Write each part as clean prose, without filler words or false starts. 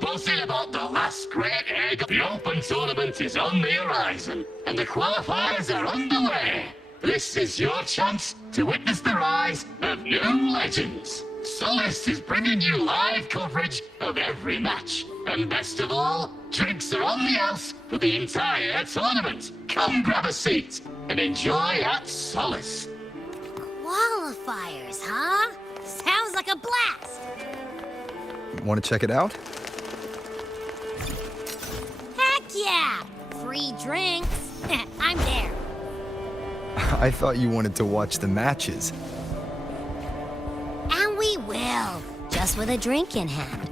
buzzing about the last great egg. The Open Tournament is on the horizon, and the qualifiers are underway. This is your chance to witness the rise of new legends. Solace is bringing you live coverage of every match. And best of all, drinks are on the house for the entire tournament. Come grab a seat and enjoy at Solace. Qualifiers, huh? Sounds like a blast! Want to check it out? Heck yeah! Free drinks. I'm there. I thought you wanted to watch the matches. And we will, just with a drink in hand.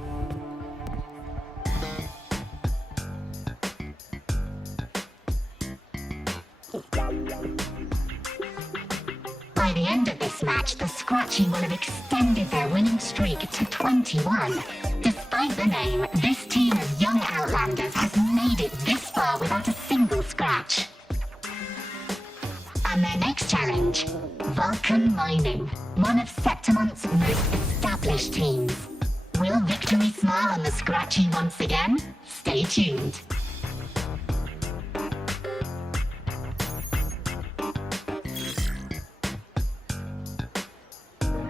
By the end of this match, the Scratchy will have extended their winning streak to 21. Despite the name, this team of young Outlanders has made it this far without a single scratch. And their next challenge, Vulcan Mining, one of Septimont's most established teams. Will victory smile on the Scratchy once again? Stay tuned.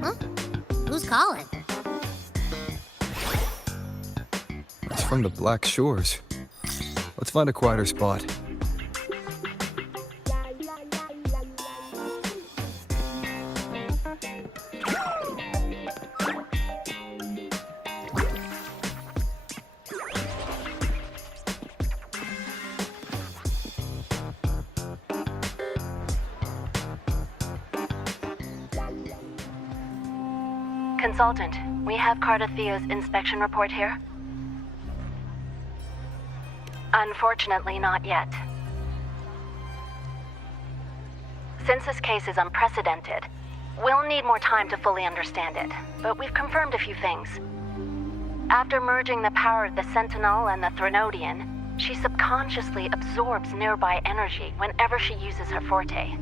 Huh? Who's calling? It's from the Black Shores. Let's find a quieter spot. Consultant, we have Cardathea's inspection report here. Unfortunately, not yet. Since this case is unprecedented, we'll need more time to fully understand it, but we've confirmed a few things. After merging the power of the Sentinel and the Threnodian, she subconsciously absorbs nearby energy whenever she uses her forte.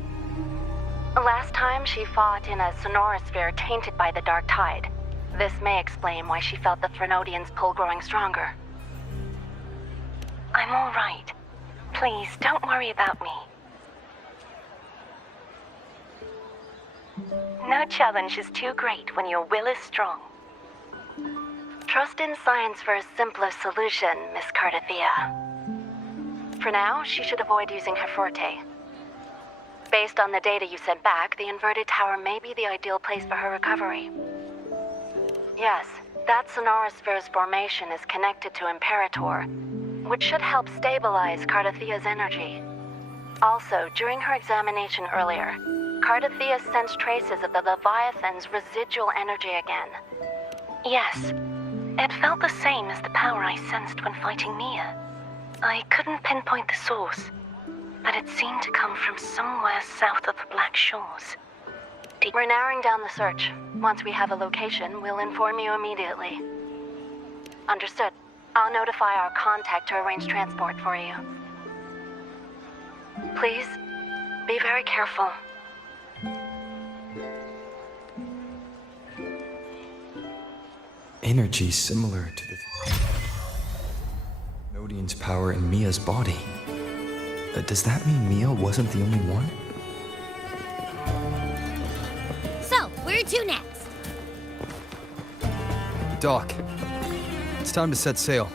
Last time she fought in a sonorosphere tainted by the Dark Tide. This may explain why she felt the Threnodian's pull growing stronger. I'm all right. Please, don't worry about me. No challenge is too great when your will is strong. Trust in science for a simpler solution, Miss Cardathea. For now, she should avoid using her forte. Based on the data you sent back, the inverted tower may be the ideal place for her recovery. Yes, that sonorosphere's formation is connected to Imperator, which should help stabilize Cardathea's energy. Also, during her examination earlier, Cardathea sensed traces of the Leviathan's residual energy again. Yes, it felt the same as the power I sensed when fighting Mia. I couldn't pinpoint the source, but it seemed to come from somewhere south of the Black Shores. We're narrowing down the search. Once we have a location, we'll inform you immediately. Understood. I'll notify our contact to arrange transport for you. Please, be very careful. Energy similar to the Nodian's power in Mia's body. Does that mean Mia wasn't the only one? So, where to next? Doc, it's time to set sail.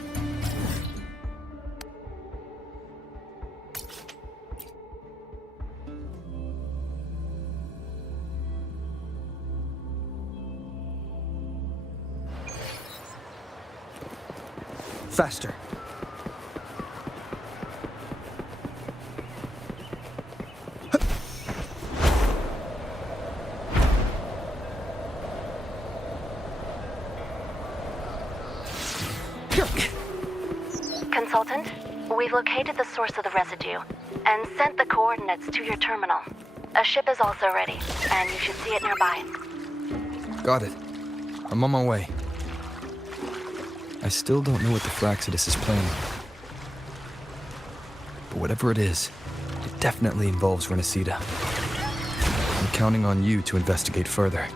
Faster. Consultant, we've located the source of the residue and sent the coordinates to your terminal. A ship is also ready, and you should see it nearby. Got it. I'm on my way. I still don't know what the Fraxidus is planning. But whatever it is, it definitely involves Renacida. I'm counting on you to investigate further.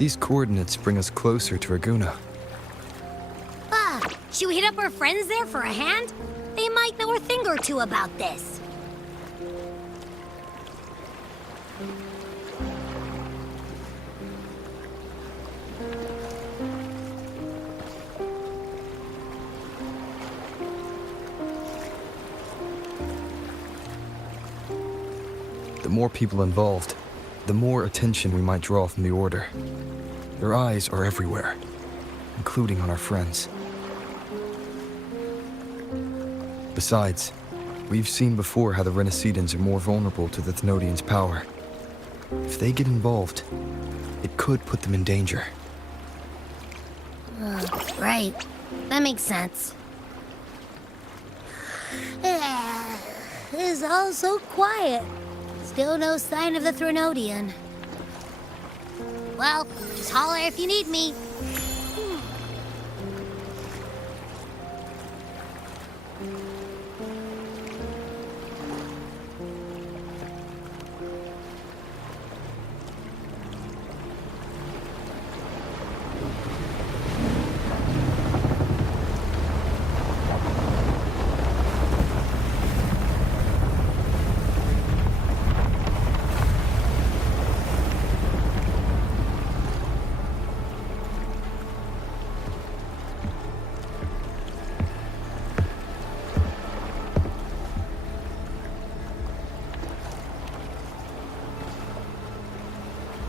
These coordinates bring us closer to Raguna. Should we hit up our friends there for a hand? They might know a thing or two about this. The more people involved, the more attention we might draw from the Order. Their eyes are everywhere, including on our friends. Besides, we've seen before how the Renacedans are more vulnerable to the Thenodians' power. If they get involved, it could put them in danger. Right. That makes sense. It's all so quiet. Still no sign of the Thenodian. Well, just holler if you need me.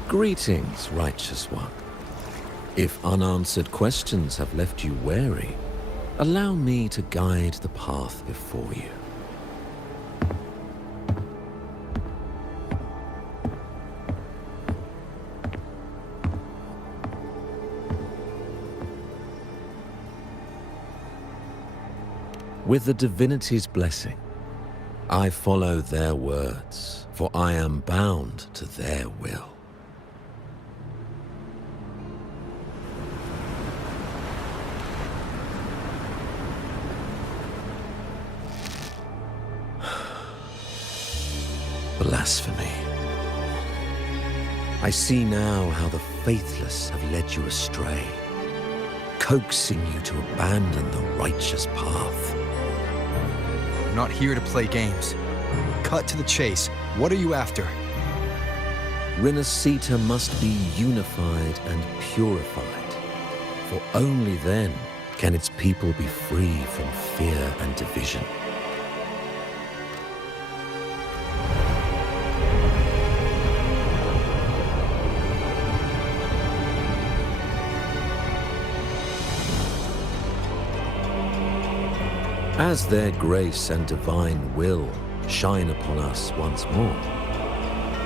Greetings, righteous one. If unanswered questions have left you wary, allow me to guide the path before you. With the divinity's blessing, I follow their words, for I am bound to their will. Blasphemy. I see now how the faithless have led you astray, coaxing you to abandon the righteous path. I'm not here to play games. Cut to the chase. What are you after? Renacita must be unified and purified, for only then can its people be free from fear and division. As their grace and divine will shine upon us once more,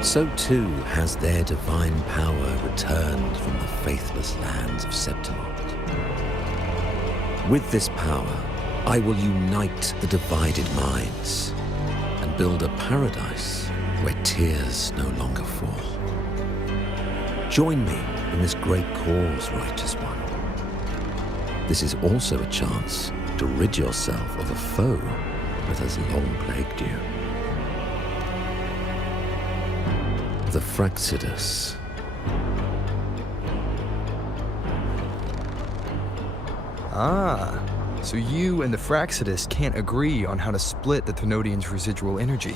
so too has their divine power returned from the faithless lands of Septimont. With this power, I will unite the divided minds and build a paradise where tears no longer fall. Join me in this great cause, righteous one. This is also a chance to rid yourself of a foe that has long plagued you. The Fraxidus. Ah, so you and the Fraxidus can't agree on how to split the Thenodians' residual energy.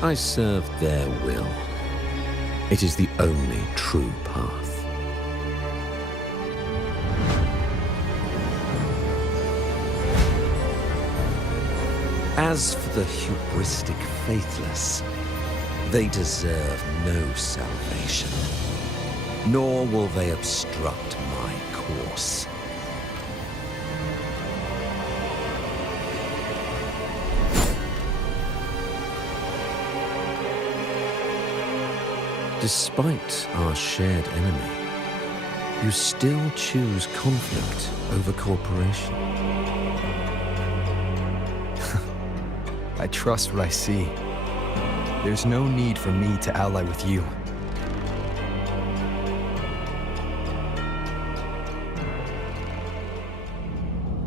I serve their will. It is the only true path. As for the hubristic faithless, they deserve no salvation, nor will they obstruct my course. Despite our shared enemy, you still choose conflict over cooperation. I trust what I see. There's no need for me to ally with you.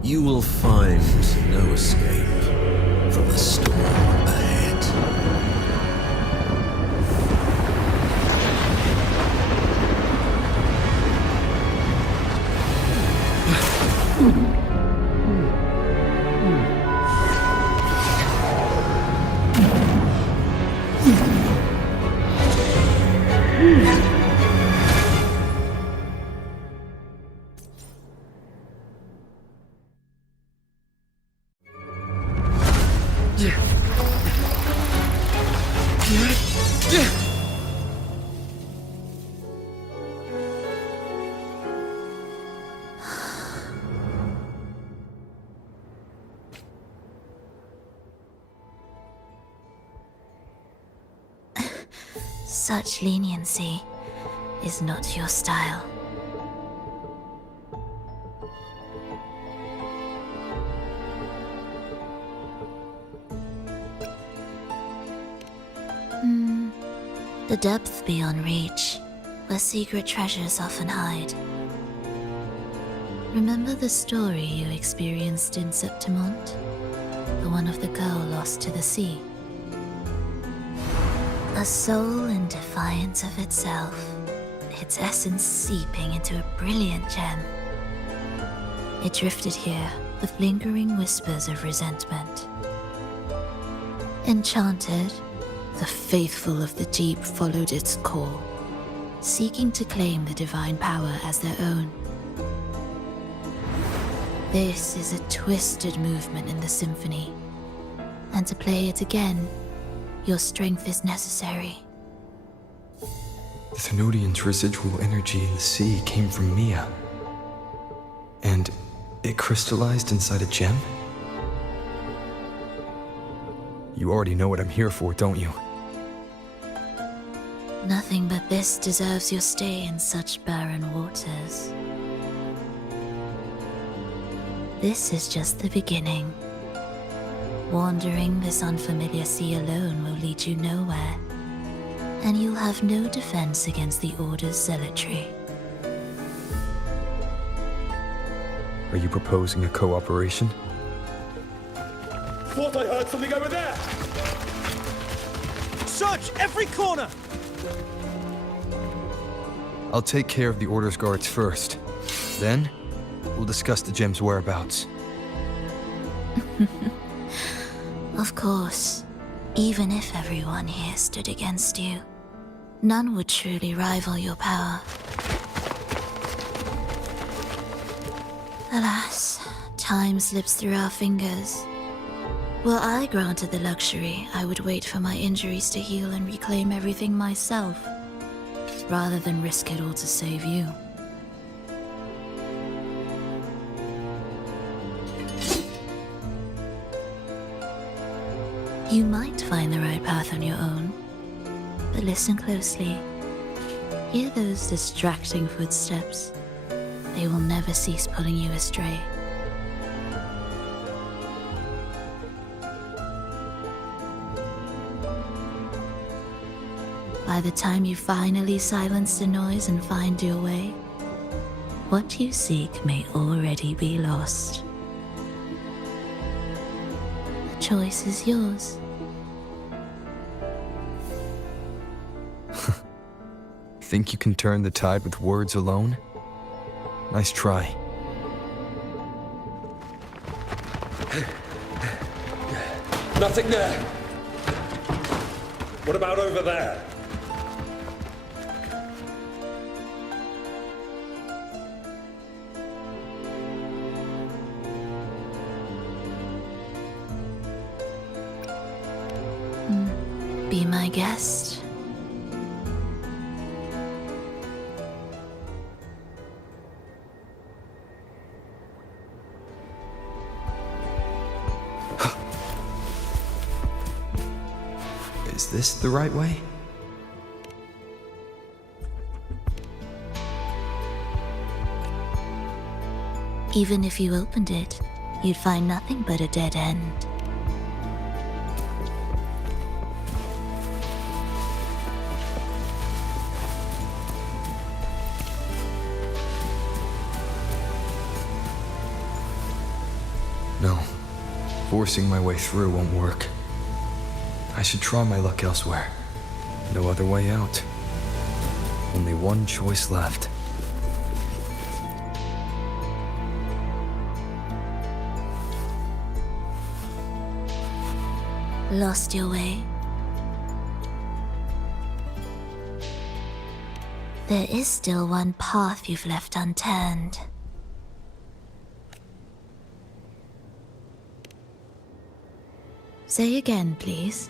You will find no escape from the storm ahead. Such leniency is not your style. The depth beyond reach, where secret treasures often hide. Remember the story you experienced in Septimont? The one of the girl lost to the sea? A soul in defiance of itself, its essence seeping into a brilliant gem. It drifted here with lingering whispers of resentment. Enchanted, the faithful of the deep followed its call, seeking to claim the divine power as their own. This is a twisted movement in the symphony, and to play it again, your strength is necessary. The Thenodian's residual energy in the sea came from Mia. And it crystallized inside a gem? You already know what I'm here for, don't you? Nothing but this deserves your stay in such barren waters. This is just the beginning. Wandering this unfamiliar sea alone will lead you nowhere, and you'll have no defense against the Order's zealotry. Are you proposing a cooperation? Thought I heard something over there! Search every corner! I'll take care of the Order's guards first. Then, we'll discuss the gem's whereabouts. Of course, even if everyone here stood against you, none would truly rival your power. Alas, time slips through our fingers. Were I granted the luxury, I would wait for my injuries to heal and reclaim everything myself, rather than risk it all to save you. You might find the right path on your own, but listen closely. Hear those distracting footsteps. They will never cease pulling you astray. By the time you finally silence the noise and find your way, what you seek may already be lost. The choice is yours. Think you can turn the tide with words alone? Nice try. Nothing there! What about over there? Be my guest. Is this the right way? Even if you opened it, you'd find nothing but a dead end. No. Forcing my way through won't work. I should try my luck elsewhere. No other way out. Only one choice left. Lost your way? There is still one path you've left unturned. Say again, please.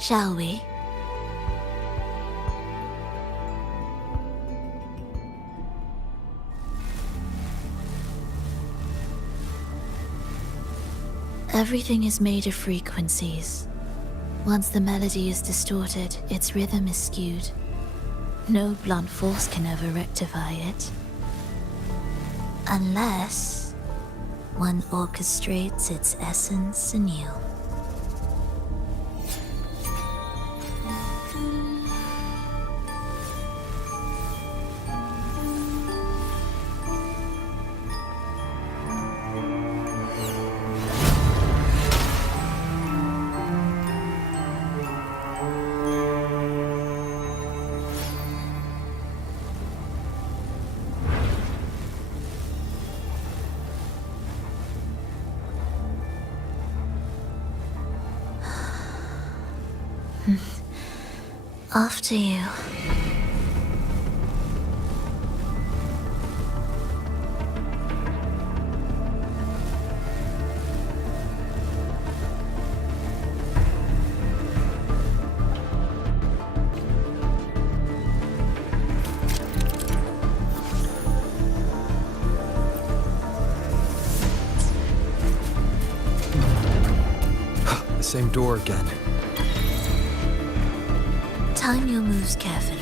Shall we? Everything is made of frequencies. Once the melody is distorted, its rhythm is skewed. No blunt force can ever rectify it. Unless one orchestrates its essence anew. After you. The same door again. Time your moves carefully.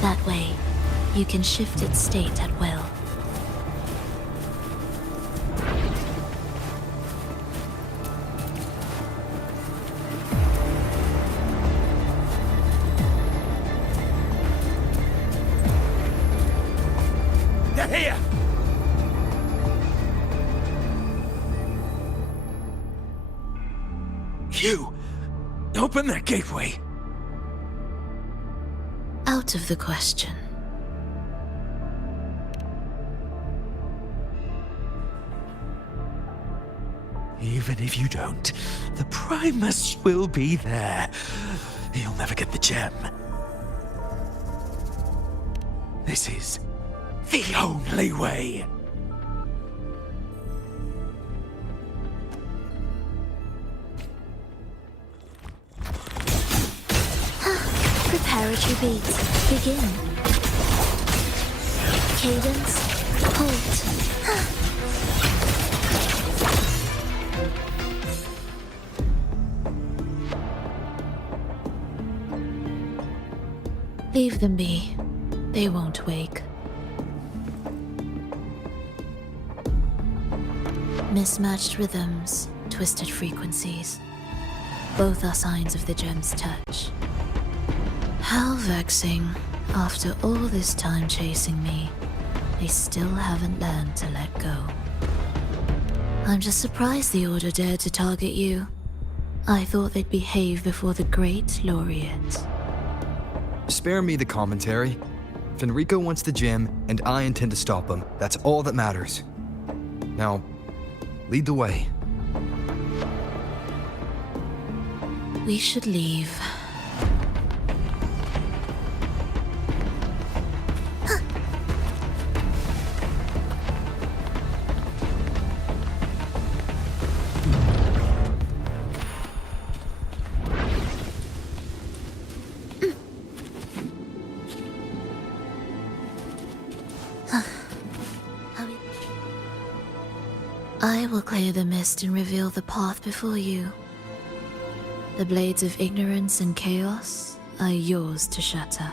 That way, you can shift its state at will. They're here! You! Open that gateway! Out of the question. Even if you don't, the Primus will be there. You'll never get the gem. This is the only way. Preparatory beat. Begin. Cadence. Halt. Leave them be. They won't wake. Mismatched rhythms, twisted frequencies. Both are signs of the gem's touch. How vexing. After all this time chasing me, they still haven't learned to let go. I'm just surprised the Order dared to target you. I thought they'd behave before the great laureate. Spare me the commentary. Fenrico wants the gem, and I intend to stop him. That's all that matters. Now, lead the way. We should leave. I will clear the mist and reveal the path before you. The blades of ignorance and chaos are yours to shatter.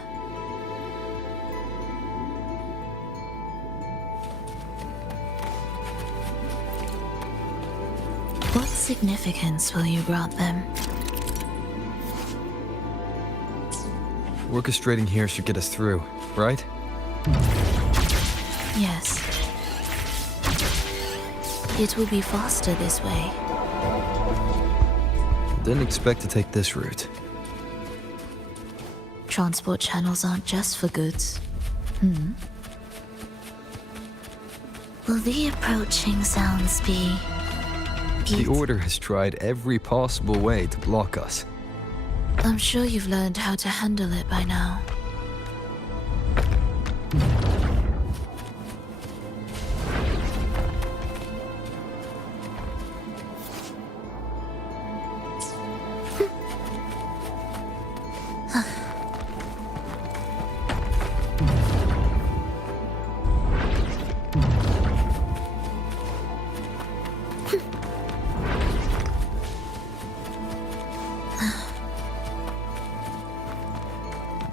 What significance will you grant them? Orchestrating here should get us through, right? Yes. It will be faster this way. Didn't expect to take this route. Transport channels aren't just for goods. Will the approaching sounds be... The Order has tried every possible way to block us. I'm sure you've learned how to handle it by now.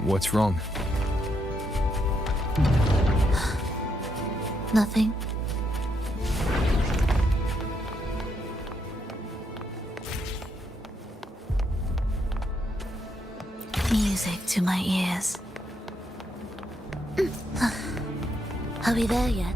What's wrong? Nothing. Music to my ears. Are we there yet?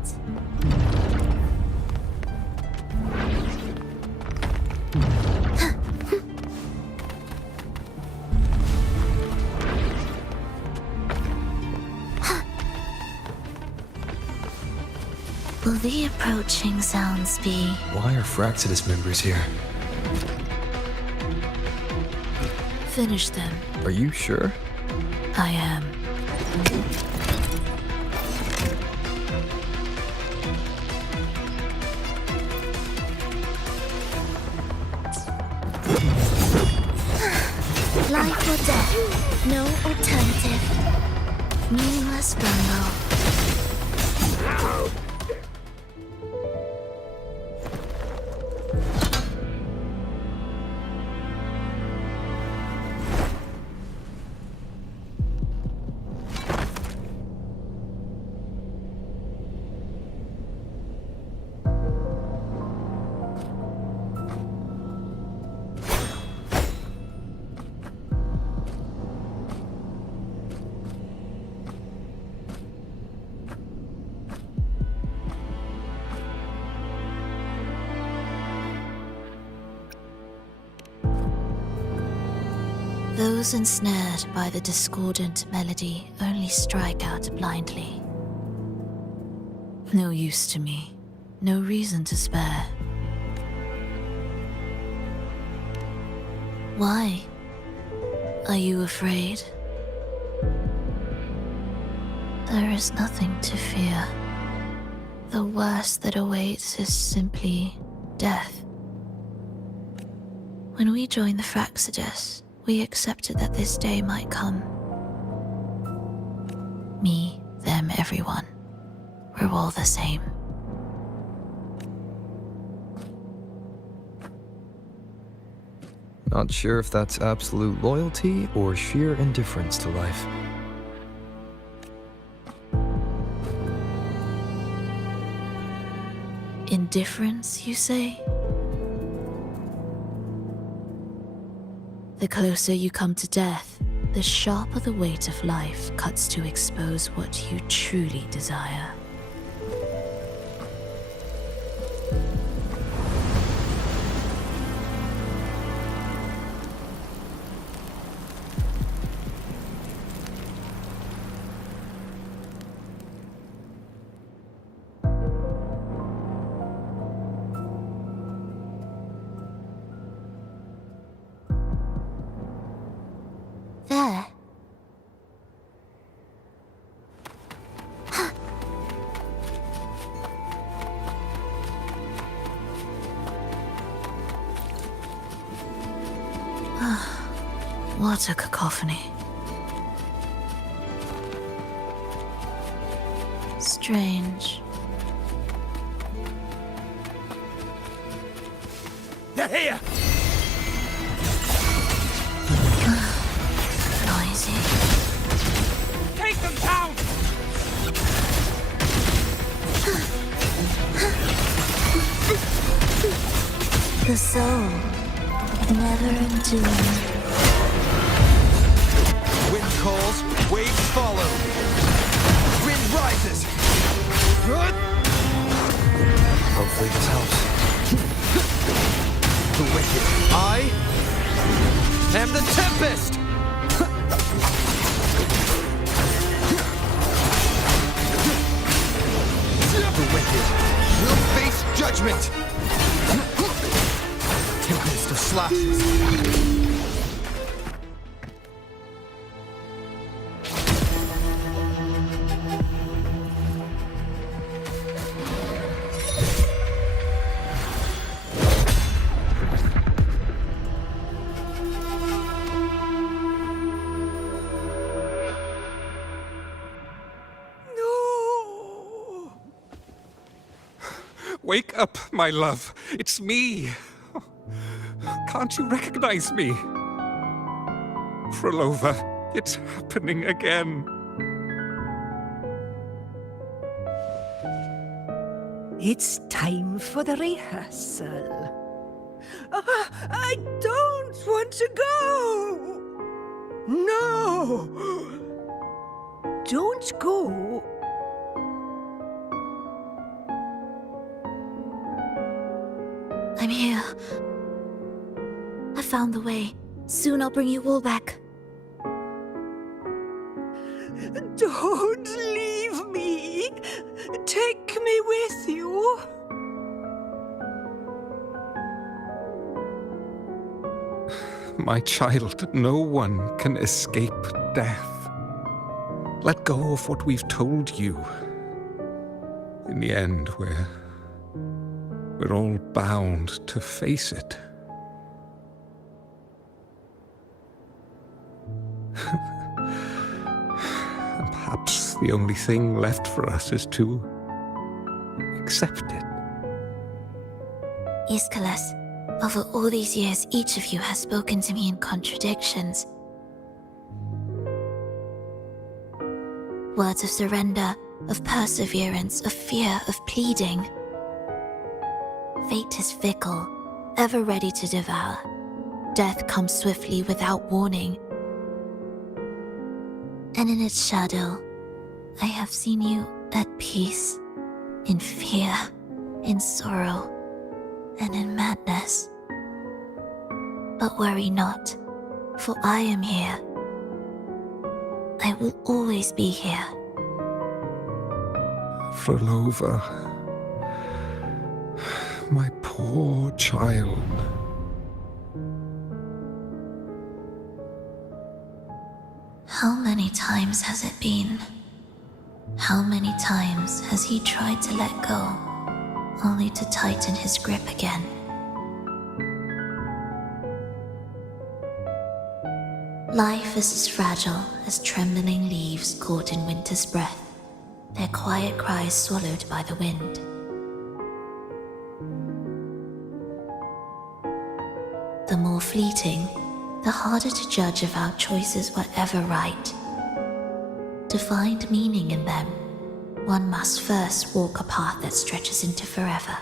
Will the approaching sounds be... Why are Fraxidus members here? Finish them. Are you sure? I am. Life or death, no alternative. Meaningless rumble. Those ensnared by the discordant melody only strike out blindly. No use to me, no reason to spare. Why? Are you afraid? There is nothing to fear. The worst that awaits is simply death. When we joined the Fraxidus, we accepted that this day might come. Me, them, everyone. We're all the same. Not sure if that's absolute loyalty or sheer indifference to life. Indifference, you say? The closer you come to death, the sharper the weight of life cuts to expose what you truly desire. There. What a cacophony. Strange. They're here! Noisy. Take them down! The soul, never enduring. Wind calls, waves follow. Wind rises. Hopefully this helps. The wicked. I am the Tempest! The wicked will face judgment! Tempest of slashes. Wake up, my love. It's me. Can't you recognize me? Frolova, it's happening again. It's time for the rehearsal. I don't want to go! No! Don't go! I'm here. I found the way. Soon I'll bring you all back. Don't leave me! Take me with you! My child, no one can escape death. Let go of what we've told you. In the end, we're all bound to face it. And perhaps the only thing left for us is to accept it. Iskalas, over all these years, each of you has spoken to me in contradictions. Words of surrender, of perseverance, of fear, of pleading. Fate is fickle, ever ready to devour. Death comes swiftly without warning. And in its shadow, I have seen you at peace, in fear, in sorrow, and in madness. But worry not, for I am here. I will always be here. Frolova, my poor child. How many times has it been? How many times has he tried to let go, only to tighten his grip again? Life is as fragile as trembling leaves caught in winter's breath, their quiet cries swallowed by the wind. The more fleeting, the harder to judge if our choices were ever right. To find meaning in them, one must first walk a path that stretches into forever.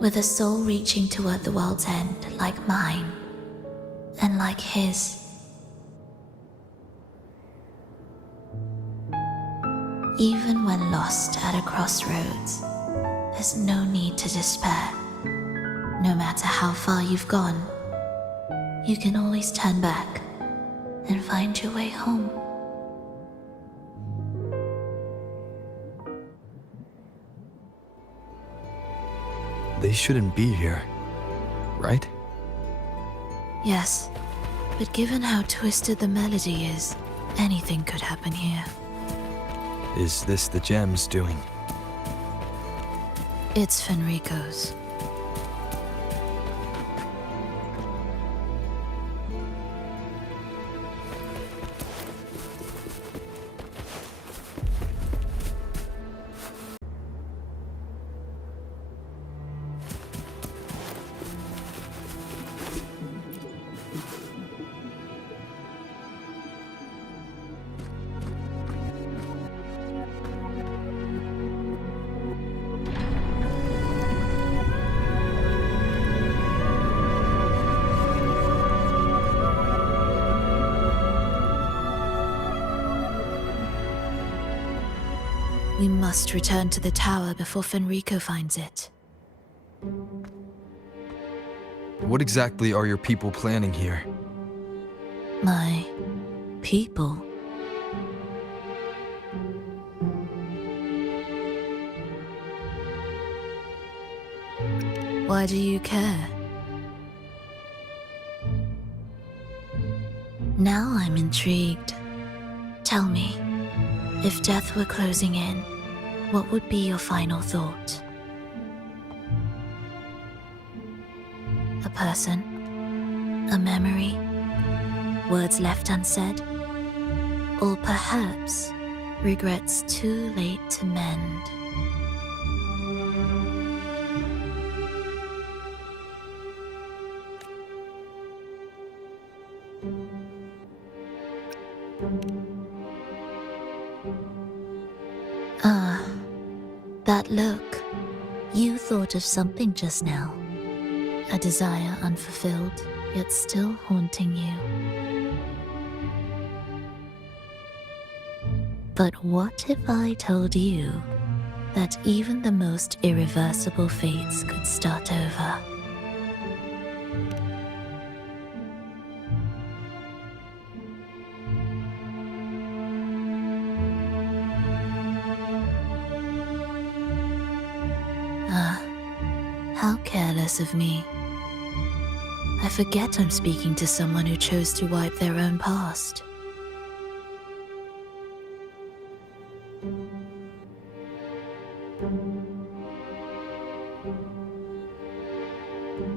With a soul reaching toward the world's end like mine, and like his. Even when lost at a crossroads, there's no need to despair. No matter how far you've gone, you can always turn back and find your way home. They shouldn't be here, right? Yes, but given how twisted the melody is, anything could happen here. Is this the gem's doing? It's Fenrico's. We must return to the tower before Fenrico finds it. What exactly are your people planning here? My people? Why do you care? Now I'm intrigued. Tell me, if death were closing in, what would be your final thought? A person? A memory? Words left unsaid? Or perhaps regrets too late to mend? Ah, that look. You thought of something just now. A desire unfulfilled, yet still haunting you. But what if I told you that even the most irreversible fates could start over? How careless of me. I forget I'm speaking to someone who chose to wipe their own past.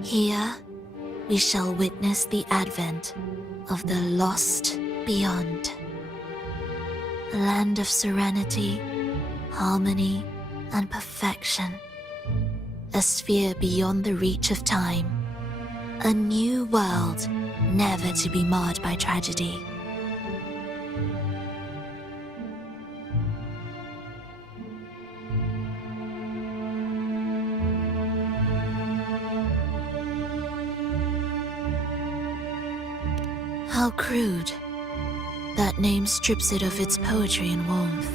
Here, we shall witness the advent of the lost beyond. A land of serenity, harmony, and perfection. A sphere beyond the reach of time. A new world, never to be marred by tragedy. How crude. That name strips it of its poetry and warmth.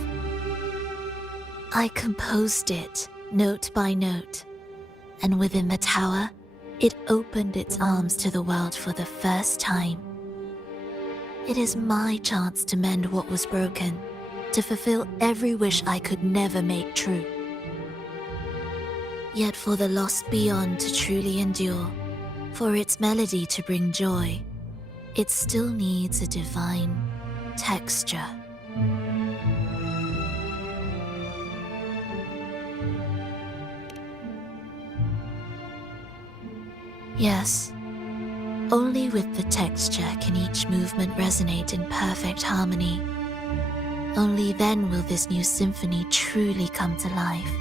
I composed it, note by note, and within the tower, it opened its arms to the world for the first time. It is my chance to mend what was broken, to fulfill every wish I could never make true. Yet for the lost beyond to truly endure, for its melody to bring joy, it still needs a divine texture. Yes, only with the texture can each movement resonate in perfect harmony. Only then will this new symphony truly come to life.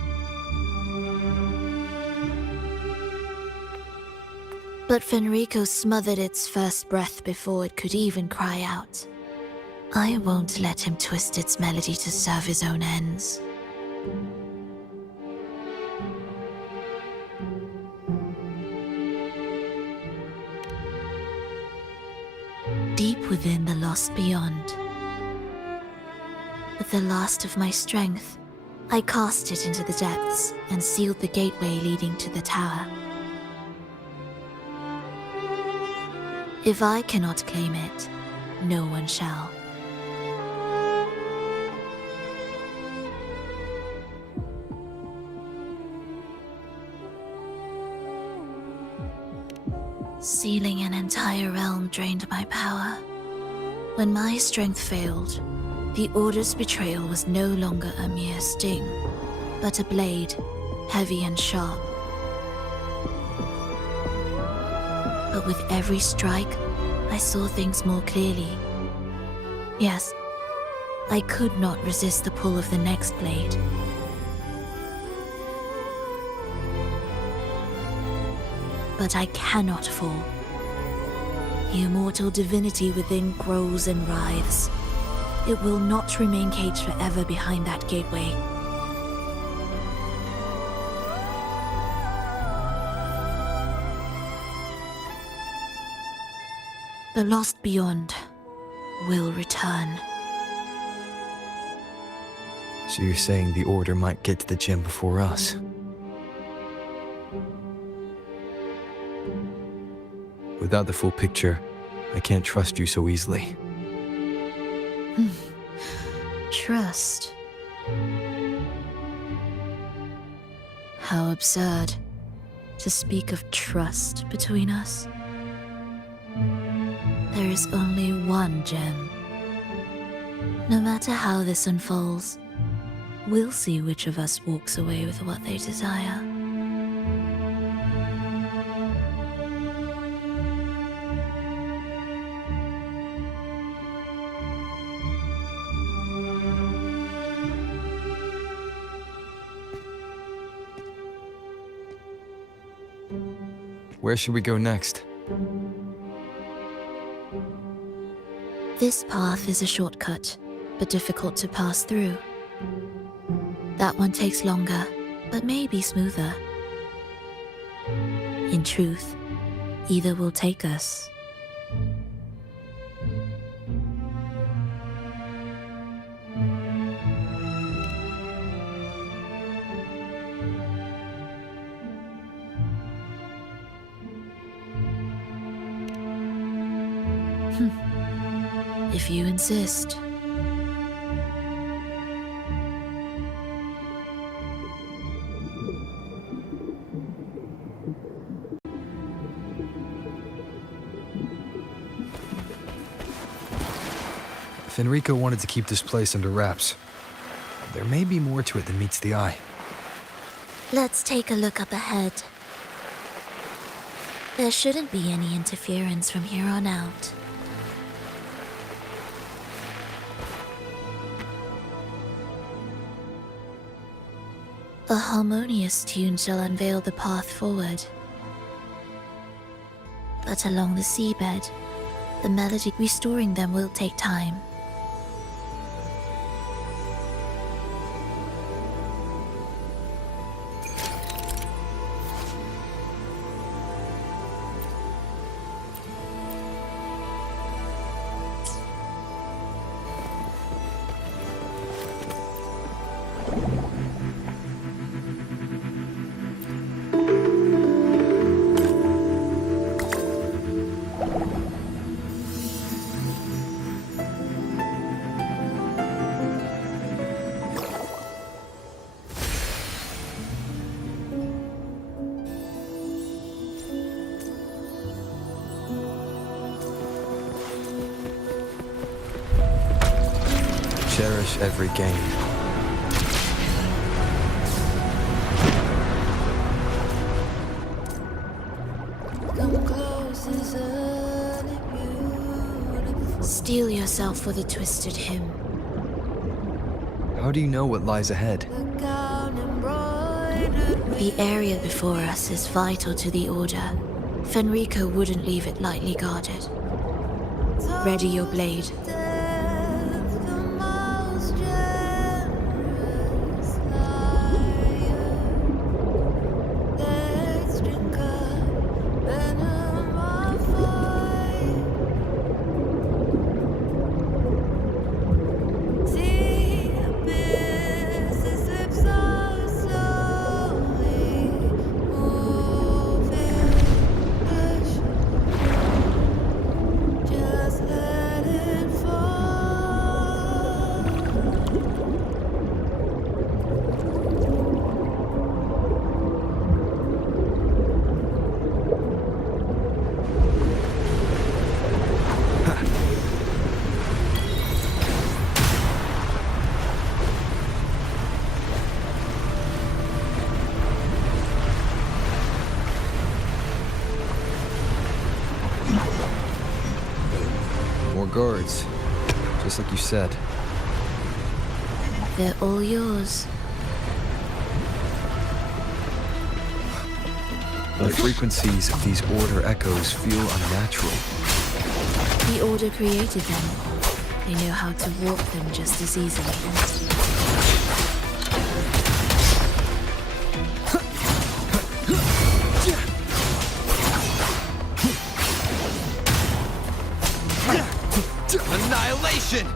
But Fenrico smothered its first breath before it could even cry out. I won't let him twist its melody to serve his own ends. Deep within the lost beyond, with the last of my strength, I cast it into the depths and sealed the gateway leading to the tower. If I cannot claim it, no one shall. Sealing an entire realm drained my power. When my strength failed, the Order's betrayal was no longer a mere sting, but a blade, heavy and sharp. But with every strike, I saw things more clearly. Yes, I could not resist the pull of the next blade. But I cannot fall. The immortal divinity within grows and writhes. It will not remain caged forever behind that gateway. The lost beyond will return. So you're saying the Order might get to the gem before us? Without the full picture, I can't trust you so easily. Trust. How absurd to speak of trust between us. There is only one gem. No matter how this unfolds, we'll see which of us walks away with what they desire. Where should we go next? This path is a shortcut, but difficult to pass through. That one takes longer, but may be smoother. In truth, either will take us. If you insist. Fenrico wanted to keep this place under wraps. There may be more to it than meets the eye. Let's take a look up ahead. There shouldn't be any interference from here on out. A harmonious tune shall unveil the path forward. But along the seabed, the melody restoring them will take time. Cherish every gain. Steel yourself for the twisted hymn. How do you know what lies ahead? The area before us is vital to the Order. Fenrico wouldn't leave it lightly guarded. Ready your blade. More guards, just like you said. They're all yours. The frequencies of these Order echoes feel unnatural. The Order created them. They know how to warp them just as easily. Annihilation!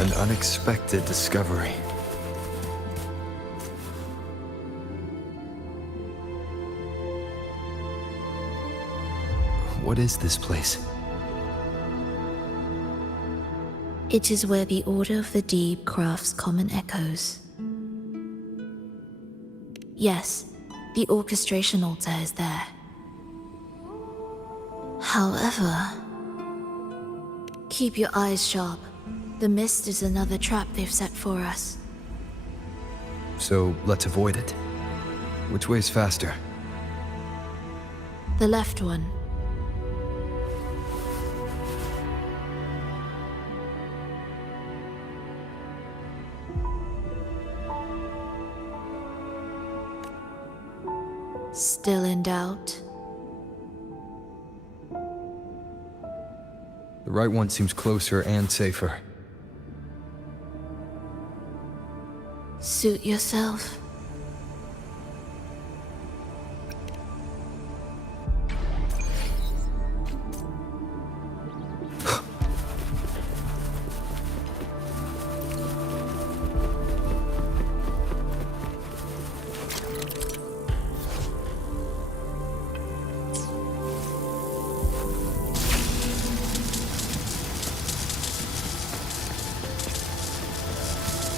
An unexpected discovery. What is this place? It is where the Order of the Deep crafts common echoes. Yes, the orchestration altar is there. However, keep your eyes sharp. The mist is another trap they've set for us. So let's avoid it. Which way's faster? The left one. Still in doubt? The right one seems closer and safer. Suit yourself.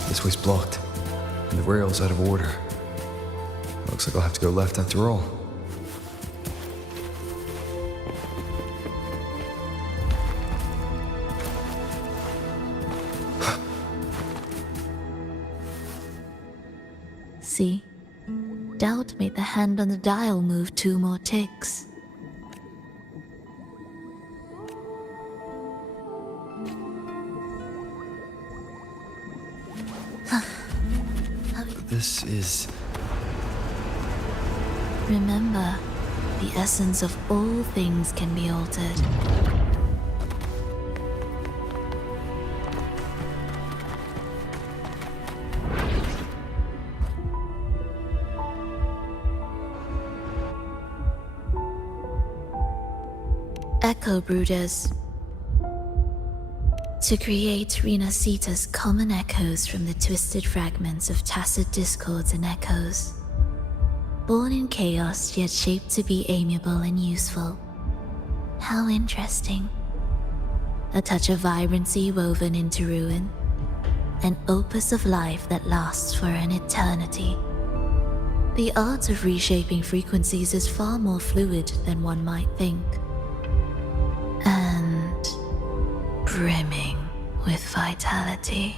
This way's blocked, and the rail's out of order. Looks like I'll have to go left after all. See? Doubt made the hand on the dial move 2 more ticks. This is... Remember, the essence of all things can be altered. Echo Brooders. To create Rena Sita's common echoes from the twisted fragments of tacit discords and echoes. Born in chaos, yet shaped to be amiable and useful. How interesting. A touch of vibrancy woven into ruin. An opus of life that lasts for an eternity. The art of reshaping frequencies is far more fluid than one might think. And brimming with vitality.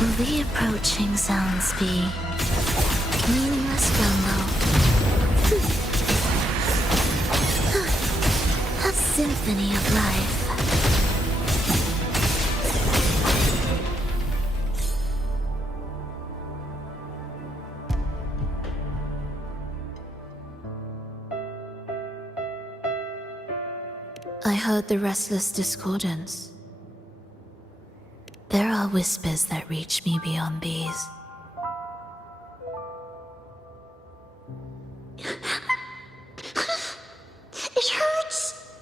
Will the approaching sounds be meaningless rumble? A symphony of life. I heard the restless discordance. There are whispers that reach me beyond these. It hurts!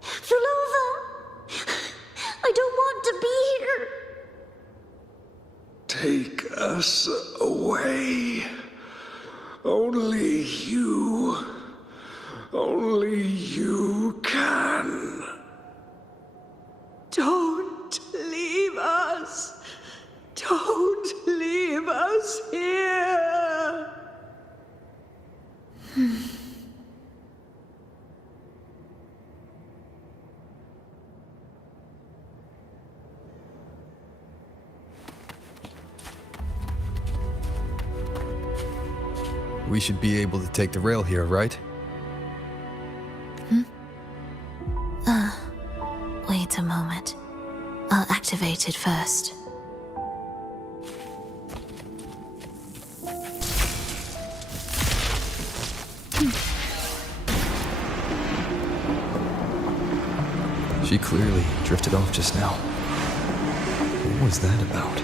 Fulova! I don't want to be here! Take us away. Only you can. Don't leave us. Don't leave us here. We should be able to take the rail here, right? Wait a moment. I'll activate it first. She clearly drifted off just now. What was that about?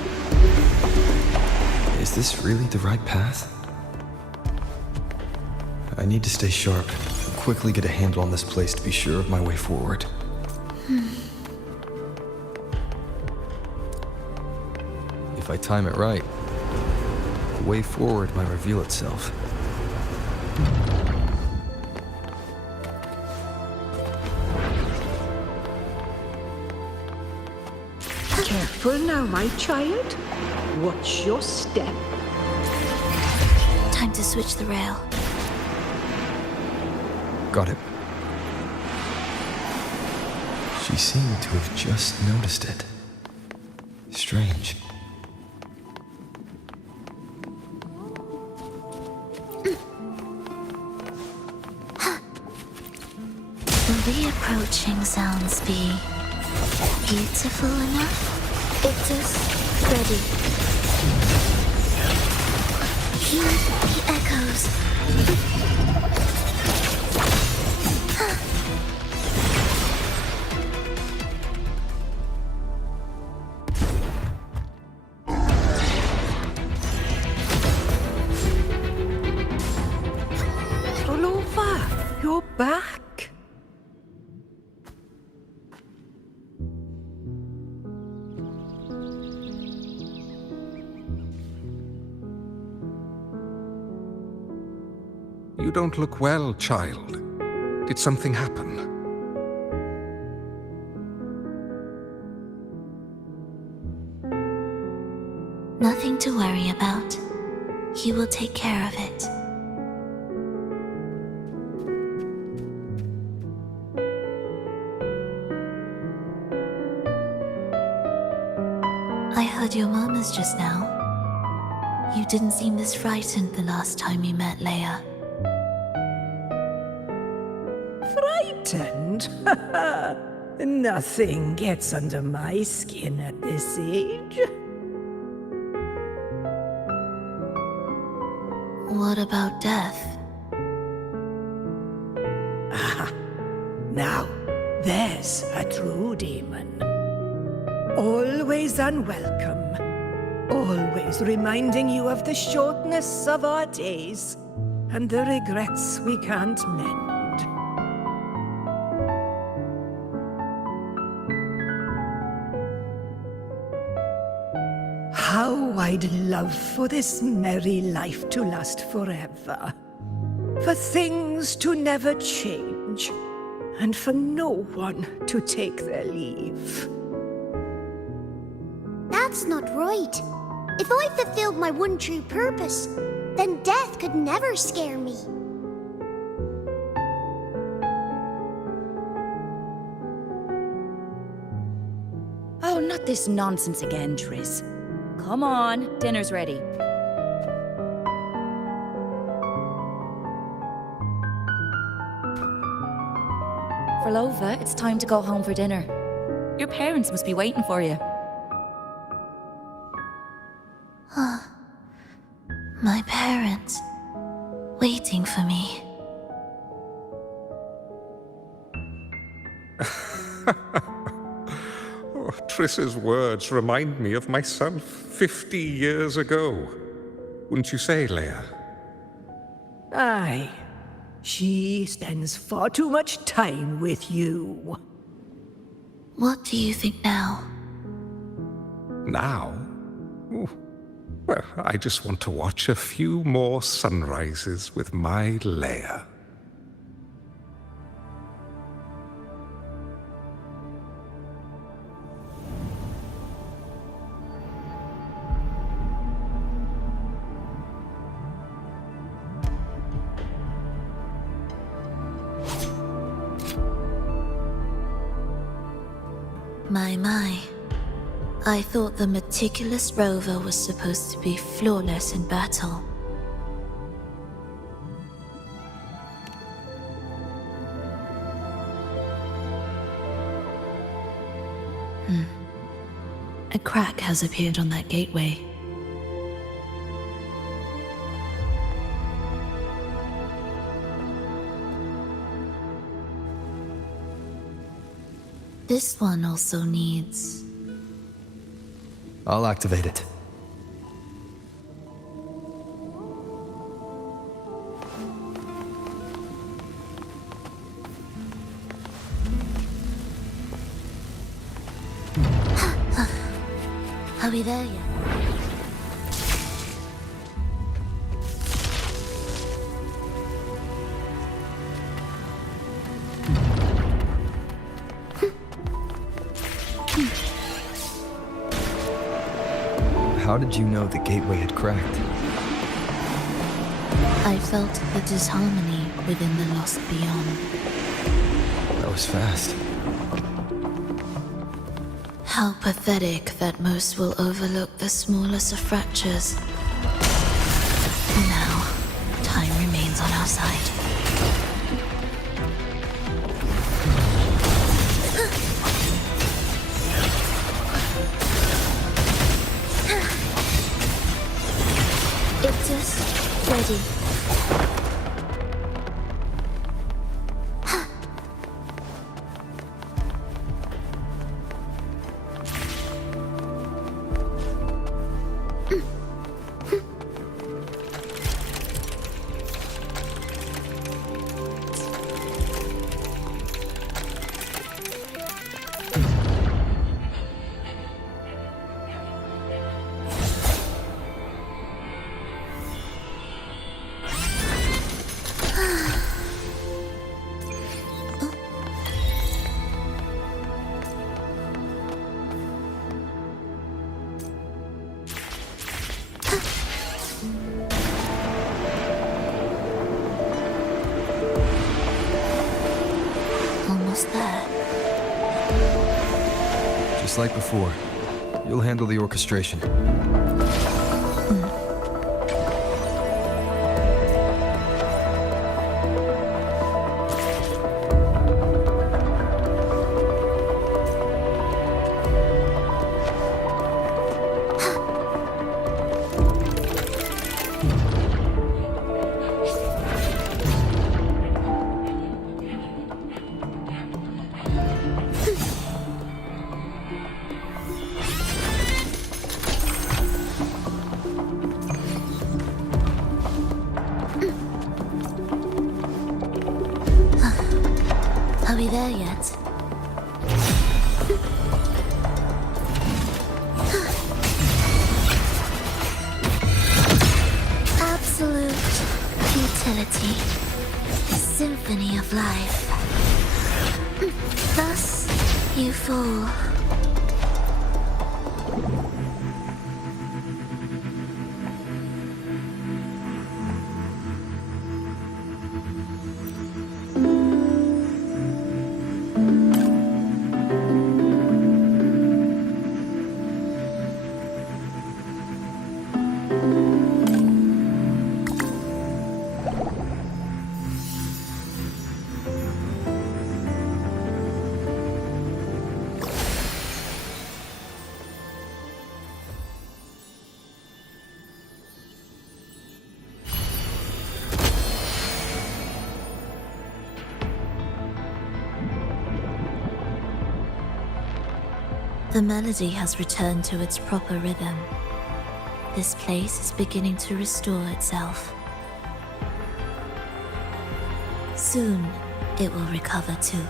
Is this really the right path? I need to stay sharp, quickly get a handle on this place to be sure of my way forward. If I time it right, the way forward might reveal itself. Careful now, my child. Watch your step. Time to switch the rail. Got it. She seemed to have just noticed it. Strange. Will the approaching sounds be beautiful enough? It is ready. Hear the echoes. Roll over. You're back. You don't look well, child. Did something happen? Nothing to worry about. He will take care of it. I heard your murmurs just now. You didn't seem this frightened the last time we met, Leia. Frightened? Nothing gets under my skin at this age. What about death? Now, there's a true demon. Always unwelcome. Always reminding you of the shortness of our days and the regrets we can't mend. How I'd love for this merry life to last forever. For things to never change, and for no one to take their leave. That's not right. If I fulfilled my one true purpose, then death could never scare me. Oh, not this nonsense again, Triss. Come on, dinner's ready. Frolova, it's time to go home for dinner. Your parents must be waiting for you. My parents, waiting for me. Oh, Triss's words remind me of myself 50 years ago. Wouldn't you say, Leia? Aye. She spends far too much time with you. What do you think now? Now? Oh, well, I just want to watch a few more sunrises with my Leia. My. I thought the meticulous rover was supposed to be flawless in battle. A crack has appeared on that gateway. This one also needs... I'll activate it. Are we there yet? How did you know the gateway had cracked? I felt the disharmony within the lost beyond. That was fast. How pathetic that most will overlook the smallest of fractures. For now, time remains on our side. Ictus, ready. Almost there. Just like before. You'll handle the orchestration. Are we there yet? Absolute futility. Symphony of life. Thus, you fall. The melody has returned to its proper rhythm. This place is beginning to restore itself. Soon, it will recover too.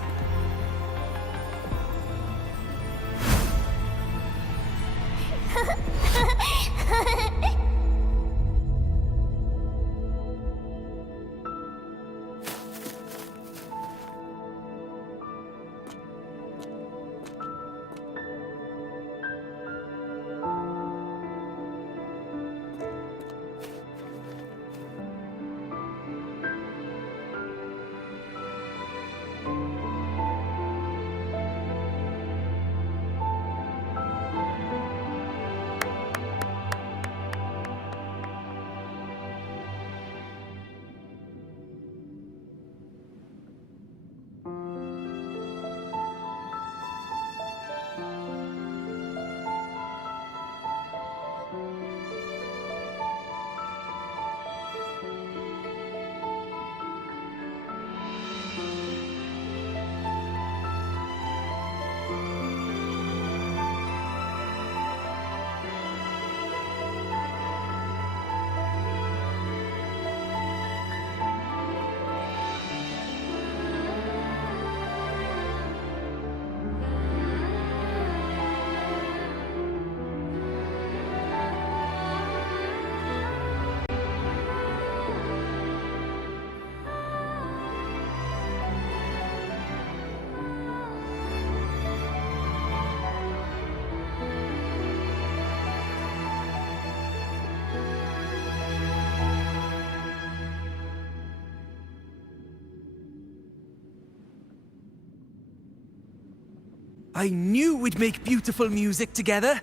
I knew we'd make beautiful music together.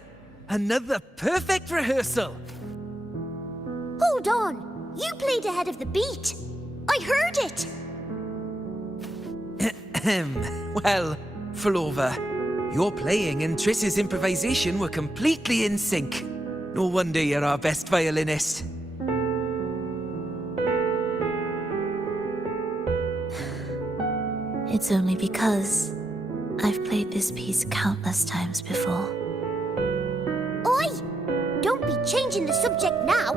Another perfect rehearsal. Hold on! You played ahead of the beat! I heard it! Well, Flova, your playing and Triss's improvisation were completely in sync. No wonder you're our best violinist. It's only because I've played this piece countless times before. Oi! Don't be changing the subject now!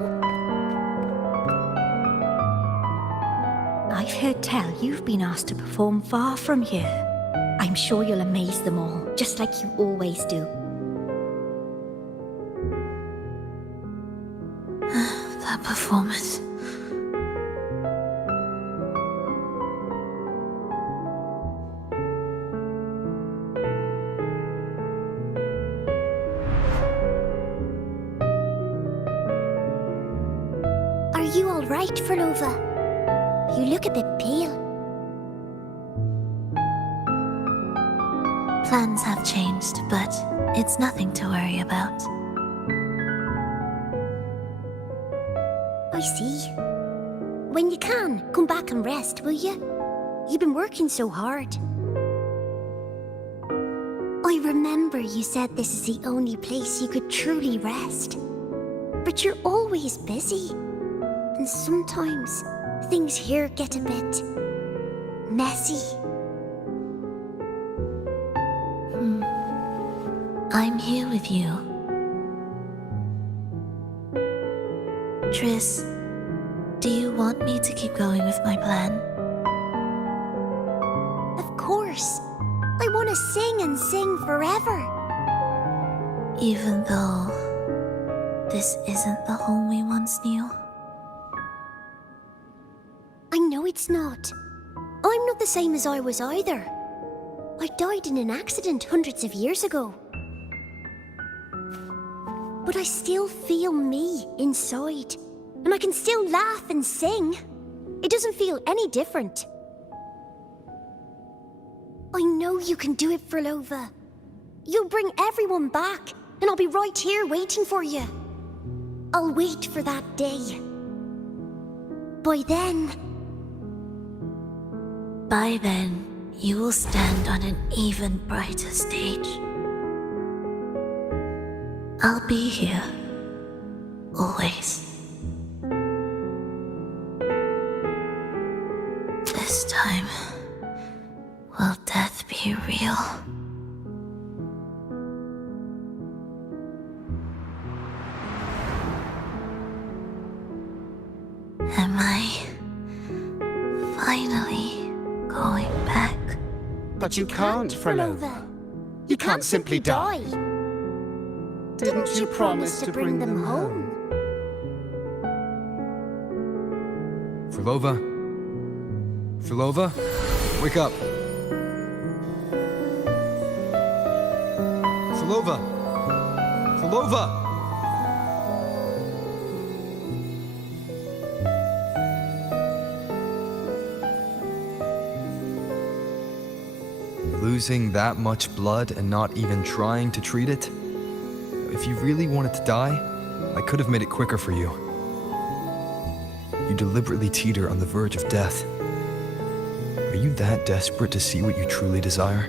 I've heard tell you've been asked to perform far from here. I'm sure you'll amaze them all, just like you always do. That performance. Are you alright, Flova? You look a bit pale. Plans have changed, but it's nothing to worry about. I see. When you can, come back and rest, will you? You've been working so hard. I remember you said this is the only place you could truly rest. But you're always busy. And sometimes things here get a bit messy. I'm here with you. Triss, do you want me to keep going with my plan? Of course. I want to sing and sing forever. Even though this isn't the home we once knew? I know it's not. I'm not the same as I was either. I died in an accident hundreds of years ago. But I still feel me inside. And I can still laugh and sing. It doesn't feel any different. I know you can do it, Flova. You'll bring everyone back, and I'll be right here waiting for you. I'll wait for that day. By then, you will stand on an even brighter stage. I'll be here. Always. This time, will death be real? Am I finally going back? But you can't, Flova. You can't simply die. Didn't you promise to bring them home? Flova? Flova? Wake up! Flova! Flova! Losing that much blood and not even trying to treat it? If you really wanted to die, I could have made it quicker for you. You deliberately teeter on the verge of death. Are you that desperate to see what you truly desire?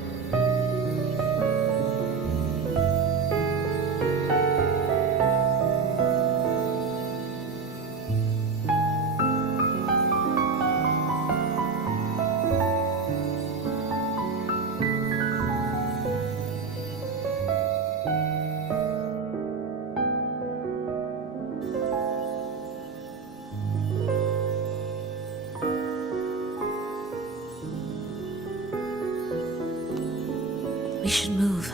We should move.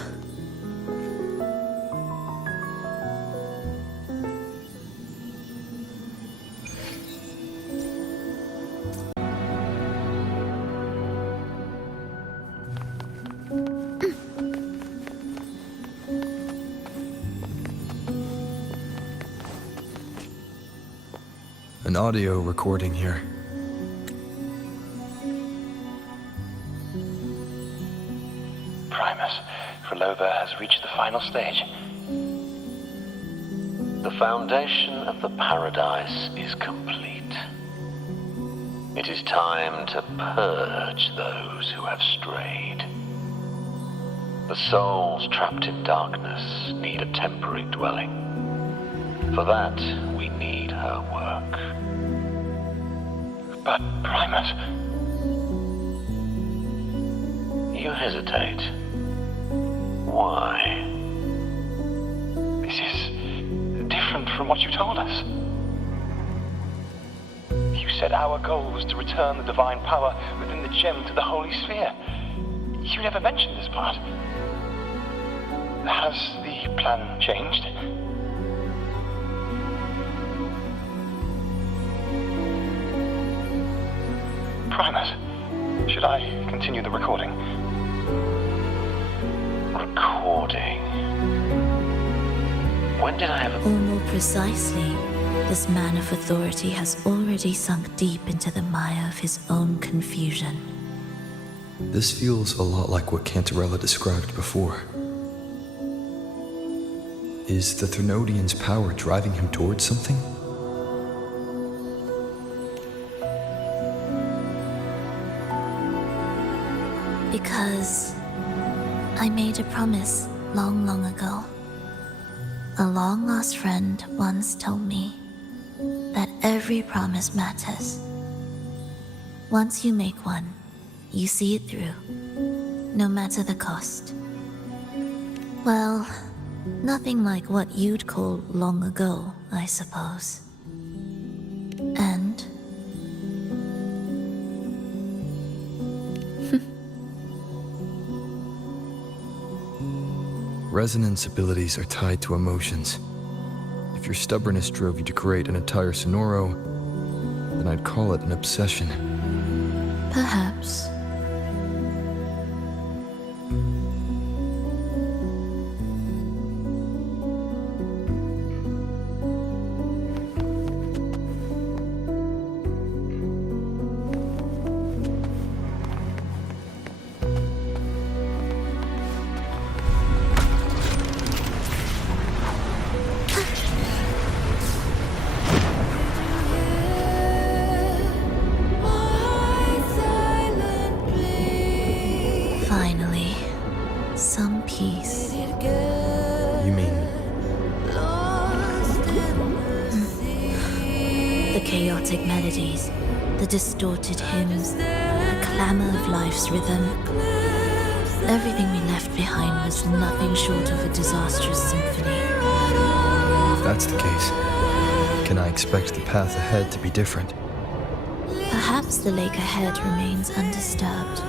An audio recording here. Frolova has reached the final stage. The foundation of the paradise is complete. It is time to purge those who have strayed. The souls trapped in darkness need a temporary dwelling. For that, we need her work. But, Primus... You hesitate. Why? This is different from what you told us. You said our goal was to return the divine power within the gem to the Holy Sphere. You never mentioned this part. Has the plan changed? Primus, should I continue the recording? Recording? When did I have a... Or more precisely, this man of authority has already sunk deep into the mire of his own confusion. This feels a lot like what Cantarella described before. Is the Thermodian's power driving him towards something? Because I made a promise long, long ago. A long-lost friend once told me that every promise matters. Once you make one, you see it through, no matter the cost. Well, nothing like what you'd call long ago, I suppose. And... Resonance abilities are tied to emotions. If your stubbornness drove you to create an entire Sonoro, then I'd call it an obsession. perhaps. Finally, some peace. You mean... The chaotic melodies, the distorted hymns, the clamor of life's rhythm. Everything we left behind was nothing short of a disastrous symphony. If that's the case, can I expect the path ahead to be different? Perhaps the lake ahead remains undisturbed.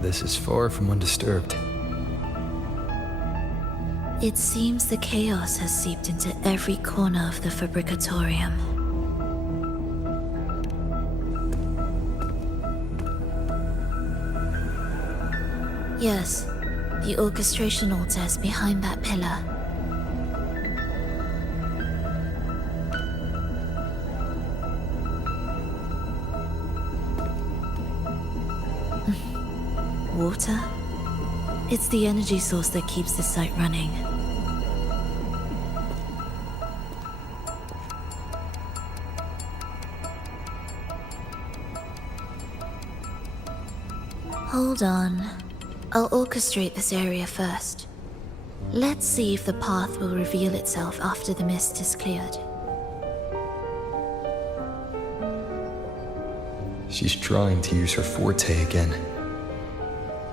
This is far from undisturbed. It seems the chaos has seeped into every corner of the Fabricatorium. Yes, the orchestration altar is behind that pillar. Water? It's the energy source that keeps the site running. Hold on. I'll orchestrate this area first. Let's see if the path will reveal itself after the mist is cleared. She's trying to use her forte again,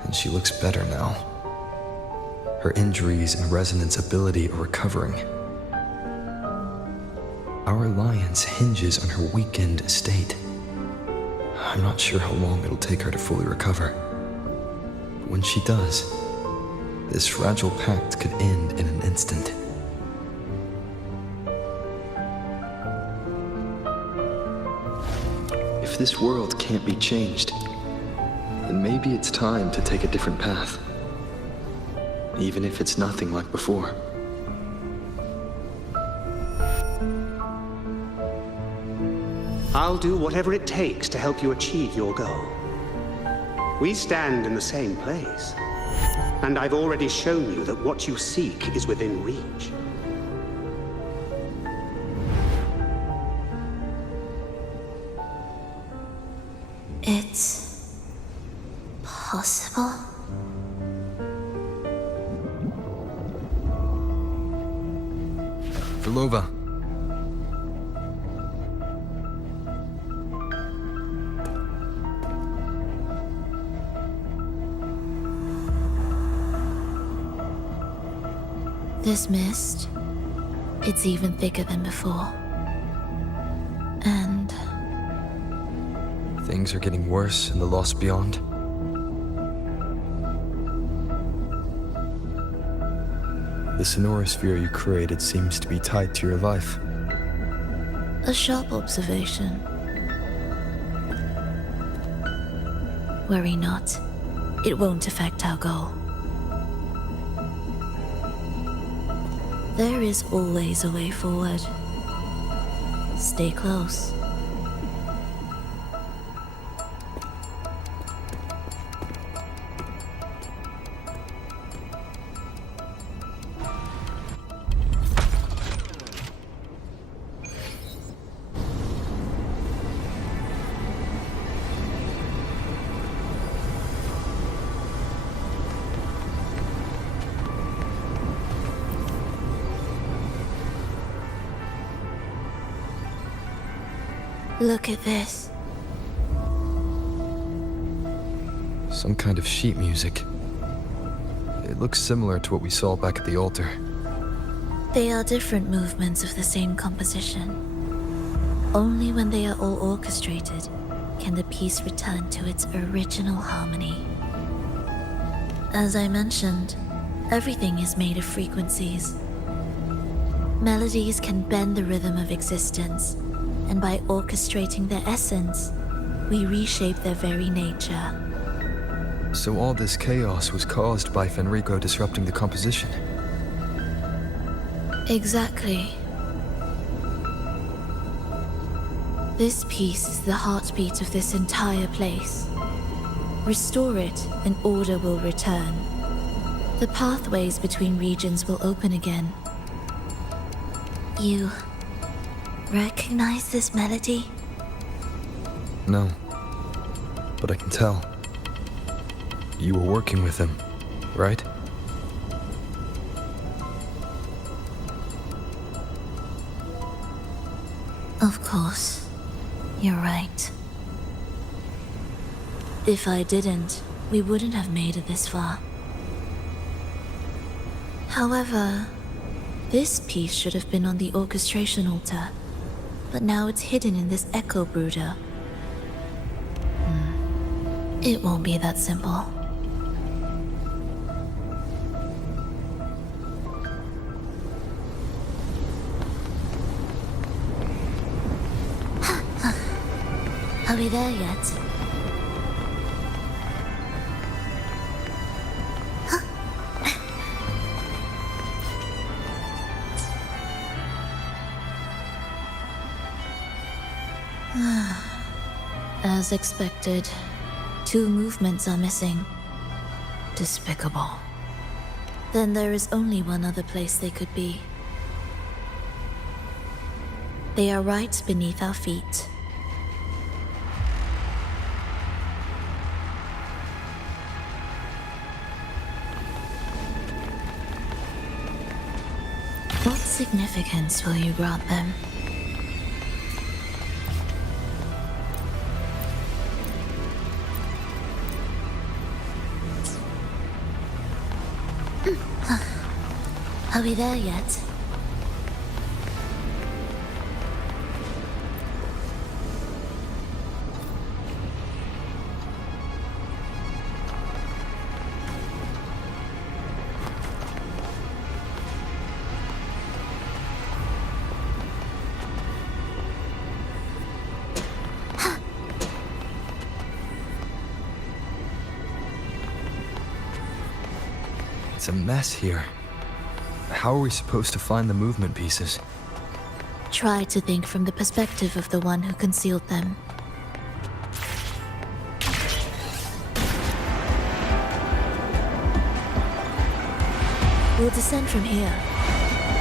and she looks better now. Her injuries and resonance ability are recovering. Our alliance hinges on her weakened state. I'm not sure how long it'll take her to fully recover. But when she does, this fragile pact could end in an instant. If this world can't be changed, then maybe it's time to take a different path. Even if it's nothing like before. I'll do whatever it takes to help you achieve your goal. We stand in the same place, and I've already shown you that what you seek is within reach. It's possible? Velova. This mist, it's even thicker than before. And Things are getting worse in the Lost Beyond. The sonorosphere you created seems to be tied to your life. a sharp observation. Worry not. It won't affect our goal. There is always a way forward. Stay close. Look at this. Some kind of sheet music. It looks similar to what we saw back at the altar. They are different movements of the same composition. Only when they are all orchestrated can the piece return to its original harmony. As I mentioned, everything is made of frequencies. Melodies can bend the rhythm of existence, and by orchestrating their essence, we reshape their very nature. So all this chaos was caused by Fenrico disrupting the composition? Exactly. This piece is the heartbeat of this entire place. Restore it, and order will return. The pathways between regions will open again. You recognize this melody? No. But I can tell. You were working with him, right? Of course. You're right. If I didn't, we wouldn't have made it this far. However, this piece should have been on the orchestration altar, but now it's hidden in this echo brooder. It won't be that simple. Are we there yet? As expected, 2 movements are missing. Despicable. Then there is only one other place they could be. They are right beneath our feet. significance will you grant them? Are we there yet? It's a mess here. How are we supposed to find the movement pieces? Try to think from the perspective of the one who concealed them. We'll descend from here.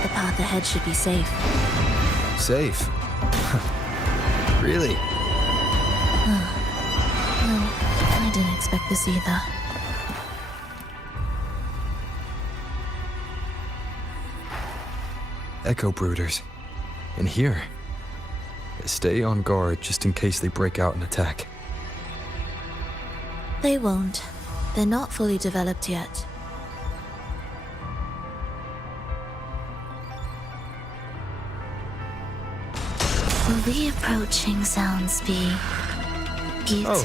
The path ahead should be safe. Safe? Really? Well, I didn't expect this either. Echo brooders. In here. Stay on guard just in case they break out and attack. They won't. They're not fully developed yet. Will the approaching sounds be beautiful? Oh,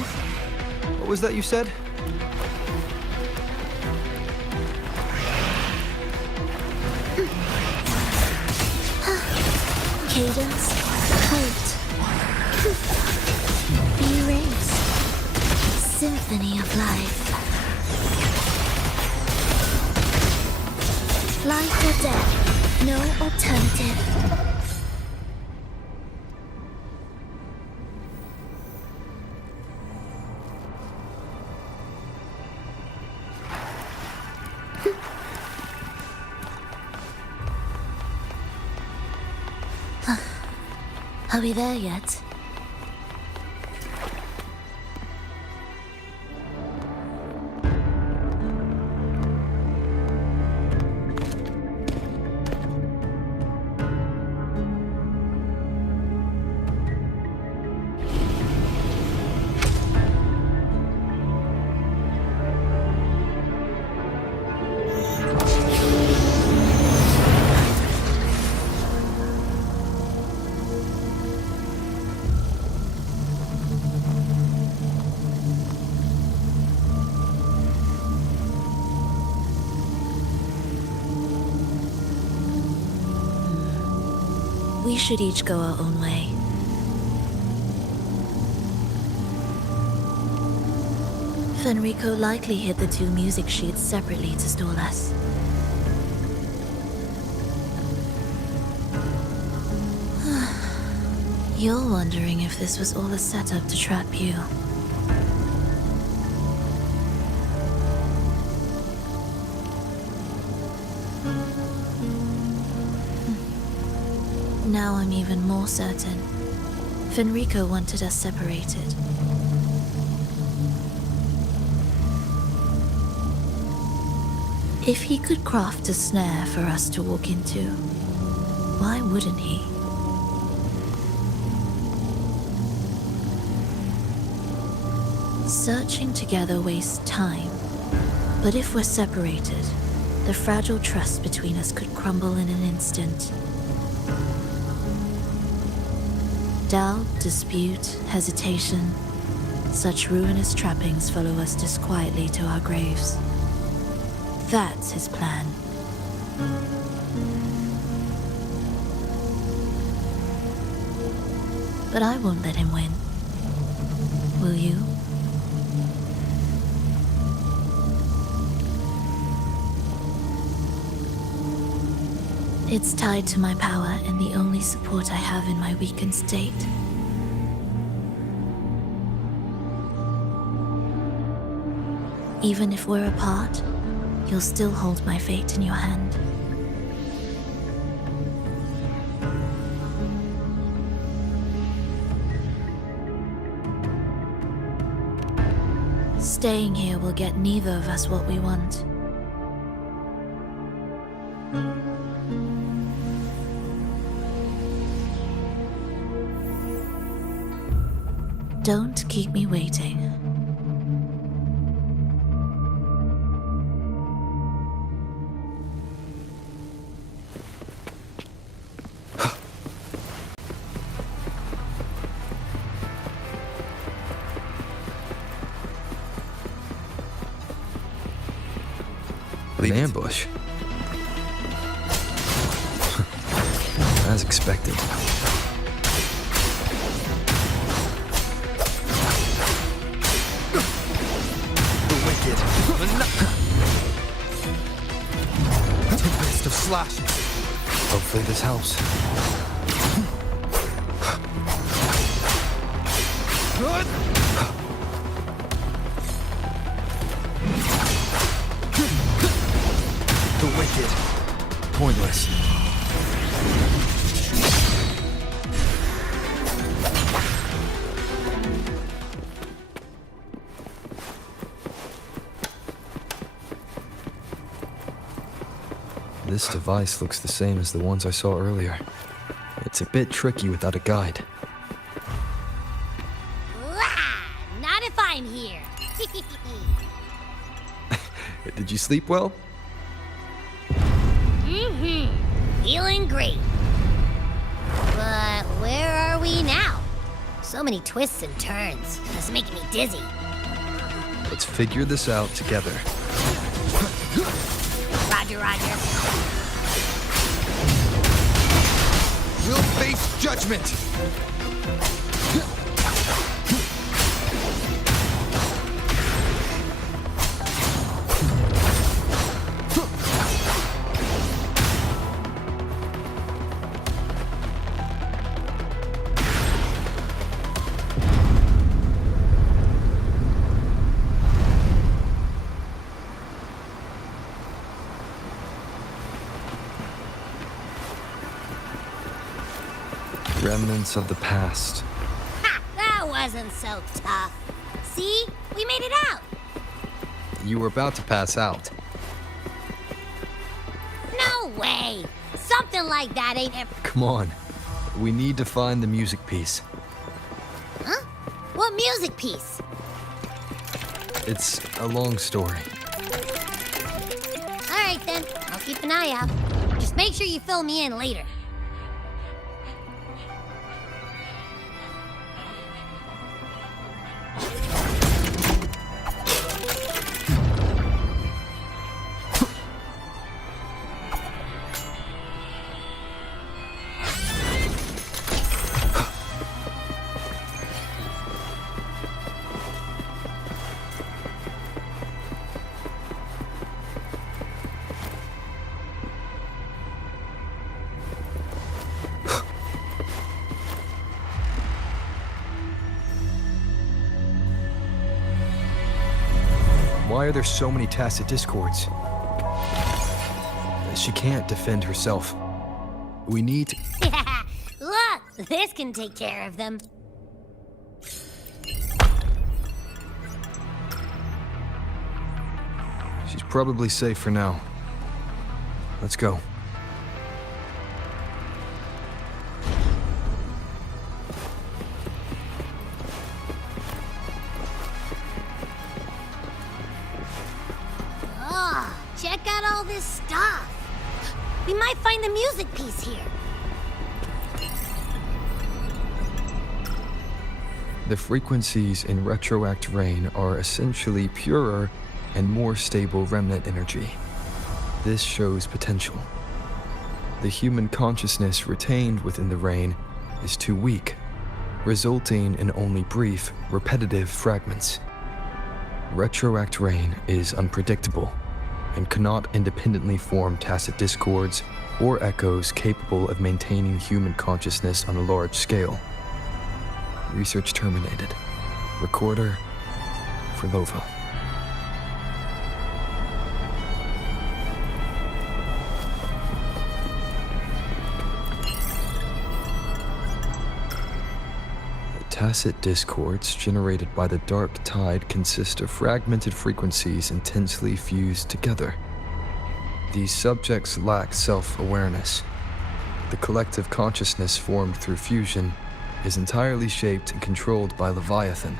what was that you said? Cadence, halt, erase, symphony of life. Life or death, no alternative. Are we there yet? We should each go our own way. Fenrico likely hid the two music sheets separately to stall us. You're wondering if this was all a setup to trap you. Now I'm even more certain. Fenrico wanted us separated. If he could craft a snare for us to walk into, why wouldn't he? Searching together wastes time, but if we're separated, the fragile trust between us could crumble in an instant. Doubt, dispute, hesitation, such ruinous trappings follow us disquietly to our graves. That's his plan. But I won't let him win. Will you? It's tied to my power and the only support I have in my weakened state. Even if we're apart, you'll still hold my fate in your hand. Staying here will get neither of us what we want. Don't keep me waiting. An ambush. As expected. The wicked. Tempest of slashes. Hopefully this helps. The wicked. Pointless. This device looks the same as the ones I saw earlier. It's a bit tricky without a guide. Not if I'm here. Did you sleep well? Feeling great. But where are we now? So many twists and turns. It's making me dizzy. Let's figure this out together. Roger, roger. We'll face judgment. Remnants of the past. Ha! That wasn't so tough. See? We made it out. You were about to pass out. No way. Something like that ain't ever... Come on. We need to find the music piece. Huh? What music piece? It's a long story. All right, then. I'll keep an eye out. Just make sure you fill me in later. Why are there so many tacit discords? She can't defend herself. We need to... Look, this can take care of them. She's probably safe for now. Let's go. Oh, check out all this stuff. We might find the music piece here. The frequencies in retroact rain are essentially purer and more stable remnant energy. This shows potential. The human consciousness retained within the rain is too weak, resulting in only brief, repetitive fragments. Retroact rain is unpredictable and cannot independently form tacit discords or echoes capable of maintaining human consciousness on a large scale. Research terminated. Recorder for Lova. Tacit discords generated by the dark tide consist of fragmented frequencies intensely fused together. These subjects lack self-awareness. The collective consciousness formed through fusion is entirely shaped and controlled by Leviathan.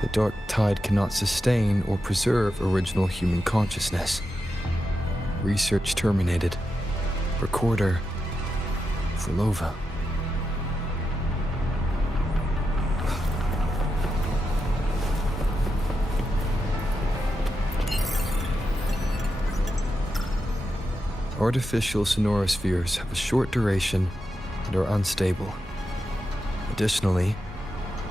The dark tide cannot sustain or preserve original human consciousness. Research terminated. Recorder Frolova. Artificial sonorospheres have a short duration and are unstable. Additionally,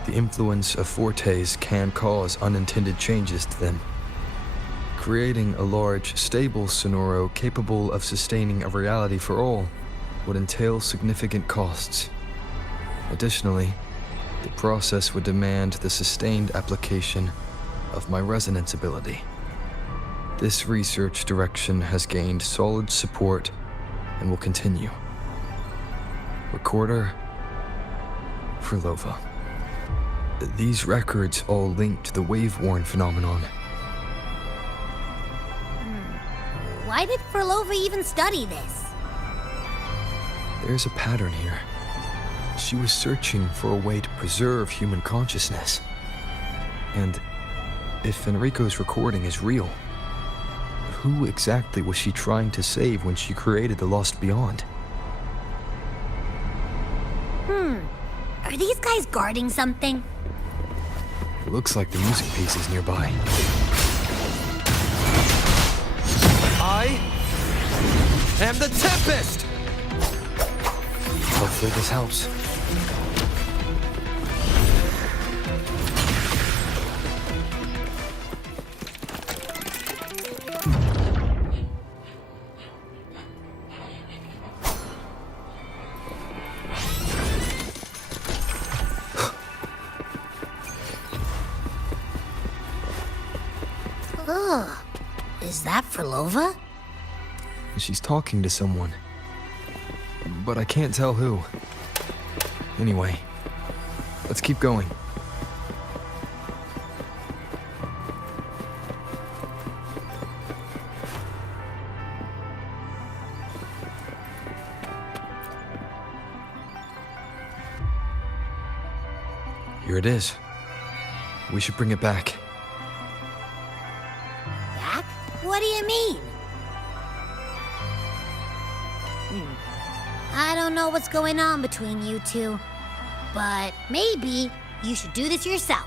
the influence of fortes can cause unintended changes to them. Creating a large, stable sonoro capable of sustaining a reality for all would entail significant costs. Additionally, the process would demand the sustained application of my resonance ability. This research direction has gained solid support and will continue. Recorder Frolova. These records all link to the wave-worn phenomenon. Why did Frolova even study this? There's a pattern here. She was searching for a way to preserve human consciousness. And if Enrico's recording is real, who exactly was she trying to save when she created the Lost Beyond? Are these guys guarding something? It looks like the music piece is nearby. I am the Tempest! Hopefully this helps. Is that Frolova? She's talking to someone, but I can't tell who. Anyway, let's keep going. Here it is. We should bring it back. Back? What do you mean? I don't know what's going on between you two, but maybe you should do this yourself.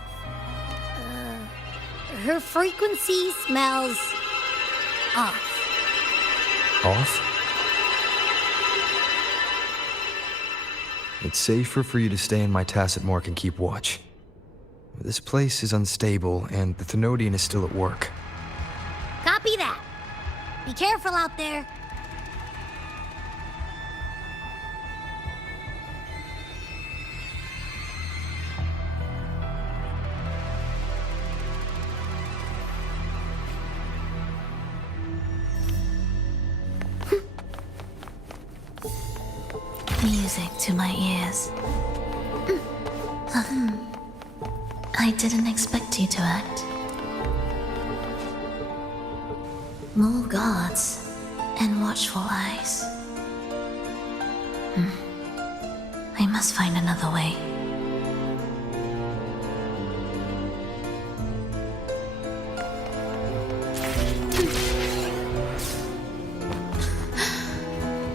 Her frequency smells off. Off? It's safer for you to stay in my tacit mark and keep watch. This place is unstable, and the Thenodian is still at work. Copy that. Be careful out there. Music to my ears. I didn't expect you to act. More guards and watchful eyes. I must find another way.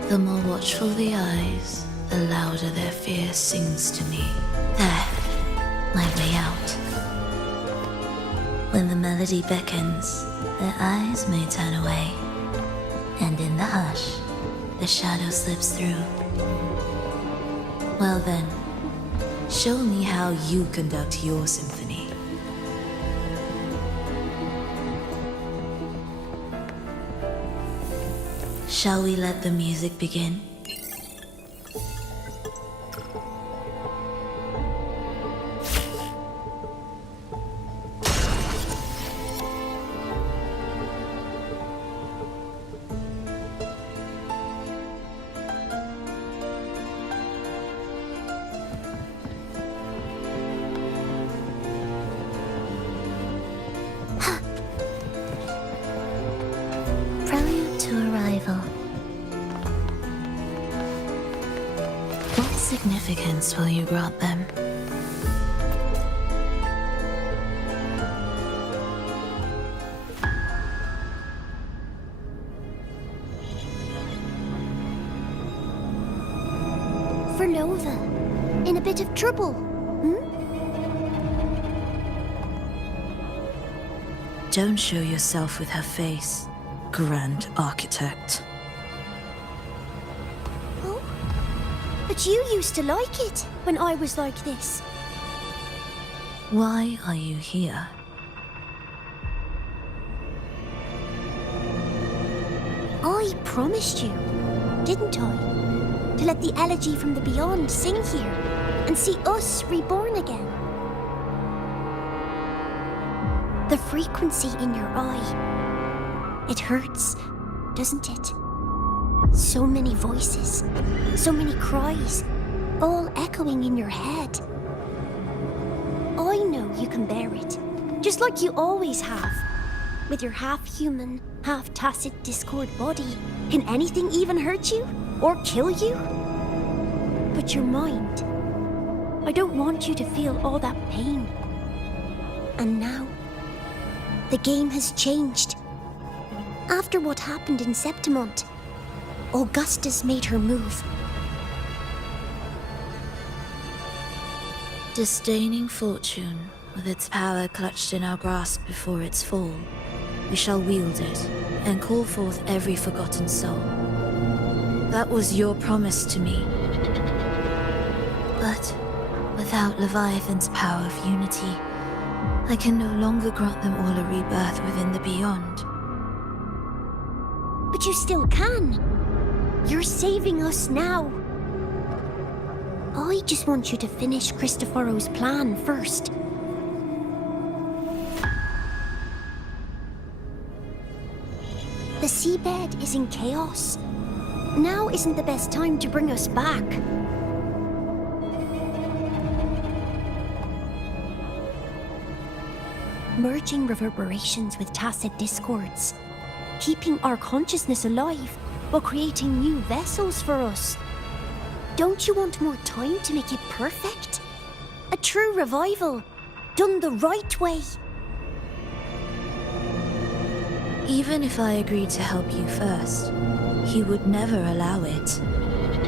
The more watchful the eyes, the louder their fear sings to me. There, my way out. When the melody beckons, their eyes may turn away, and in the hush, the shadow slips through. Well then, show me how you conduct your symphony. Shall we let the music begin? Prelude to Arrival. significance will you grant them? For Nova, in a bit of trouble, Don't show yourself with her face, Grand Architect. Oh, but you used to like it when I was like this. Why are you here? I promised you, didn't I? To let the elegy from the beyond sing here and see us reborn again. The frequency in your eye. It hurts, doesn't it? So many voices, so many cries, all echoing in your head. I know you can bear it, just like you always have. With your half-human, half-tacit Discord body, can anything even hurt you? Or kill you? But your mind, I don't want you to feel all that pain. And now, the game has changed. After what happened in Septimont, Augustus made her move. Disdaining fortune, with its power clutched in our grasp before its fall, we shall wield it and call forth every forgotten soul. That was your promise to me. But without Leviathan's power of unity, I can no longer grant them all a rebirth within the beyond. But you still can. You're saving us now. I just want you to finish Cristoforo's plan first. The seabed is in chaos. Now isn't the best time to bring us back. Merging reverberations with tacit discords. Keeping our consciousness alive while creating new vessels for us. Don't you want more time to make it perfect? A true revival, done the right way. Even if I agreed to help you first, he would never allow it.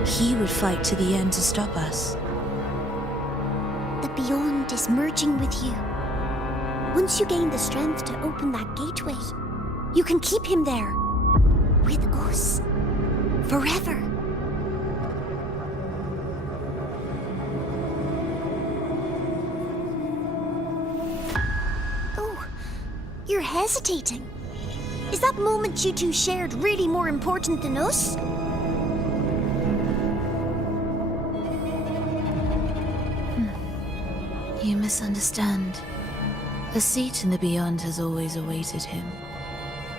He would fight to the end to stop us. The Beyond is merging with you. Once you gain the strength to open that gateway, you can keep him there. With us. Forever. Oh, you're hesitating. Is that moment you two shared really more important than us? You misunderstand. A seat in the Beyond has always awaited him.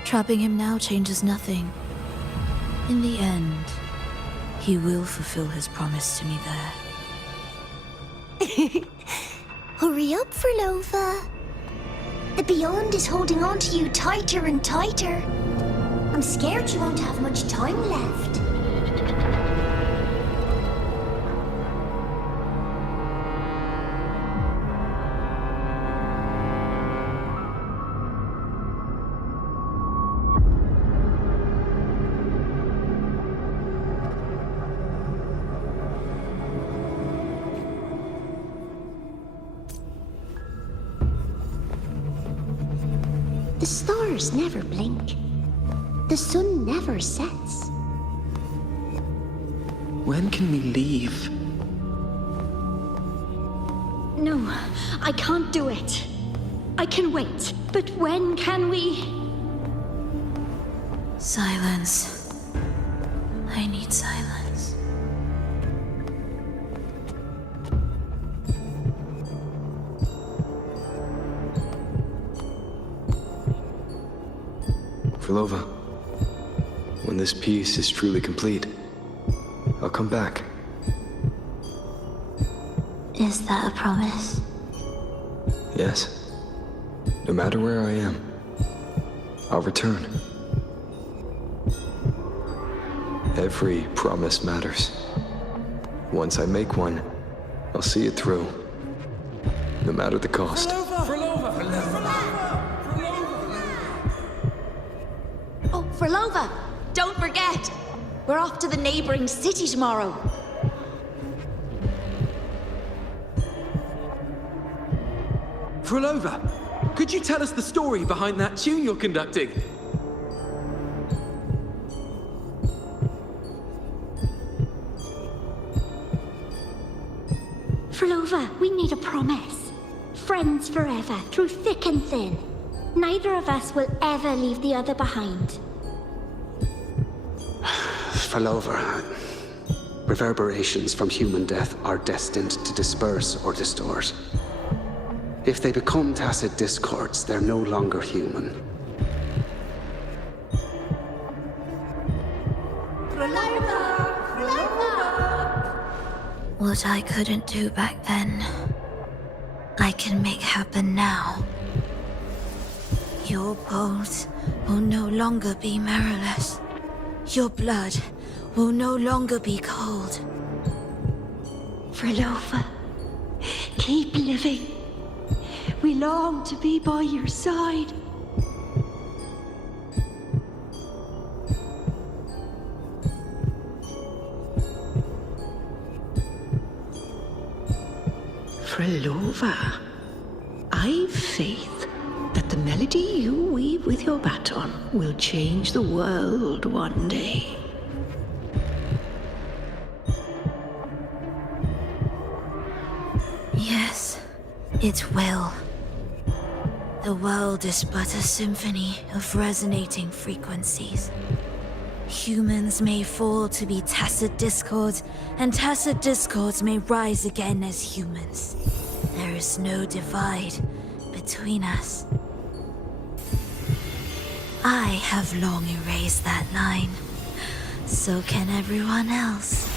Trapping him now changes nothing. In the end, he will fulfill his promise to me there. Hurry up, Furlova. The Beyond is holding on to you tighter and tighter. I'm scared you won't have much time left. The stars never blink. The sun never sets. When can we leave? No, I can't do it. I can wait, but when can we? Silence. I need silence. Furlova, when this piece is truly complete, I'll come back. Is that a promise? Yes. No matter where I am, I'll return. Every promise matters. Once I make one, I'll see it through. No matter the cost. Oh, Frolova! Don't forget! We're off to the neighboring city tomorrow. Frolova, could you tell us the story behind that tune you're conducting? Frolova, we need a promise. Friends forever, through thick and thin. Neither of us will ever leave the other behind. Frolova, reverberations from human death are destined to disperse or distort. If they become tacit discords, they're no longer human. What I couldn't do back then, I can make happen now. Your bones will no longer be marrowless. Your blood will no longer be cold. Frolova, keep living. We long to be by your side. Frolova, I've faith that the melody you weave with your baton will change the world one day. Yes, it will. The world is but a symphony of resonating frequencies. Humans may fall to be tacit discords, and tacit discords may rise again as humans. There is no divide between us. I have long erased that line. So can everyone else.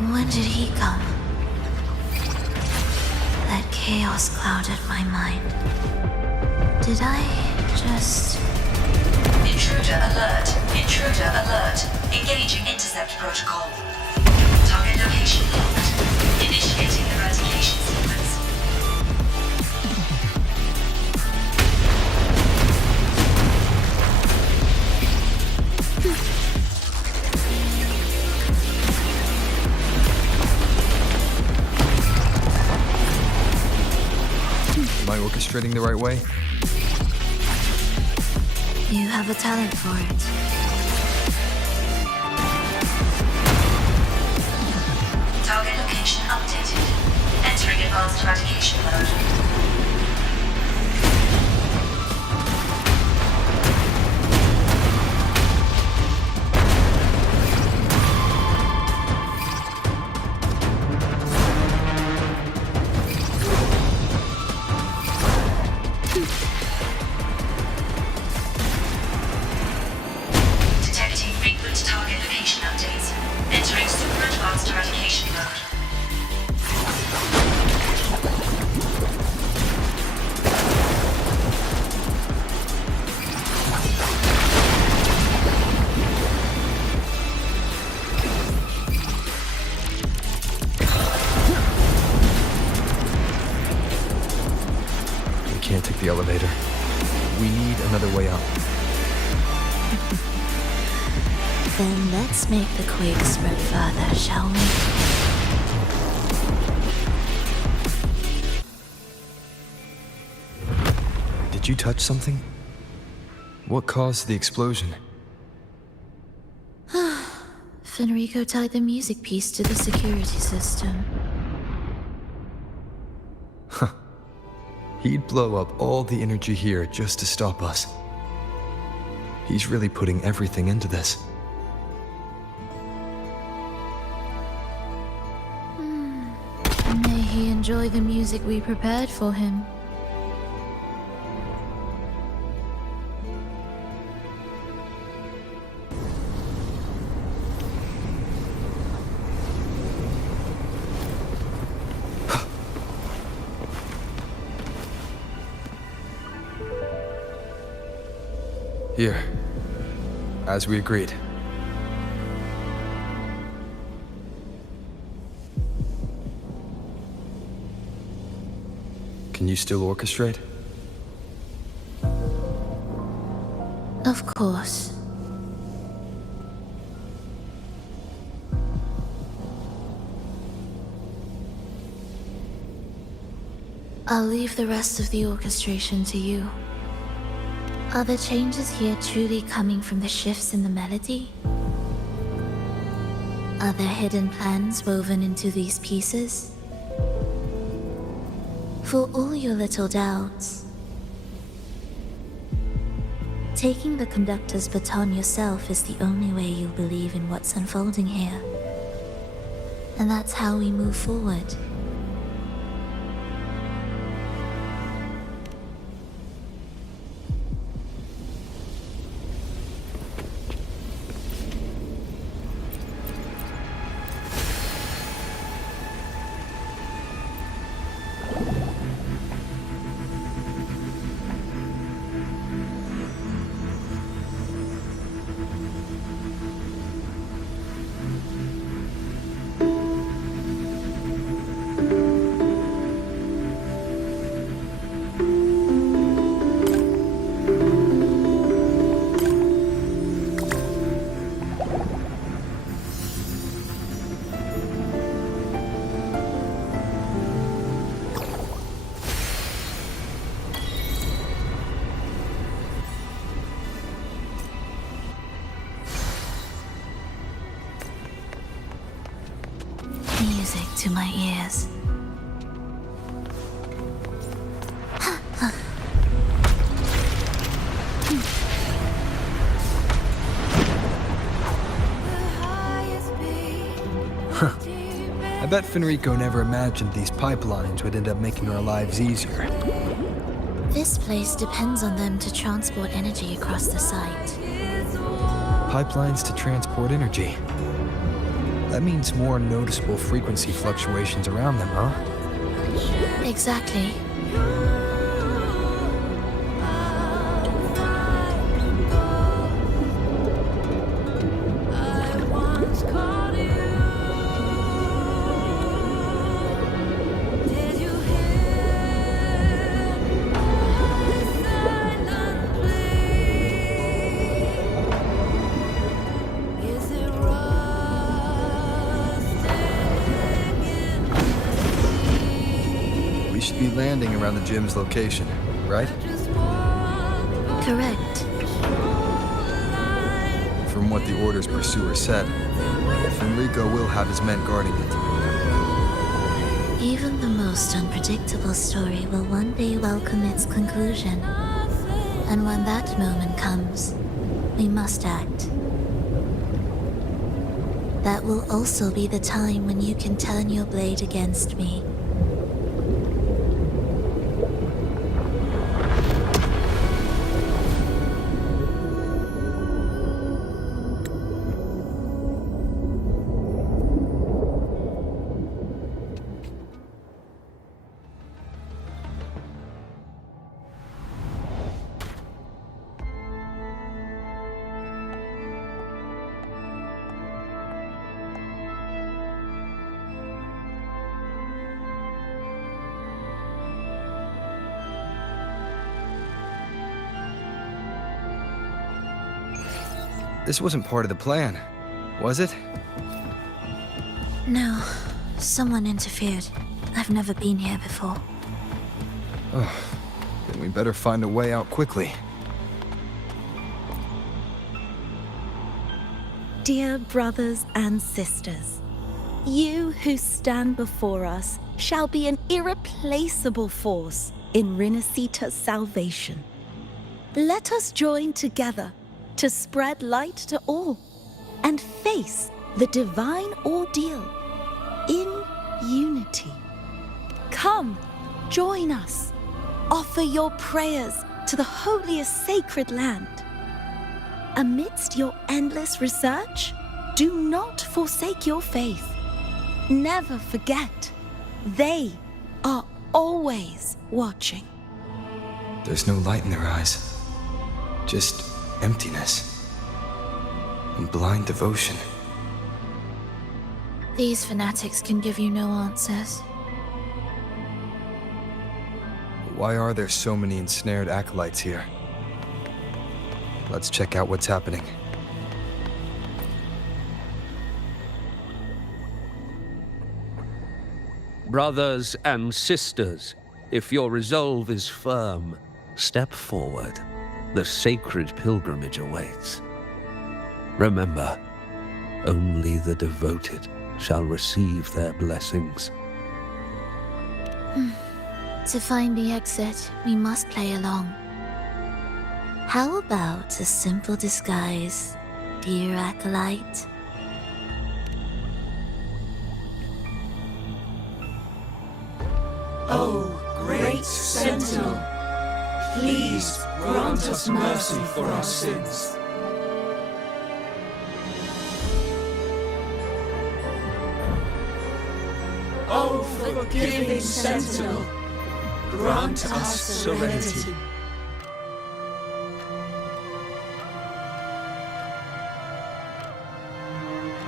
When did he come? That chaos clouded my mind. Did I just... Intruder alert. Intruder alert. Engaging intercept protocol. Target location locked. Initiating eradication sequence. Am I orchestrating the right way? You have a talent for it. Target location updated. Entering advanced eradication mode. Detecting frequent target location updates. Entering super advanced eradication mode. We can't take the elevator. We need another way up. Then let's make the quake spread further, shall we? Did you touch something? What caused the explosion? Fenrico tied the music piece to the security system. He'd blow up all the energy here just to stop us. He's really putting everything into this. May he enjoy the music we prepared for him. Here, as we agreed. Can you still orchestrate? Of course. I'll leave the rest of the orchestration to you. Are the changes here truly coming from the shifts in the melody? Are there hidden plans woven into these pieces? For all your little doubts, taking the conductor's baton yourself is the only way you'll believe in what's unfolding here. And that's how we move forward. Music to my ears. I bet Fenrico never imagined these pipelines would end up making our lives easier. This place depends on them to transport energy across the site. Pipelines to transport energy. That means more noticeable frequency fluctuations around them, huh? Exactly. We should be landing around the gym's location, right? Correct. From what the Order's pursuer said, Fenrico will have his men guarding it. Even the most unpredictable story will one day welcome its conclusion. And when that moment comes, we must act. That will also be the time when you can turn your blade against me. This wasn't part of the plan, was it? No, someone interfered. I've never been here before. Oh, then we better find a way out quickly. Dear brothers and sisters, you who stand before us shall be an irreplaceable force in Rinasita's salvation. Let us join together to spread light to all and face the divine ordeal in unity. Come, join us. Offer your prayers to the holiest sacred land. Amidst your endless research, do not forsake your faith. Never forget, they are always watching. There's no light in their eyes. Just emptiness. And blind devotion. These fanatics can give you no answers. Why are there so many ensnared acolytes here? Let's check out what's happening. Brothers and sisters, if your resolve is firm, step forward. The sacred pilgrimage awaits. Remember, only the devoted shall receive their blessings. To find the exit, we must play along. How about a simple disguise, dear acolyte? Oh, great Sentinel, please grant us mercy for our sins. Oh, forgiving Sentinel, grant us serenity.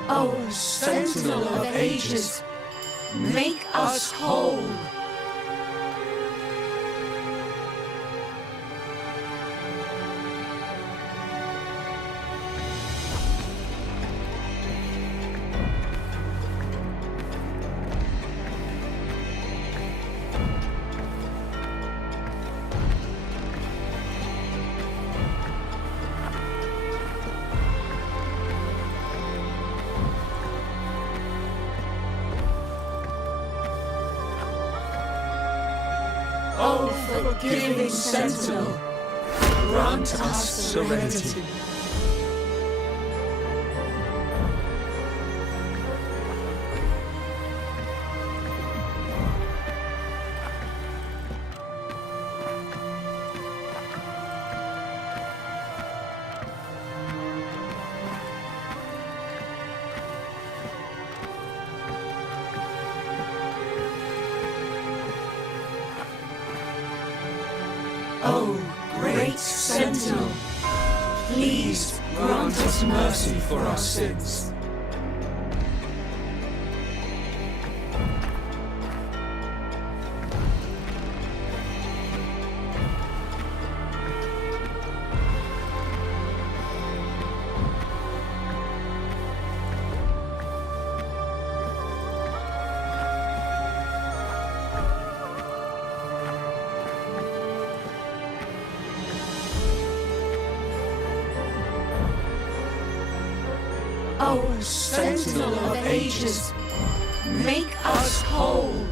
Oh, Sentinel of ages, make us whole. Oh, forgiving Sentinel, grant us serenity. Oh, great Sentinel, please grant us mercy for our sins. Oh, Sentinel of ages, make us whole.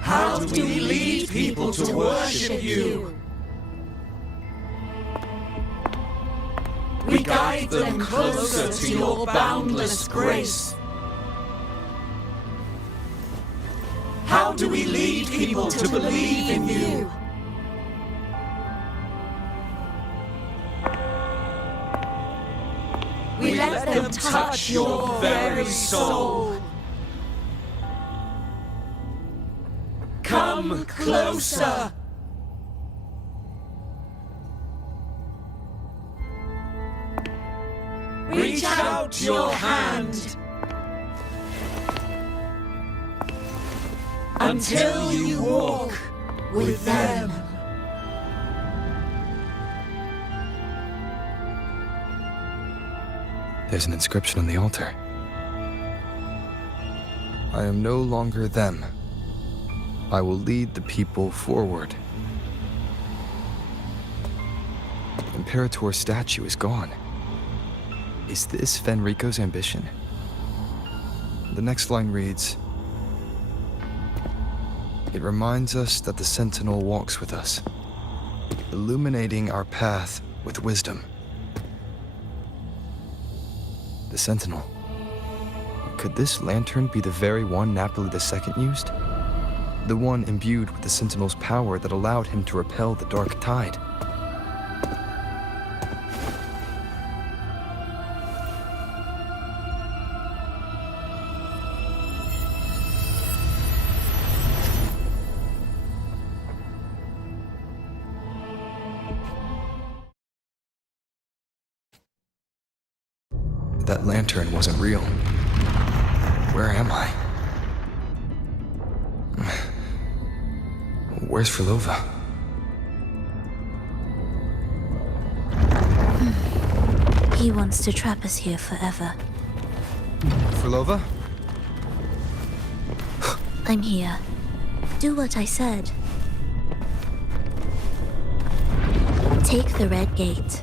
How do we lead people to worship you? We guide them closer to your boundless grace. How do we lead people to believe in you? We let them touch your very soul. Come closer. Reach out your hand. Until you walk with them. There's an inscription on the altar. I am no longer them. I will lead the people forward. Imperator's statue is gone. Is this Fenrico's ambition? The next line reads, it reminds us that the Sentinel walks with us. illuminating our path with wisdom. The Sentinel. Could this lantern be the very one Napoli II used? The one imbued with the Sentinel's power that allowed him to repel the dark tide? That lantern wasn't real. Where am I? Where's Frolova? He wants to trap us here forever. Frolova? I'm here. Do what I said. Take the red gate.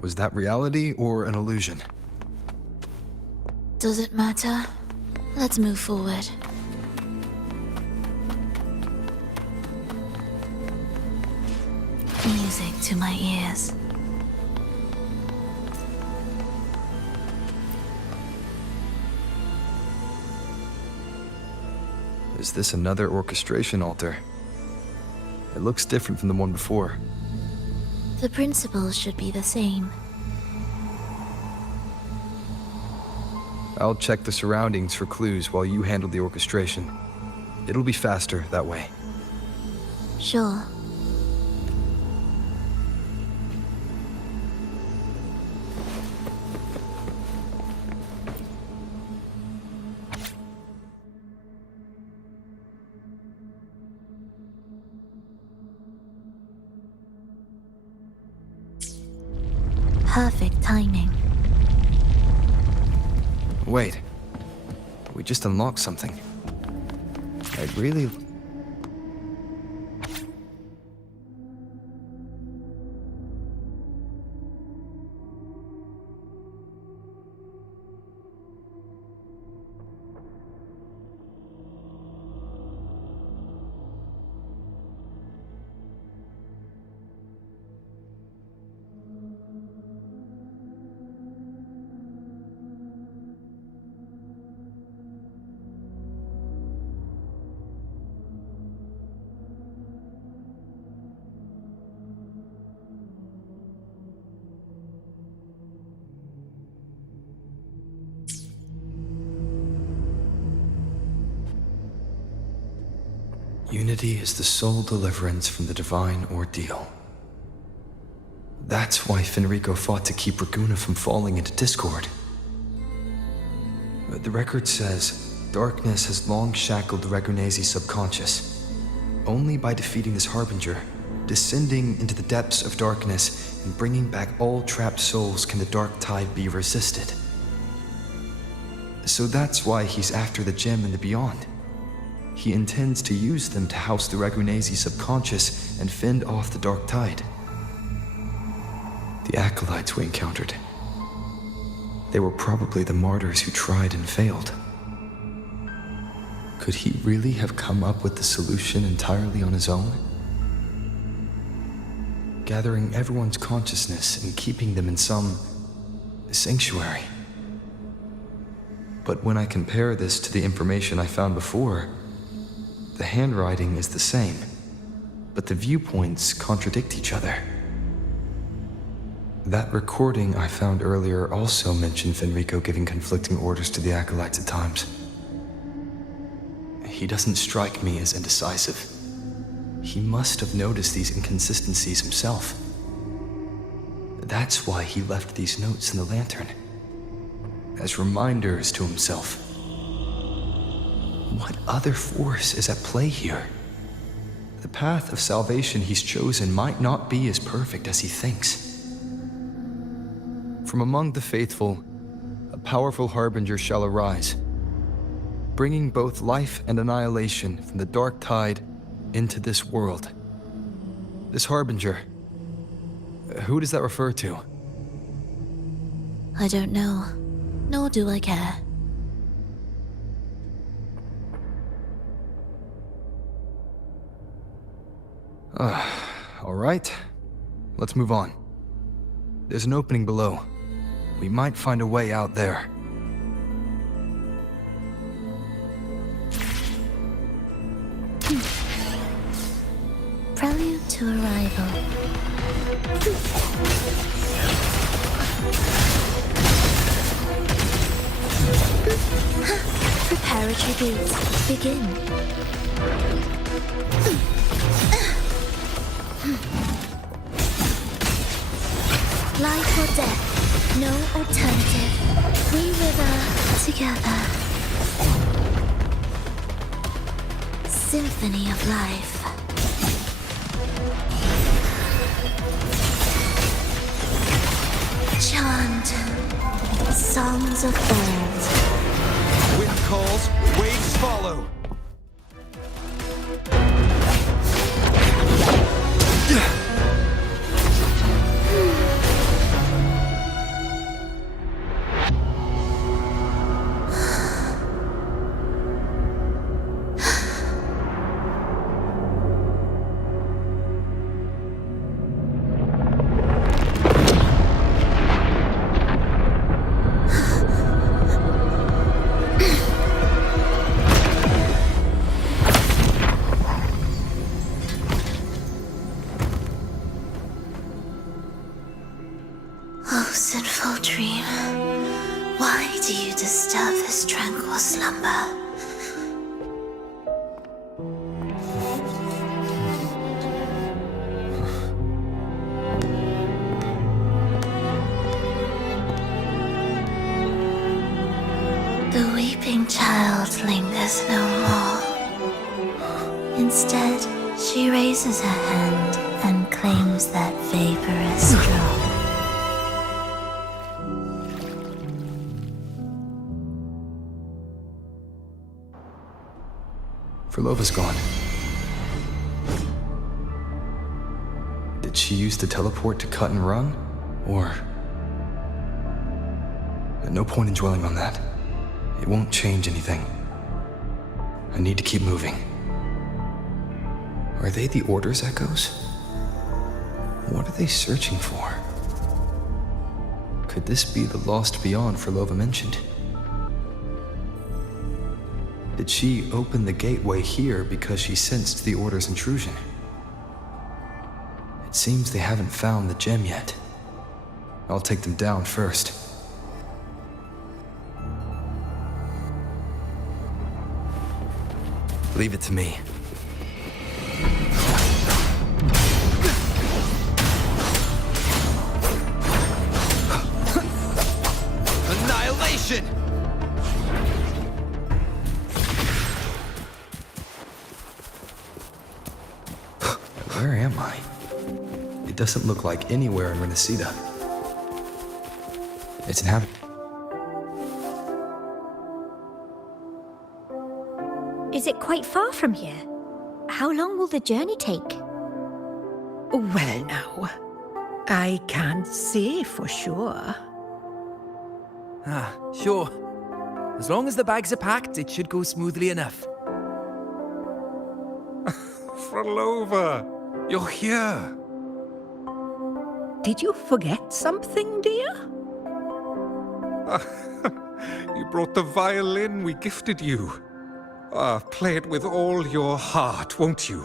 Was that reality or an illusion? Does it matter? Let's move forward. Music to my ears. Is this another orchestration altar? It looks different from the one before. The principles should be the same. I'll check the surroundings for clues while you handle the orchestration. It'll be faster that way. Sure. Perfect timing. Wait. We just unlocked something. I'd really... Unity is the sole deliverance from the divine ordeal. That's why Fenrico fought to keep Raguna from falling into discord. The record says, darkness has long shackled Ragunese's subconscious. Only by defeating this harbinger, descending into the depths of darkness, and bringing back all trapped souls can the dark tide be resisted. So that's why he's after the gem and the beyond. He intends to use them to house the Ragunese subconscious and fend off the dark tide. The acolytes we encountered. They were probably the martyrs who tried and failed. Could he really have come up with the solution entirely on his own? Gathering everyone's consciousness and keeping them in some sanctuary. But when I compare this to the information I found before, the handwriting is the same, but the viewpoints contradict each other. That recording I found earlier also mentioned Fenrico giving conflicting orders to the acolytes at times. He doesn't strike me as indecisive. He must have noticed these inconsistencies himself. That's why he left these notes in the lantern, as reminders to himself. What other force is at play here? The path of salvation he's chosen might not be as perfect as he thinks. From among the faithful, a powerful harbinger shall arise, bringing both life and annihilation from the dark tide into this world. This harbinger. Who does that refer to? I don't know, nor do I care. All right. Let's move on. There's an opening below. We might find a way out there. Prelude to arrival. Preparatory gates begin. Life or death, no alternative. We wither together. Symphony of life. Chant songs of old. Wind calls, waves follow. Oh, sinful dream, why do you disturb this tranquil slumber? The weeping child lingers no more. Instead, she raises her hand and claims that vaporous drop. Frolova's gone. Did she use the teleport to cut and run? Or... No point in dwelling on that. It won't change anything. I need to keep moving. Are they the Order's echoes? What are they searching for? Could this be the lost beyond Frolova mentioned? Did she open the gateway here because she sensed the Order's intrusion? It seems they haven't found the gem yet. I'll take them down first. Leave it to me. Annihilation! Where am I? It doesn't look like anywhere in Renacita. It's inhabited. Is it quite far from here? How long will the journey take? Well, now, I can't say for sure. Ah, sure. As long as the bags are packed, it should go smoothly enough. Frolova, you're here. Did you forget something, dear? You brought the violin we gifted you. Play it with all your heart, won't you?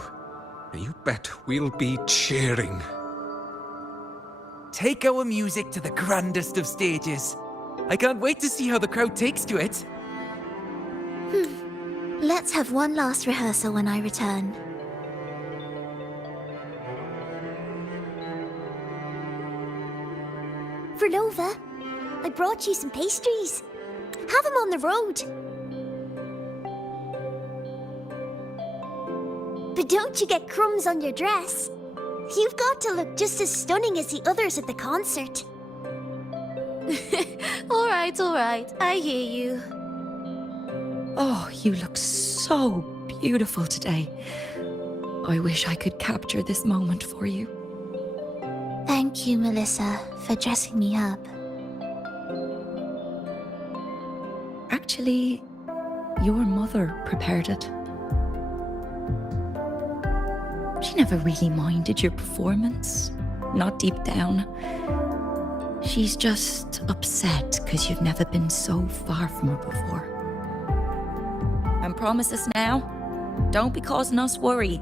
You bet we'll be cheering. Take our music to the grandest of stages. I can't wait to see how the crowd takes to it. Let's have one last rehearsal when I return. Frolova, I brought you some pastries. Have them on the road. But don't you get crumbs on your dress. You've got to look just as stunning as the others at the concert. All right, I hear you. Oh, you look so beautiful today. I wish I could capture this moment for you. Thank you, Melissa, for dressing me up. Actually, your mother prepared it. She never really minded your performance, not deep down. She's just upset because you've never been so far from her before. And promise us now, don't be causing us worry.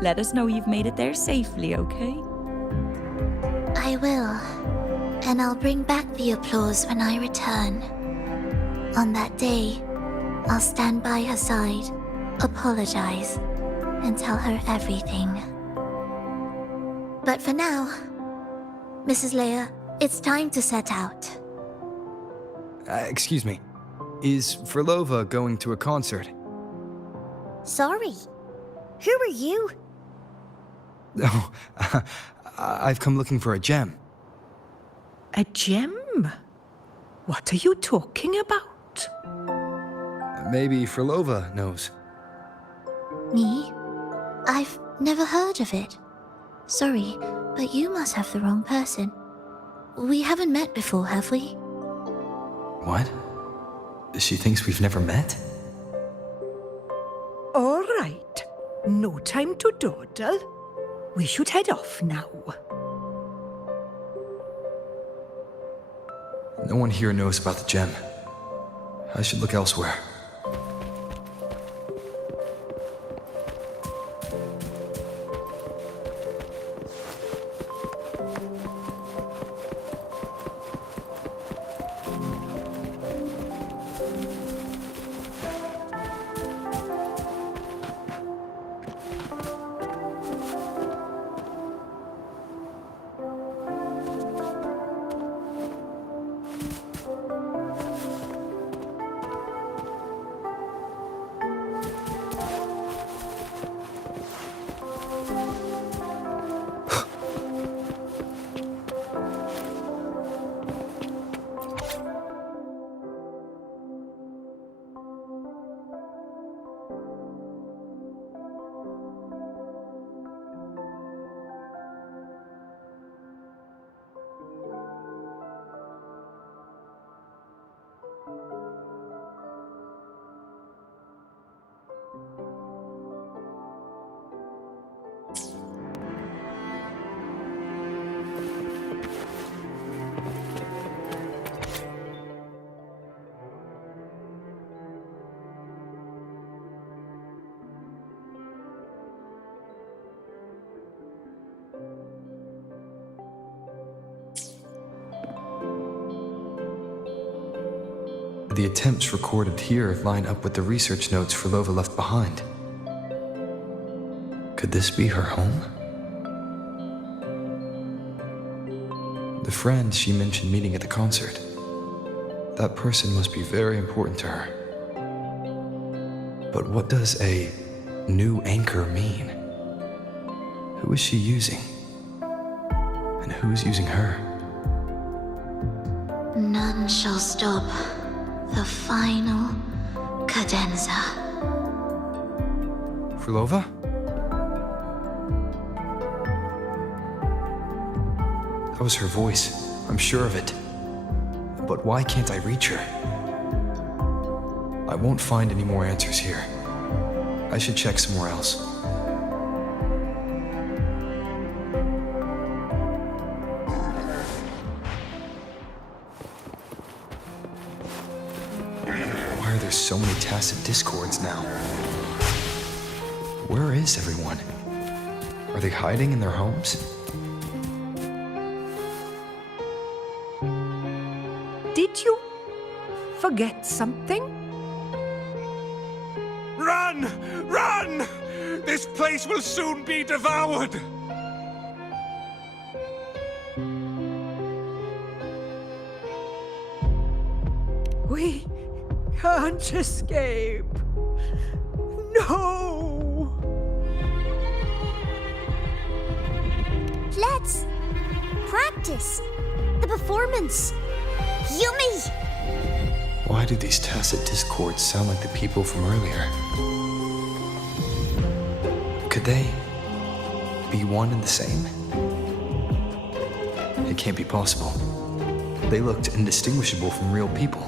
Let us know you've made it there safely, okay? I will. And I'll bring back the applause when I return. On that day, I'll stand by her side, apologize, and tell her everything. But for now, Mrs. Leia, it's time to set out. Excuse me. Is Frolova going to a concert? Sorry. Who are you? Oh, I've come looking for a gem. A gem? What are you talking about? Maybe Frolova knows. Me? I've never heard of it. Sorry, but you must have the wrong person. We haven't met before, have we? What? She thinks we've never met? All right. No time to dawdle. We should head off now. No one here knows about the gem. I should look elsewhere. The attempts recorded here line up with the research notes Frolova left behind. Could this be her home? The friend she mentioned meeting at the concert. That person must be very important to her. But what does a new anchor mean? Who is she using? And who's using her? None shall stop the final cadenza. Frolova? That was her voice. I'm sure of it. But why can't I reach her? I won't find any more answers here. I should check somewhere else. Why are there so many tacit discords now? Where is everyone? Are they hiding in their homes? Did you forget something? Run! Run! This place will soon be devoured! We can't escape. No! Let's practice the performance. Yummy! Why do these tacit discords sound like the people from earlier? Could they be one and the same? It can't be possible. They looked indistinguishable from real people.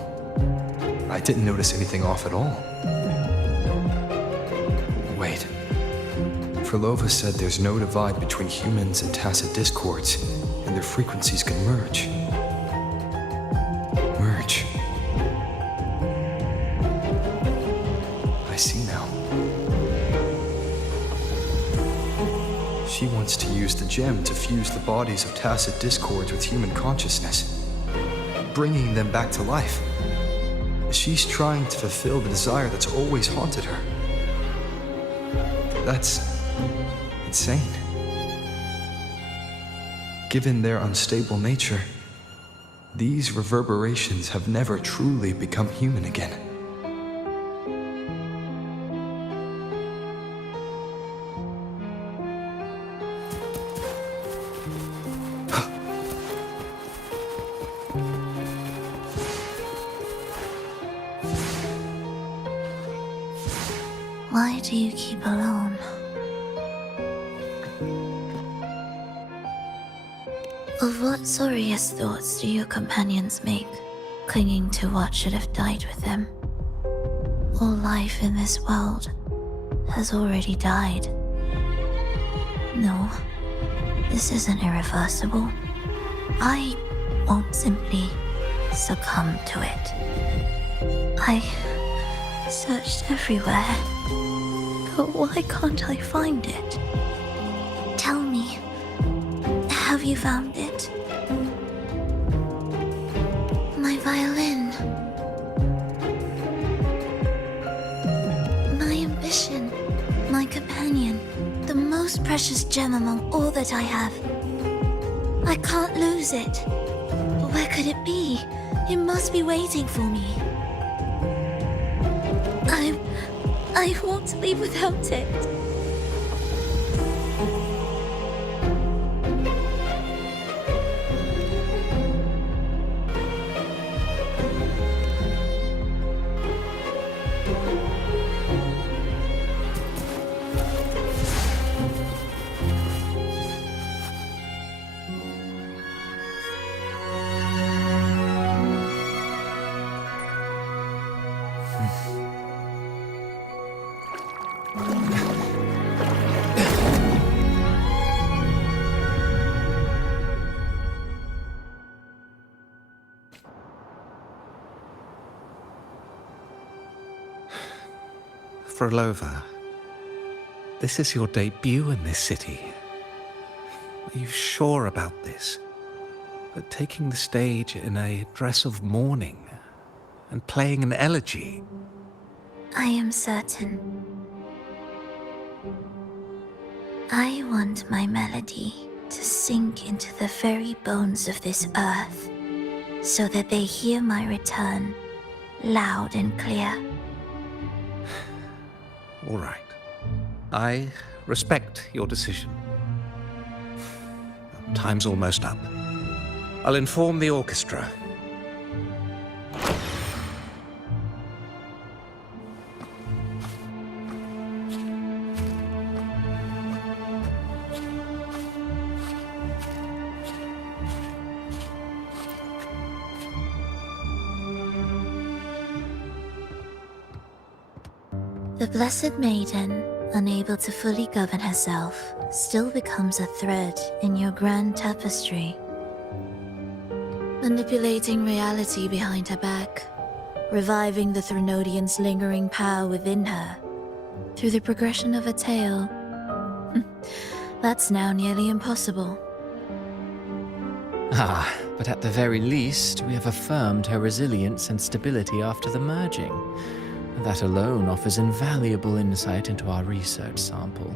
I didn't notice anything off at all. Wait. Frolova said there's no divide between humans and tacit discords, and their frequencies can merge. Merge. I see now. She wants to use the gem to fuse the bodies of tacit discords with human consciousness, bringing them back to life. She's trying to fulfill the desire that's always haunted her. That's insane. Given their unstable nature, these reverberations have never truly become human again. Why do you keep alone? Of what sorriest thoughts do your companions make, clinging to what should have died with them? All life in this world has already died. No, this isn't irreversible. I won't simply succumb to it. I searched everywhere, but why can't I find it? Tell me, have you found it? My violin. My ambition. My companion. The most precious gem among all that I have. I can't lose it. Where could it be? It must be waiting for me. I won't leave without it. Frolova, this is your debut in this city. Are you sure about this? But taking the stage in a dress of mourning and playing an elegy? I am certain. I want my melody to sink into the very bones of this earth, so that they hear my return loud and clear. All right. I respect your decision. Time's almost up. I'll inform the orchestra. The Blessed Maiden, unable to fully govern herself, still becomes a thread in your grand tapestry. Manipulating reality behind her back, reviving the Threnodian's lingering power within her, through the progression of a tale. That's now nearly impossible. Ah, but at the very least, we have affirmed her resilience and stability after the merging. That alone offers invaluable insight into our research sample.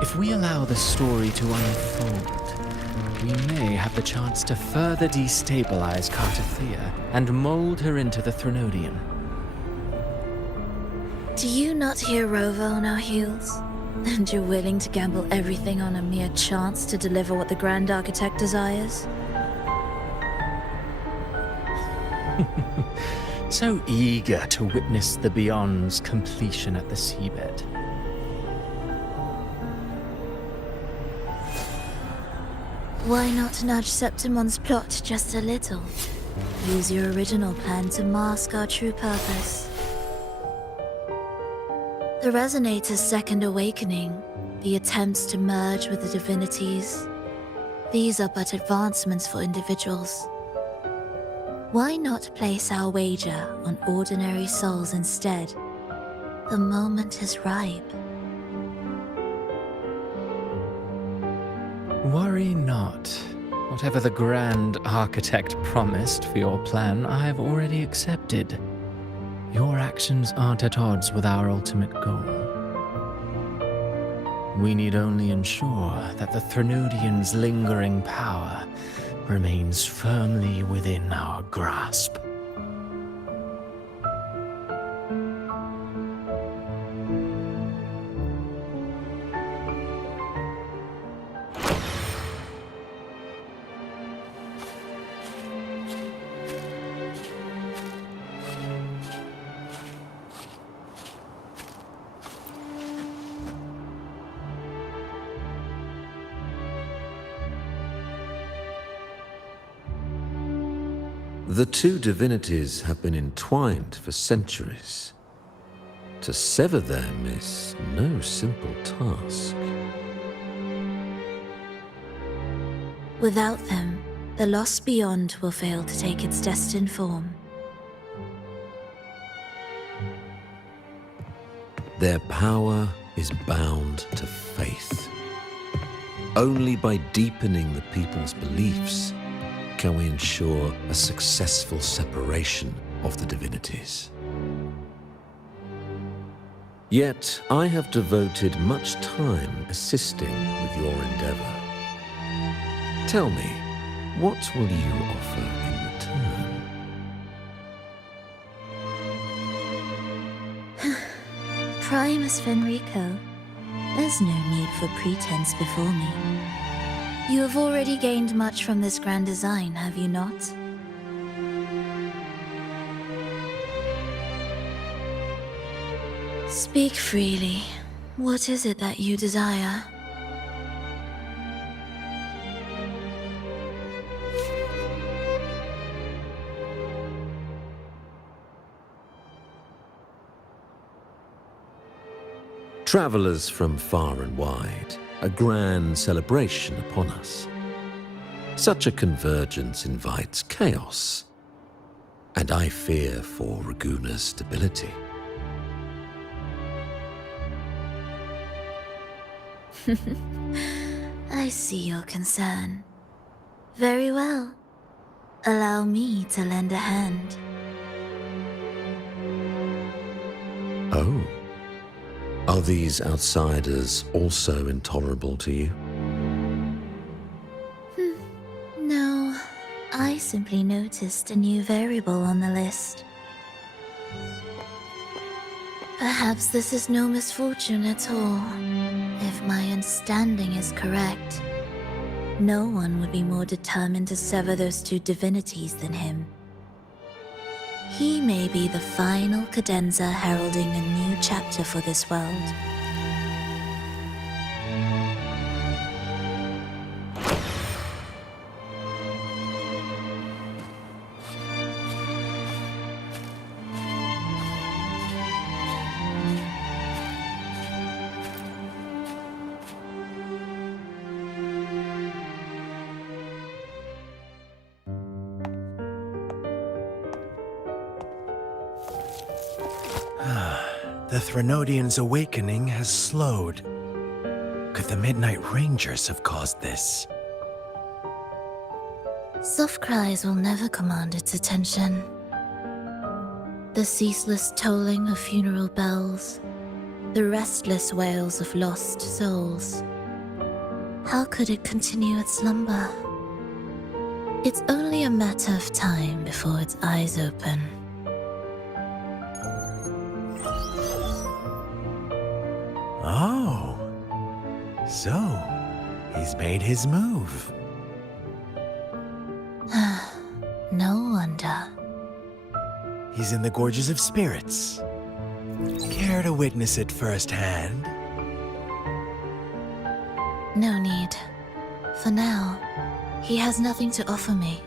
If we allow the story to unfold, we may have the chance to further destabilize Cartathea and mold her into the Threnodian. Do you not hear Rover on our heels? And you're willing to gamble everything on a mere chance to deliver what the Grand Architect desires? so eager to witness the Beyond's completion at the seabed. Why not nudge Septimon's plot just a little? Use your original plan to mask our true purpose. The Resonator's second awakening, the attempts to merge with the divinities, these are but advancements for individuals. Why not place our wager on ordinary souls instead? The moment is ripe. Worry not. Whatever the Grand Architect promised for your plan, I have already accepted. Your actions aren't at odds with our ultimate goal. We need only ensure that the Threnodian's lingering power remains firmly within our grasp. The two divinities have been entwined for centuries. To sever them is no simple task. Without them, the lost beyond will fail to take its destined form. Their power is bound to faith. Only by deepening the people's beliefs can we ensure a successful separation of the divinities. Yet, I have devoted much time assisting with your endeavor. Tell me, what will you offer in return? Primus Fenrico, there's no need for pretense before me. You have already gained much from this grand design, have you not? Speak freely. What is it that you desire? Travelers from far and wide, a grand celebration upon us. Such a convergence invites chaos, and I fear for Raguna's stability. I see your concern. Very well. Allow me to lend a hand. Oh. Are these outsiders also intolerable to you? No, I simply noticed a new variable on the list. Perhaps this is no misfortune at all. If my understanding is correct, no one would be more determined to sever those two divinities than him. He may be the final cadenza heralding a new chapter for this world. The Threnodian's awakening has slowed. Could the Midnight Rangers have caused this? Soft cries will never command its attention. The ceaseless tolling of funeral bells, the restless wails of lost souls. How could it continue its slumber? It's only a matter of time before its eyes open. Oh. So, he's made his move. No wonder. He's in the Gorges of Spirits. Care to witness it firsthand? No need. For now, he has nothing to offer me.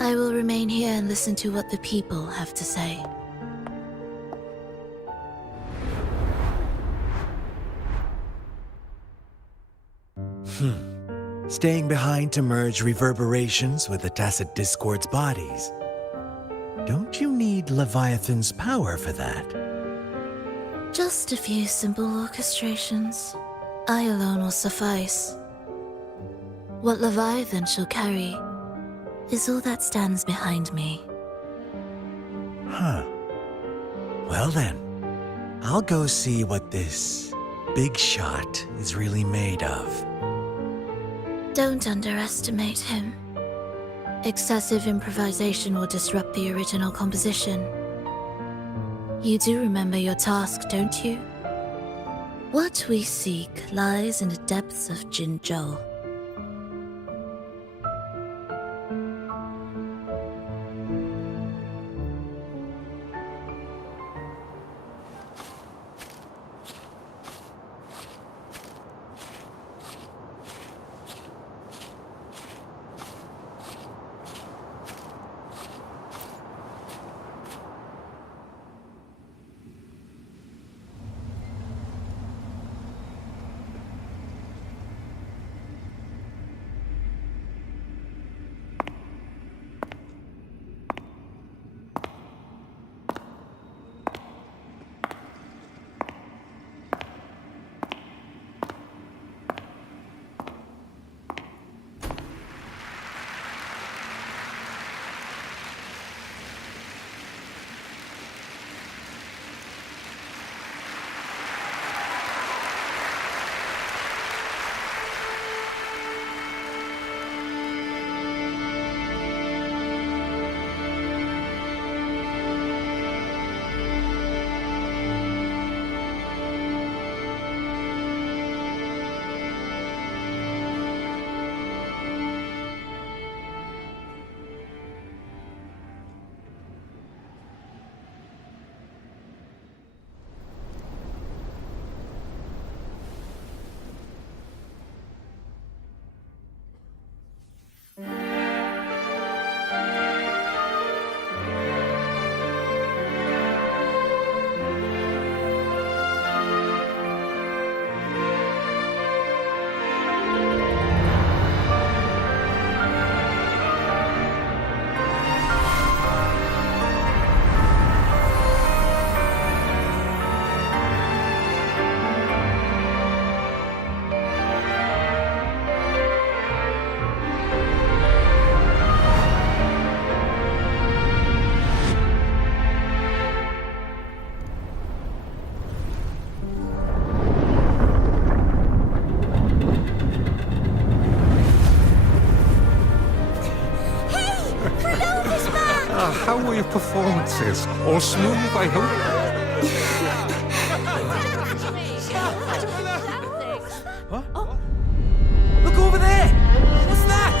I will remain here and listen to what the people have to say. Staying behind to merge reverberations with the tacit discord's bodies. Don't you need Leviathan's power for that? Just a few simple orchestrations. I alone will suffice. What Leviathan shall carry is all that stands behind me. Huh. Well then, I'll go see what this big shot is really made of. Don't underestimate him. Excessive improvisation will disrupt the original composition. You do remember your task, don't you? What we seek lies in the depths of Jinzhou. How were your performances? All smooth, I hope? Look over there! What's that?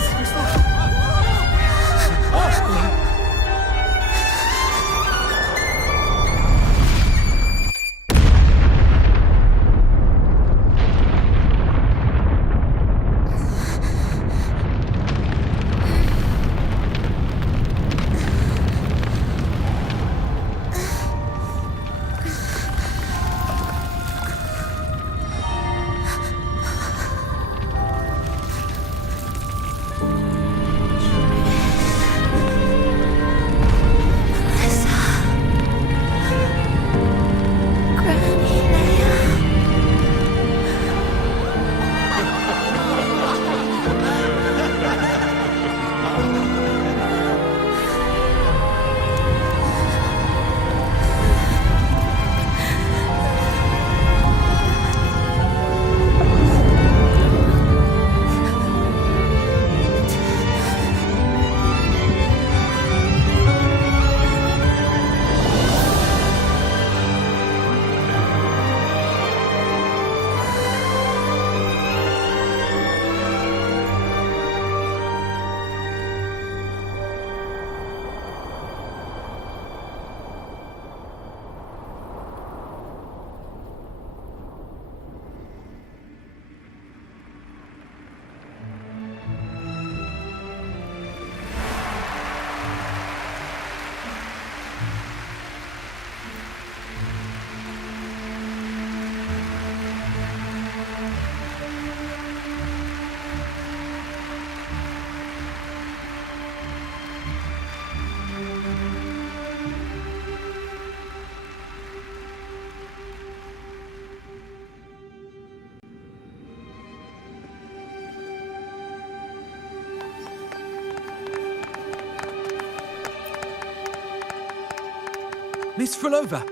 Miss Frolova,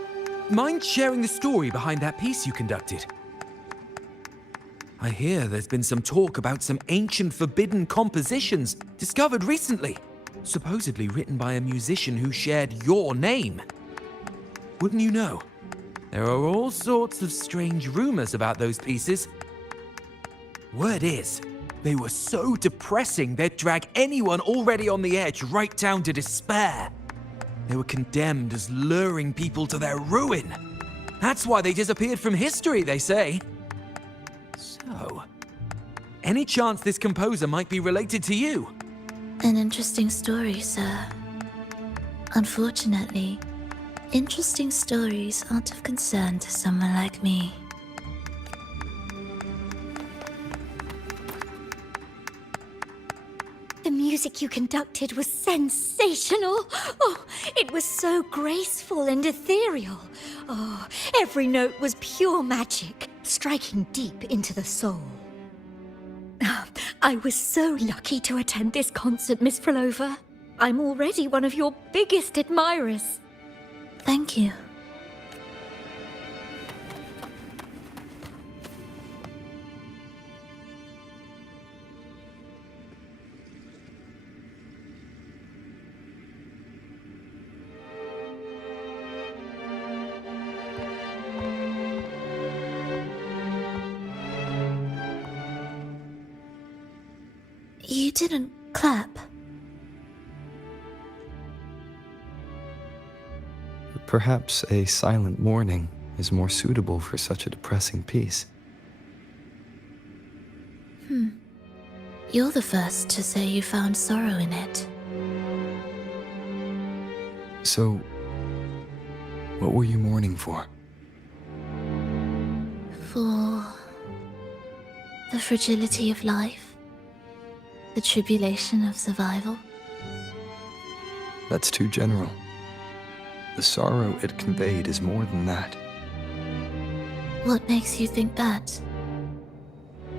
mind sharing the story behind that piece you conducted? I hear there's been some talk about some ancient forbidden compositions discovered recently, supposedly written by a musician who shared your name. Wouldn't you know? There are all sorts of strange rumors about those pieces. Word is, they were so depressing they'd drag anyone already on the edge right down to despair. They were condemned as luring people to their ruin. That's why they disappeared from history, they say. So, any chance this composer might be related to you? An interesting story, sir. Unfortunately, interesting stories aren't of concern to someone like me. The music you conducted was sensational. Oh, it was so graceful and ethereal. Oh, every note was pure magic, striking deep into the soul. I was so lucky to attend this concert, Miss Frolova. I'm already one of your biggest admirers. Thank you. You didn't clap. Perhaps a silent mourning is more suitable for such a depressing piece. You're the first to say you found sorrow in it. So, what were you mourning for? For the fragility of life, the tribulation of survival. That's too general. The sorrow it conveyed is more than that. What makes you think that?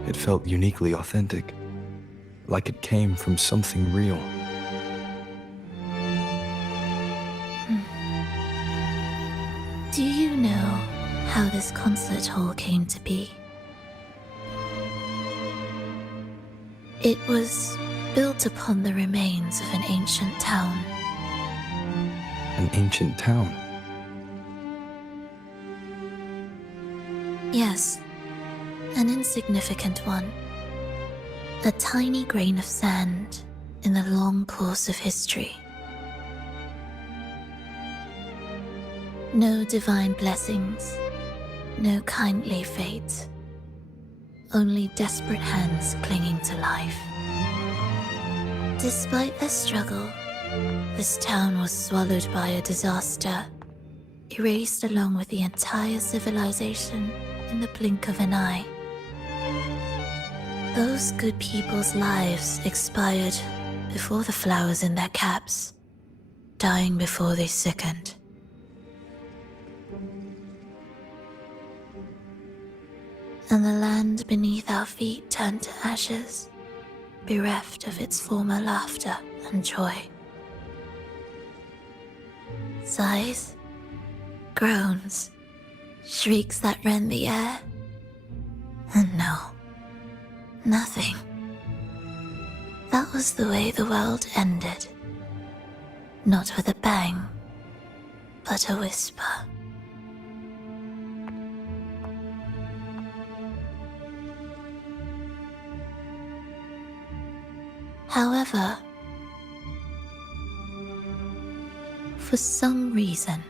It felt uniquely authentic, like it came from something real. Do you know how this concert hall came to be? It was built upon the remains of an ancient town. An ancient town? Yes, an insignificant one. A tiny grain of sand in the long course of history. No divine blessings, no kindly fate. Only desperate hands clinging to life. Despite their struggle, this town was swallowed by a disaster, erased along with the entire civilization in the blink of an eye. Those good people's lives expired before the flowers in their caps, dying before they sickened. And the land beneath our feet turned to ashes, bereft of its former laughter and joy. Sighs, groans, shrieks that rend the air. And no, nothing. That was the way the world ended. Not with a bang, but a whisper. However, for some reason,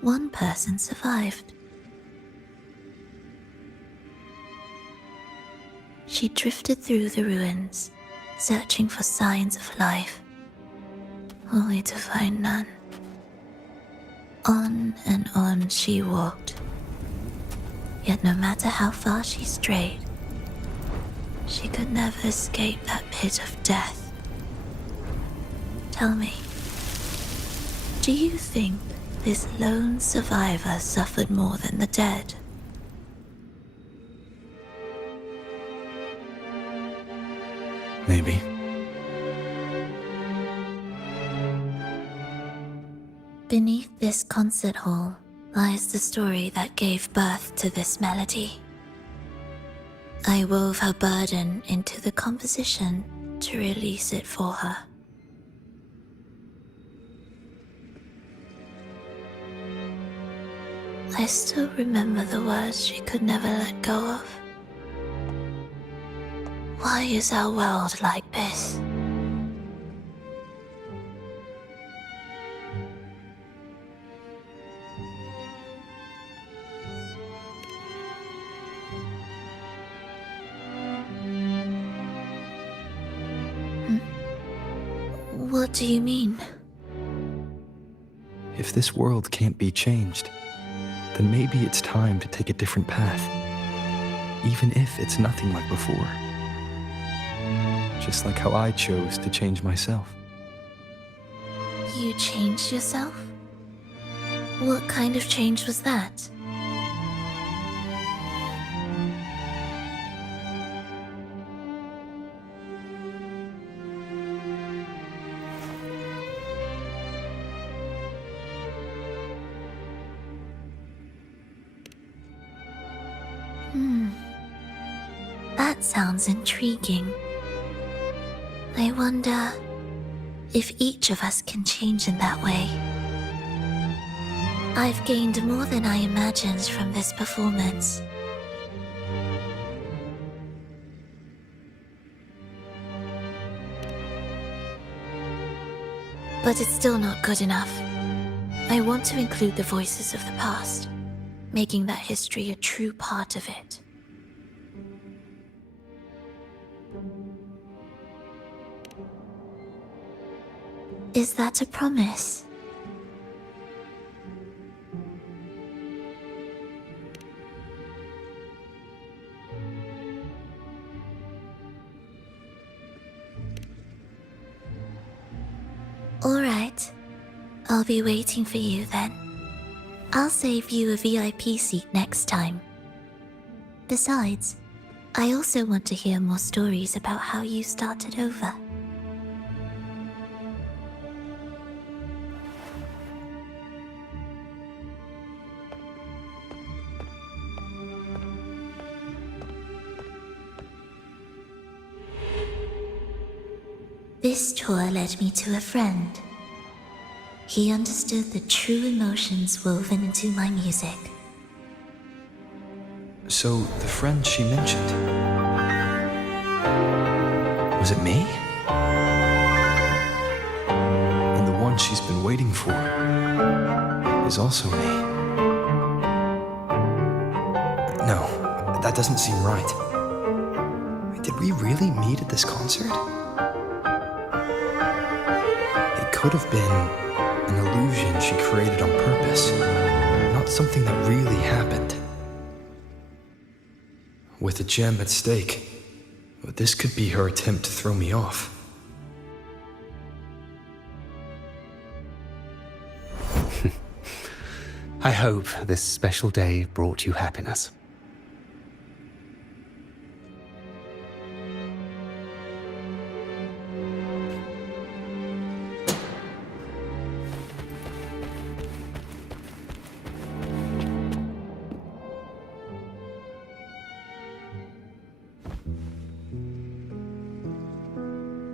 one person survived. She drifted through the ruins, searching for signs of life, only to find none. On and on she walked, yet no matter how far she strayed, she could never escape that pit of death. Tell me, do you think this lone survivor suffered more than the dead? Maybe. Beneath this concert hall lies the story that gave birth to this melody. I wove her burden into the composition to release it for her. I still remember the words she could never let go of. Why is our world like this? What do you mean? If this world can't be changed, then maybe it's time to take a different path. Even if it's nothing like before. Just like how I chose to change myself. You changed yourself? What kind of change was that? That sounds intriguing. I wonder if each of us can change in that way. I've gained more than I imagined from this performance. But it's still not good enough. I want to include the voices of the past, making that history a true part of it. Is that a promise? All right. I'll be waiting for you then. I'll save you a VIP seat next time. Besides, I also want to hear more stories about how you started over. This tour led me to a friend. He understood the true emotions woven into my music. So, the friend she mentioned... was it me? And the one she's been waiting for is also me. No, that doesn't seem right. Did we really meet at this concert? It could have been an illusion she created on purpose, not something that really happened. With a gem at stake, this could be her attempt to throw me off. I hope this special day brought you happiness.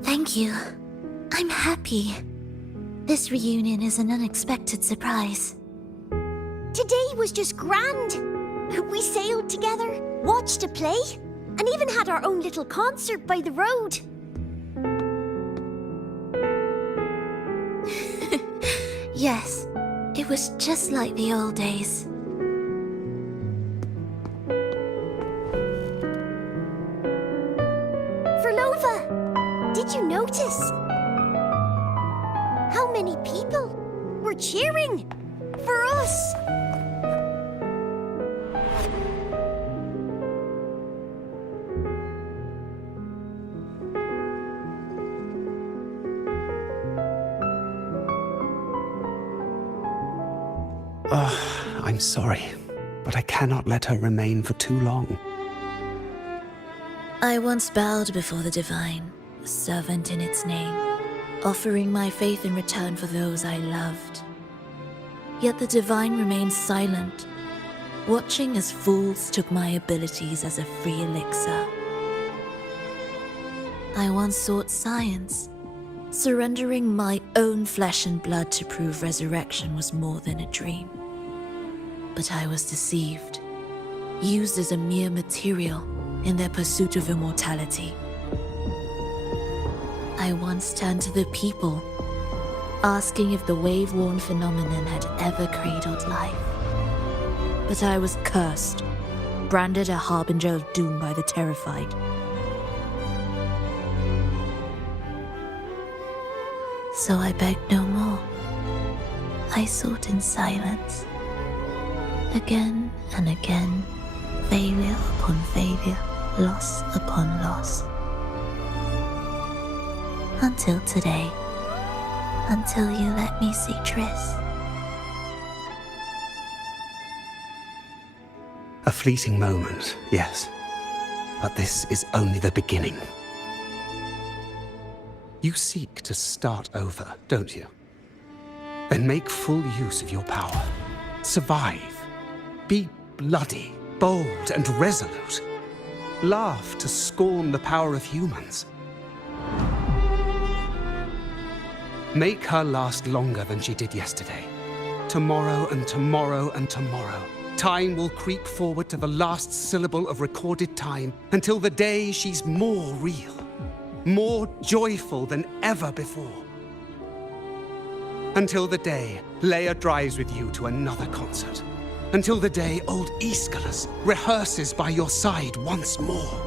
Thank you. I'm happy. This reunion is an unexpected surprise. Today was just grand. We sailed together, watched a play, and even had our own little concert by the road. Yes, it was just like the old days. Did you notice? How many people were cheering for us? I'm sorry, but I cannot let her remain for too long. I once bowed before the divine, a servant in its name, offering my faith in return for those I loved. Yet the divine remained silent, watching as fools took my abilities as a free elixir. I once sought science, surrendering my own flesh and blood to prove resurrection was more than a dream. But I was deceived, used as a mere material in their pursuit of immortality. I once turned to the people, asking if the wave-worn phenomenon had ever cradled life. But I was cursed, branded a harbinger of doom by the terrified. So I begged no more. I sought in silence. Again and again, failure upon failure, loss upon loss. Until today. Until you let me see Triss. A fleeting moment, yes. But this is only the beginning. You seek to start over, don't you? Then make full use of your power. Survive. Be bloody, bold, and resolute. Laugh to scorn the power of humans. Make her last longer than she did yesterday. Tomorrow and tomorrow and tomorrow. Time will creep forward to the last syllable of recorded time until the day she's more real, more joyful than ever before. Until the day Leia drives with you to another concert. Until the day old Aeschylus rehearses by your side once more.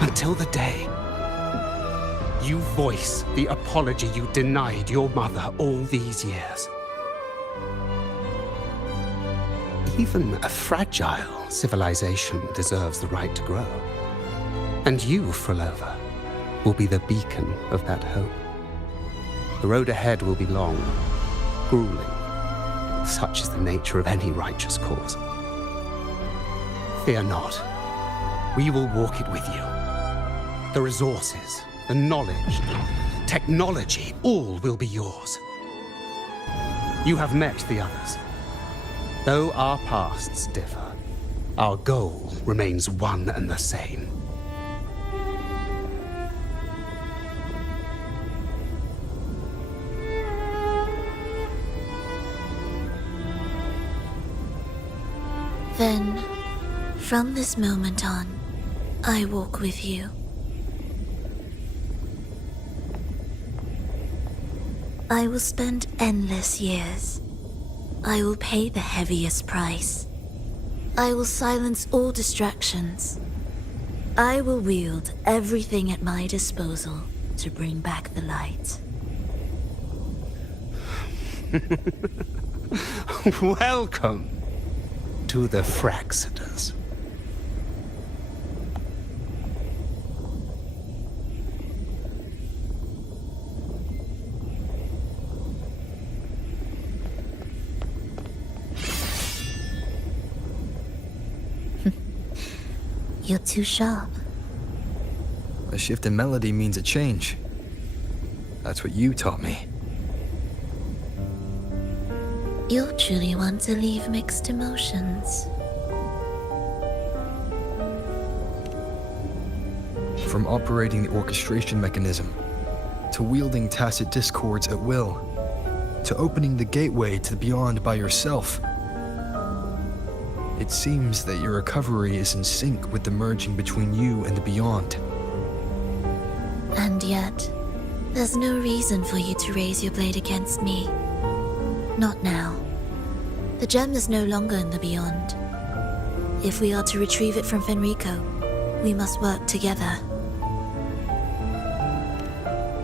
Until the day you voice the apology you denied your mother all these years. Even a fragile civilization deserves the right to grow. And you, Frolova, will be the beacon of that hope. The road ahead will be long, grueling. Such is the nature of any righteous cause. Fear not. We will walk it with you. The resources, the knowledge, technology, all will be yours. You have met the others. Though our pasts differ, our goal remains one and the same. Then, from this moment on, I walk with you. I will spend endless years. I will pay the heaviest price. I will silence all distractions. I will wield everything at my disposal to bring back the light. Welcome to the Fraxiters. You're too sharp. A shift in melody means a change. That's what you taught me. You're truly one to leave mixed emotions. From operating the orchestration mechanism, to wielding tacit discords at will, to opening the gateway to the beyond by yourself. It seems that your recovery is in sync with the merging between you and the beyond. And yet, there's no reason for you to raise your blade against me. Not now. The gem is no longer in the beyond. If we are to retrieve it from Fenrico, we must work together.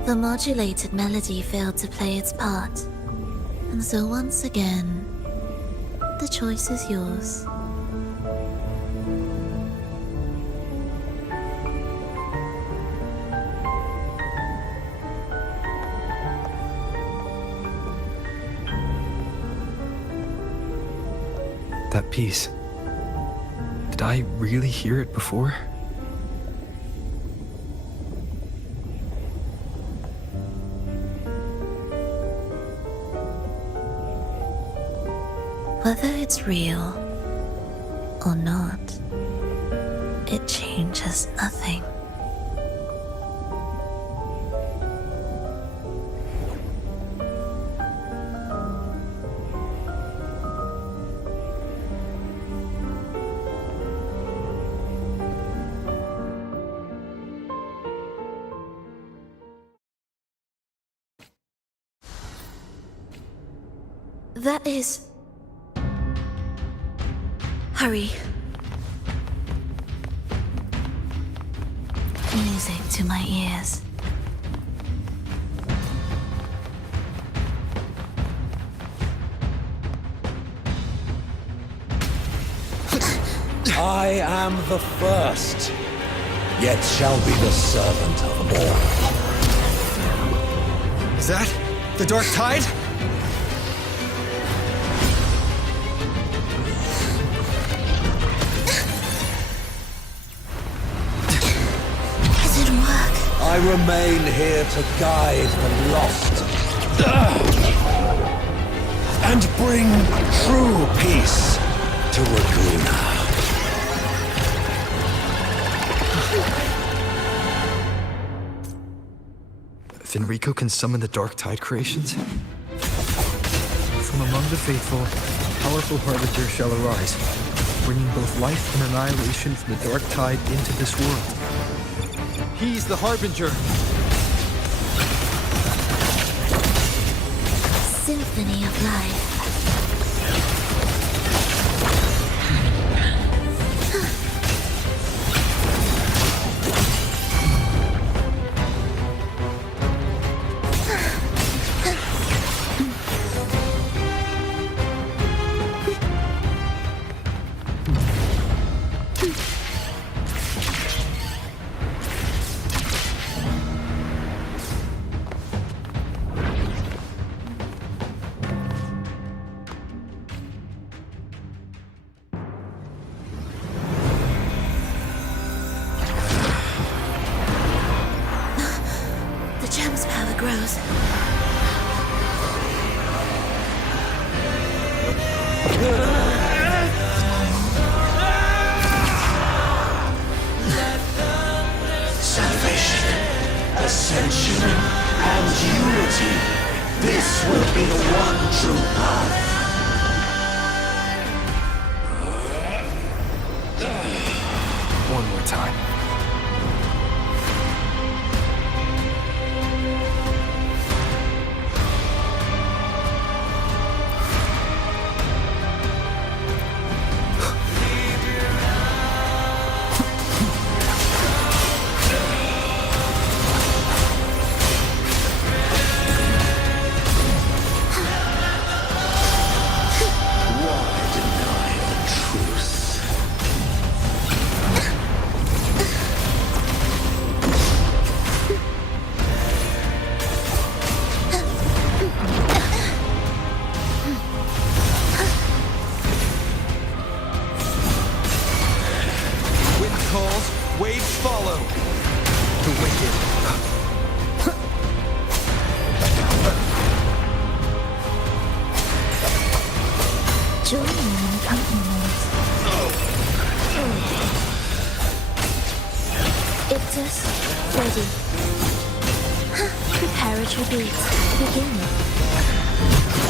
The modulated melody failed to play its part, and so once again, the choice is yours. That piece. Did I really hear it before? Whether it's real or not, it changes nothing. That is... Hurry. Music to my ears. I am the first, yet shall be the servant of all. Is that the Dark Tide? I remain here to guide the lost and bring true peace to Raguna. Finrico can summon the Dark Tide creations? From among the faithful, a powerful harbinger shall arise, bringing both life and annihilation from the Dark Tide into this world. He's the Harbinger! Symphony of life. Grows. Salvation, ascension, and unity. This will be the one true path. One more time. Waves follow. The wicked. Join me in accompaniment. Iptus, ready. Preparatory beats, begin.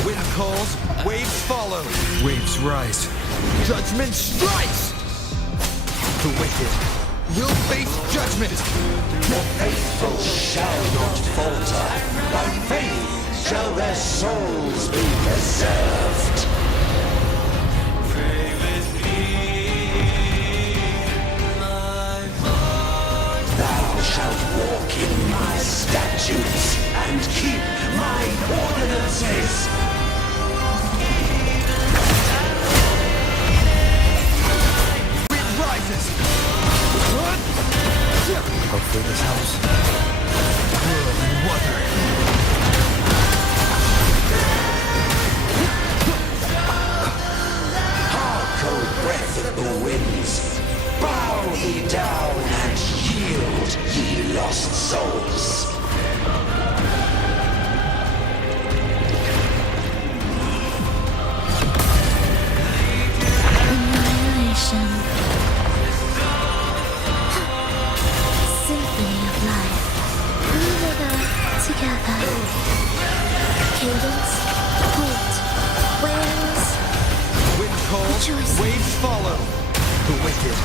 Wind calls, waves follow. Waves rise. Judgment strikes! The wicked will face judgment! The faithful shall not falter. By faith shall their souls be preserved. Pray with me, my voice. Thou shalt walk in my statutes and keep my ordinances. Wind rises! Hopefully this helps. Whirl and wuthering. Hark, O breath of the winds, bow ye down and yield, ye lost souls. Cadence, point, wings. Wind calls, waves follow. The wicked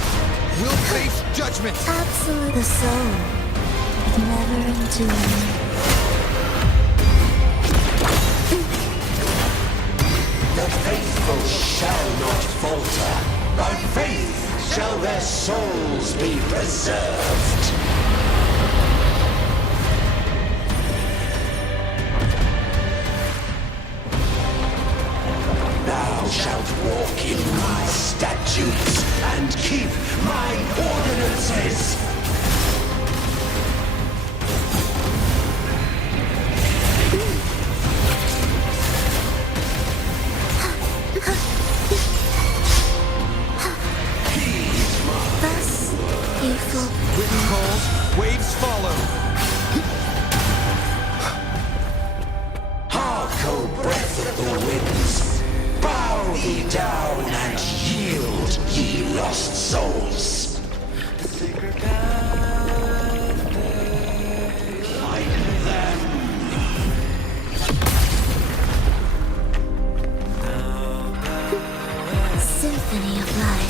will face judgment. Absolute. The soul, never enduring. The faithful shall not falter. By faith shall their souls be preserved. Thou shalt walk in my statutes and keep my ordinances. Thus, you fall. Wind calls, waves follow. Hark, O breath of the winds, bow thee down and yield, ye lost souls. Like them. Symphony of life.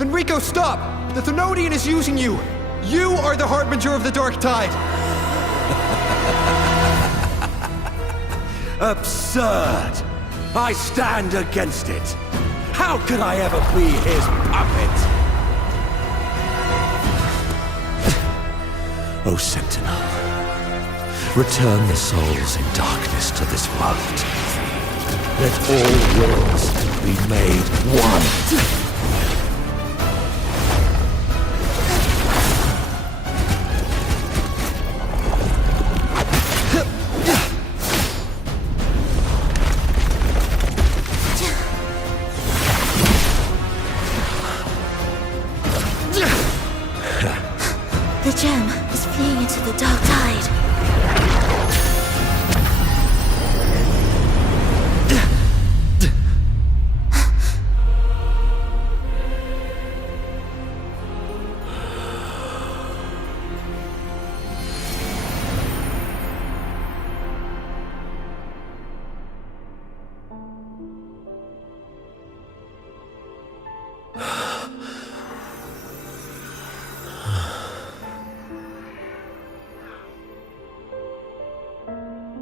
Enrico, stop! The Thenodian is using you! You are the harbinger of the Dark Tide! Absurd! I stand against it! How could I ever be his puppet? O Sentinel, return the souls in darkness to this world. Let all worlds be made one. The gem is fleeing into the dark tide.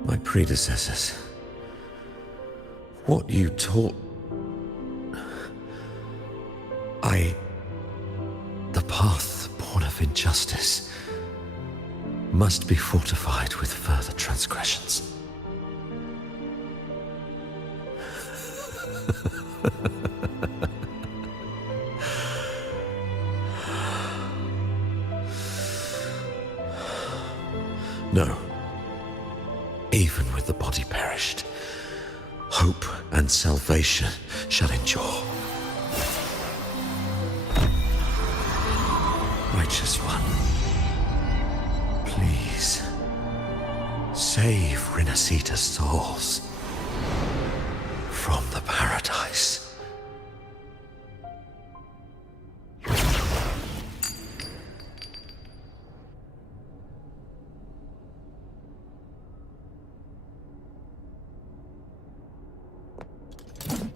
My predecessors. What you taught... The path born of injustice must be fortified with further transgressions. No. Even with the body perished, hope and salvation shall endure. Righteous One, please save Renacita's souls from the paradise.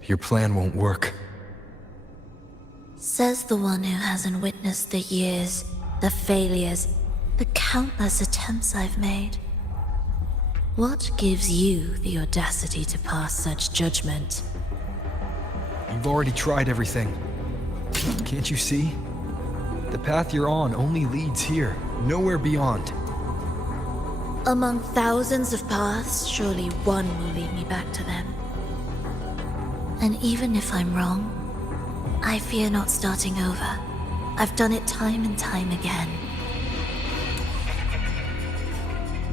Your plan won't work. Says the one who hasn't witnessed the years, the failures, the countless attempts I've made. What gives you the audacity to pass such judgment? You've already tried everything. Can't you see? The path you're on only leads here, nowhere beyond. Among thousands of paths, surely one will lead me back to them. And even if I'm wrong, I fear not starting over. I've done it time and time again.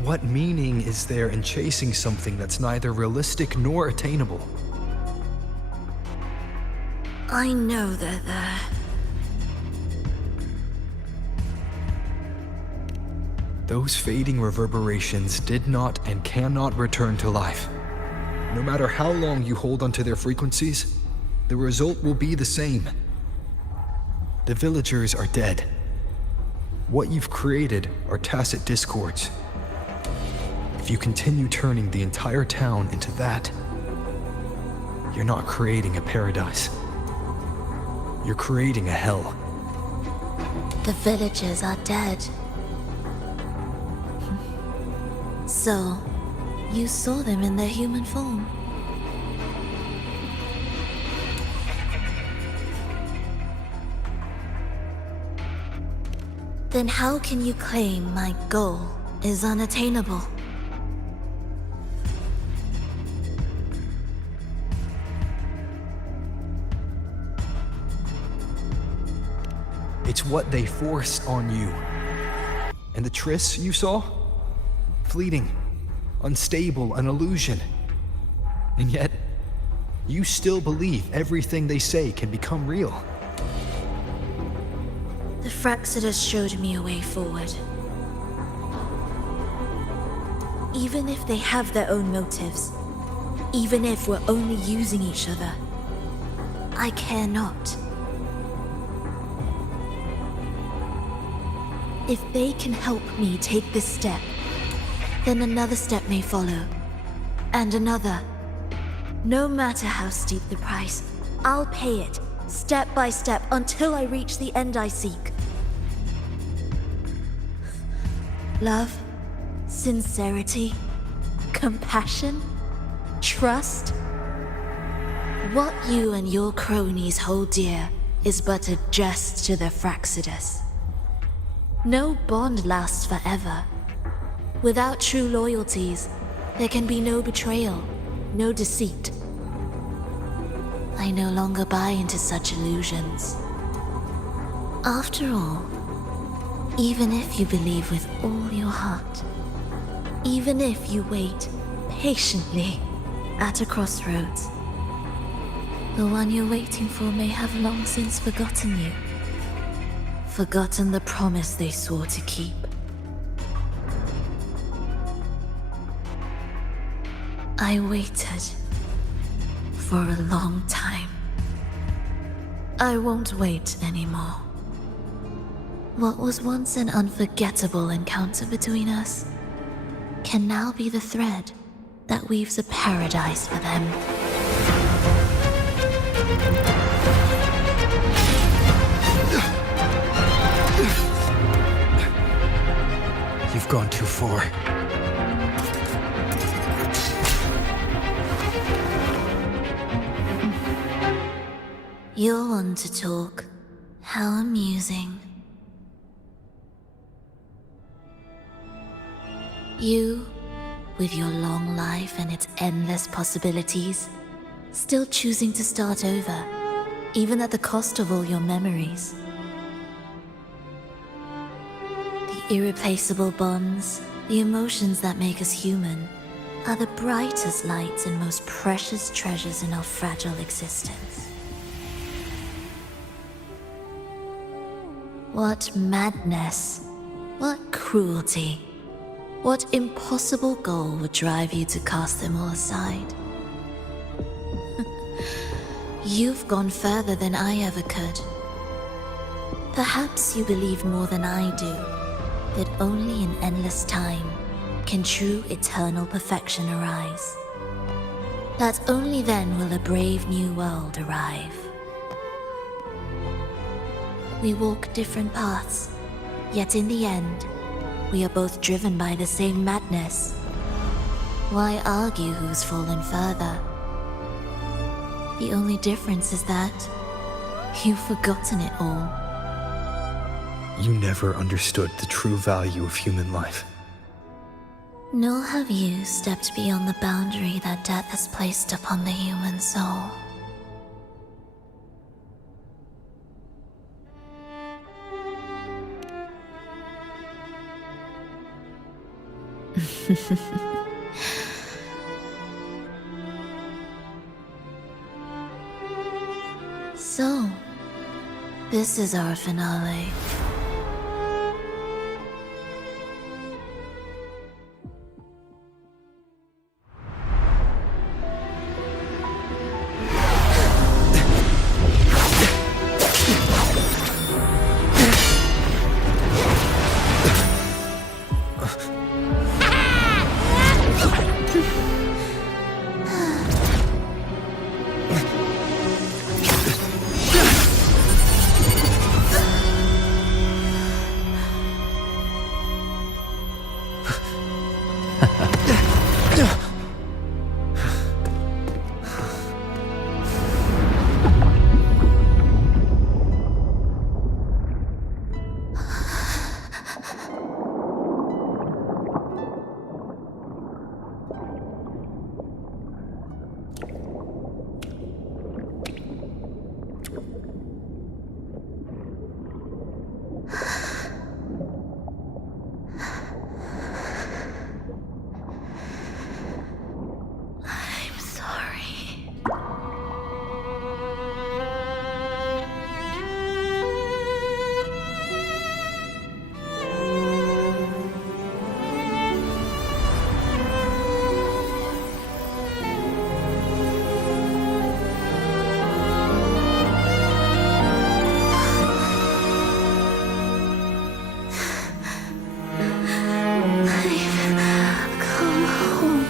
What meaning is there in chasing something that's neither realistic nor attainable? I know they're there. Those fading reverberations did not and cannot return to life. No matter how long you hold onto their frequencies, the result will be the same. The villagers are dead. What you've created are tacit discords. If you continue turning the entire town into that, you're not creating a paradise. You're creating a hell. The villagers are dead. So, you saw them in their human form. Then how can you claim my goal is unattainable? It's what they force on you. And the trysts you saw? Fleeting, unstable, an illusion. And yet, you still believe everything they say can become real. The Fraxidus showed me a way forward. Even if they have their own motives, even if we're only using each other, I care not. If they can help me take this step, then another step may follow, and another. No matter how steep the price, I'll pay it, step by step, until I reach the end I seek. Love, sincerity, compassion, trust. What you and your cronies hold dear is but a jest to the Fraxidus. No bond lasts forever. Without true loyalties, there can be no betrayal, no deceit. I no longer buy into such illusions. After all, even if you believe with all your heart, even if you wait patiently at a crossroads, the one you're waiting for may have long since forgotten you. Forgotten the promise they swore to keep. I waited for a long time. I won't wait anymore. What was once an unforgettable encounter between us can now be the thread that weaves a paradise for them. You've gone too far. You're one to talk. How amusing. You, with your long life and its endless possibilities, still choosing to start over, even at the cost of all your memories. The irreplaceable bonds, the emotions that make us human, are the brightest lights and most precious treasures in our fragile existence. What madness, what cruelty, what impossible goal would drive you to cast them all aside? You've gone further than I ever could. Perhaps you believe more than I do, that only in endless time can true eternal perfection arise. That only then will a brave new world arrive. We walk different paths, yet in the end, we are both driven by the same madness. Why argue who's fallen further? The only difference is that you've forgotten it all. You never understood the true value of human life. Nor have you stepped beyond the boundary that death has placed upon the human soul. So, this is our finale. I'm sorry. I've come home.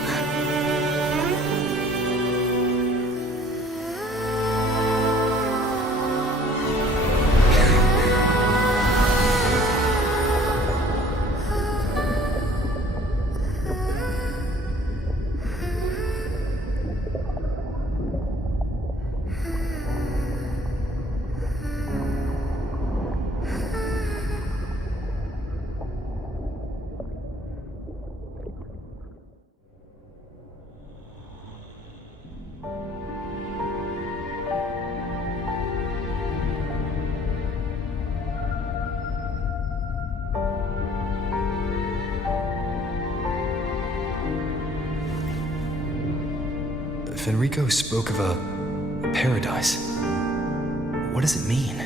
Fenrico spoke of a paradise. What does it mean?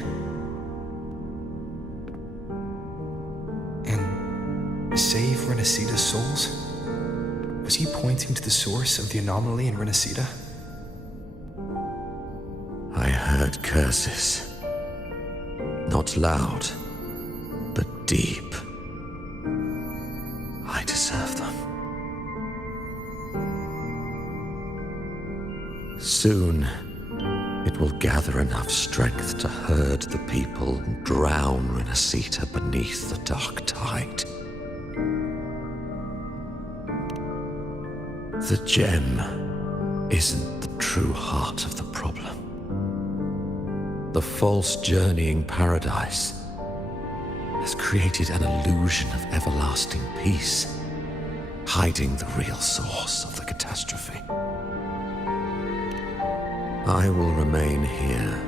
And save Renacita's souls? Was he pointing to the source of the anomaly in Renacita? I heard curses. Not loud, but deep. I deserve them. Soon, it will gather enough strength to herd the people and drown Renacita beneath the dark tide. The gem isn't the true heart of the problem. The false journeying paradise has created an illusion of everlasting peace, hiding the real source of the catastrophe. I will remain here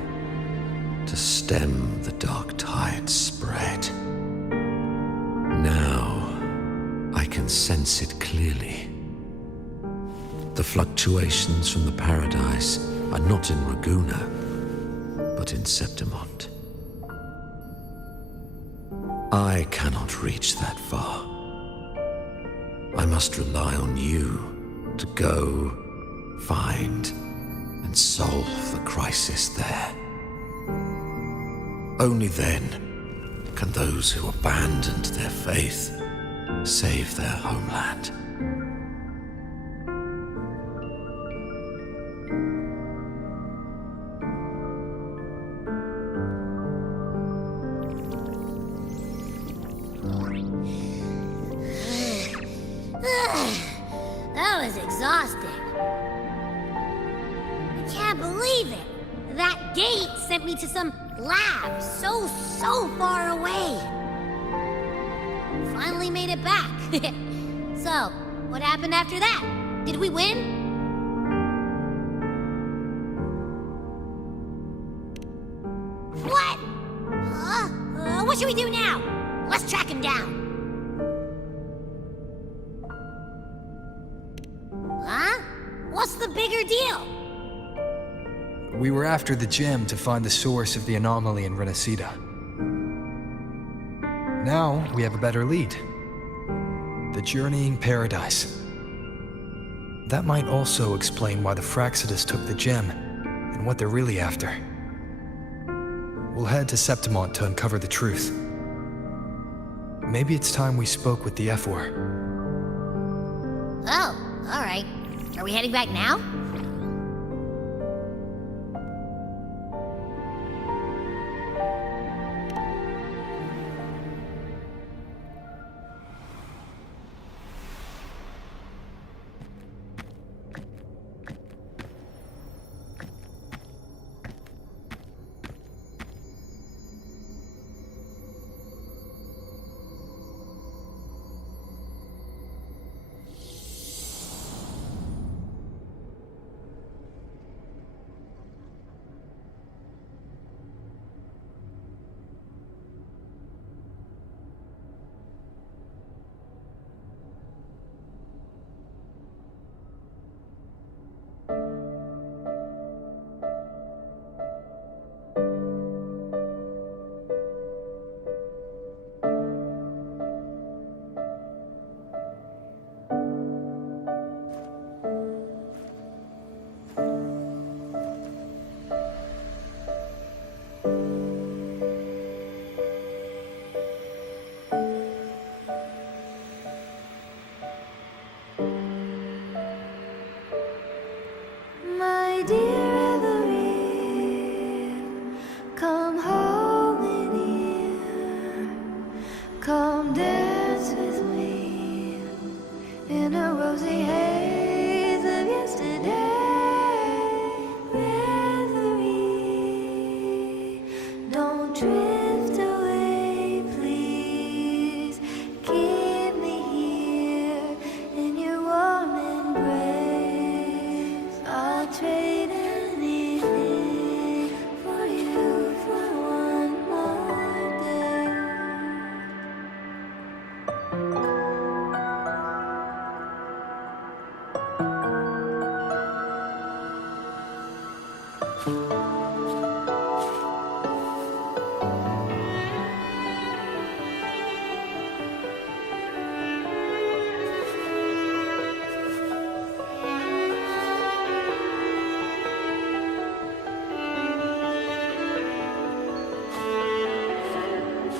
to stem the dark tide's spread. Now, I can sense it clearly. The fluctuations from the paradise are not in Raguna, but in Septimont. I cannot reach that far. I must rely on you to go, find, and solve the crisis there. Only then can those who abandoned their faith save their homeland. That was exhausting. I can't believe it. That gate sent me to some lab so far away. Finally made it back. So, what happened after that? Did we win? What? What should we do now? Let's track him down. Huh? What's the bigger deal? We were after the gem to find the source of the anomaly in Renacita. Now we have a better lead. The journeying paradise. That might also explain why the Fraxidas took the gem and what they're really after. We'll head to Septimont to uncover the truth. Maybe it's time we spoke with the F-War. Oh, all right. Are we heading back now?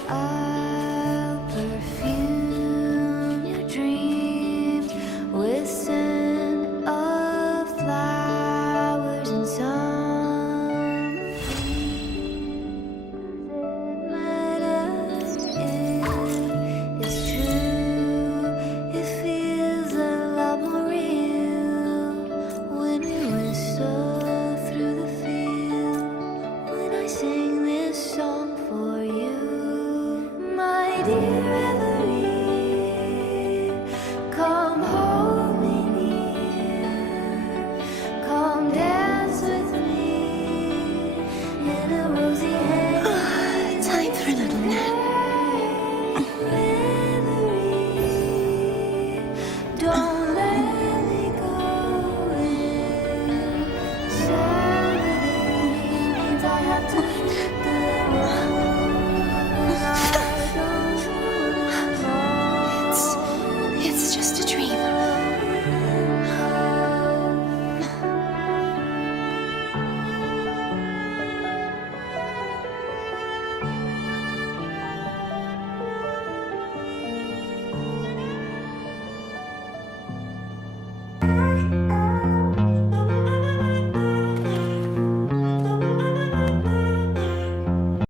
I'll perfume your dreams with scent of flowers and sun. It's true, it feels a lot more real when we whistle through the field. When I sing this song for you, my dear.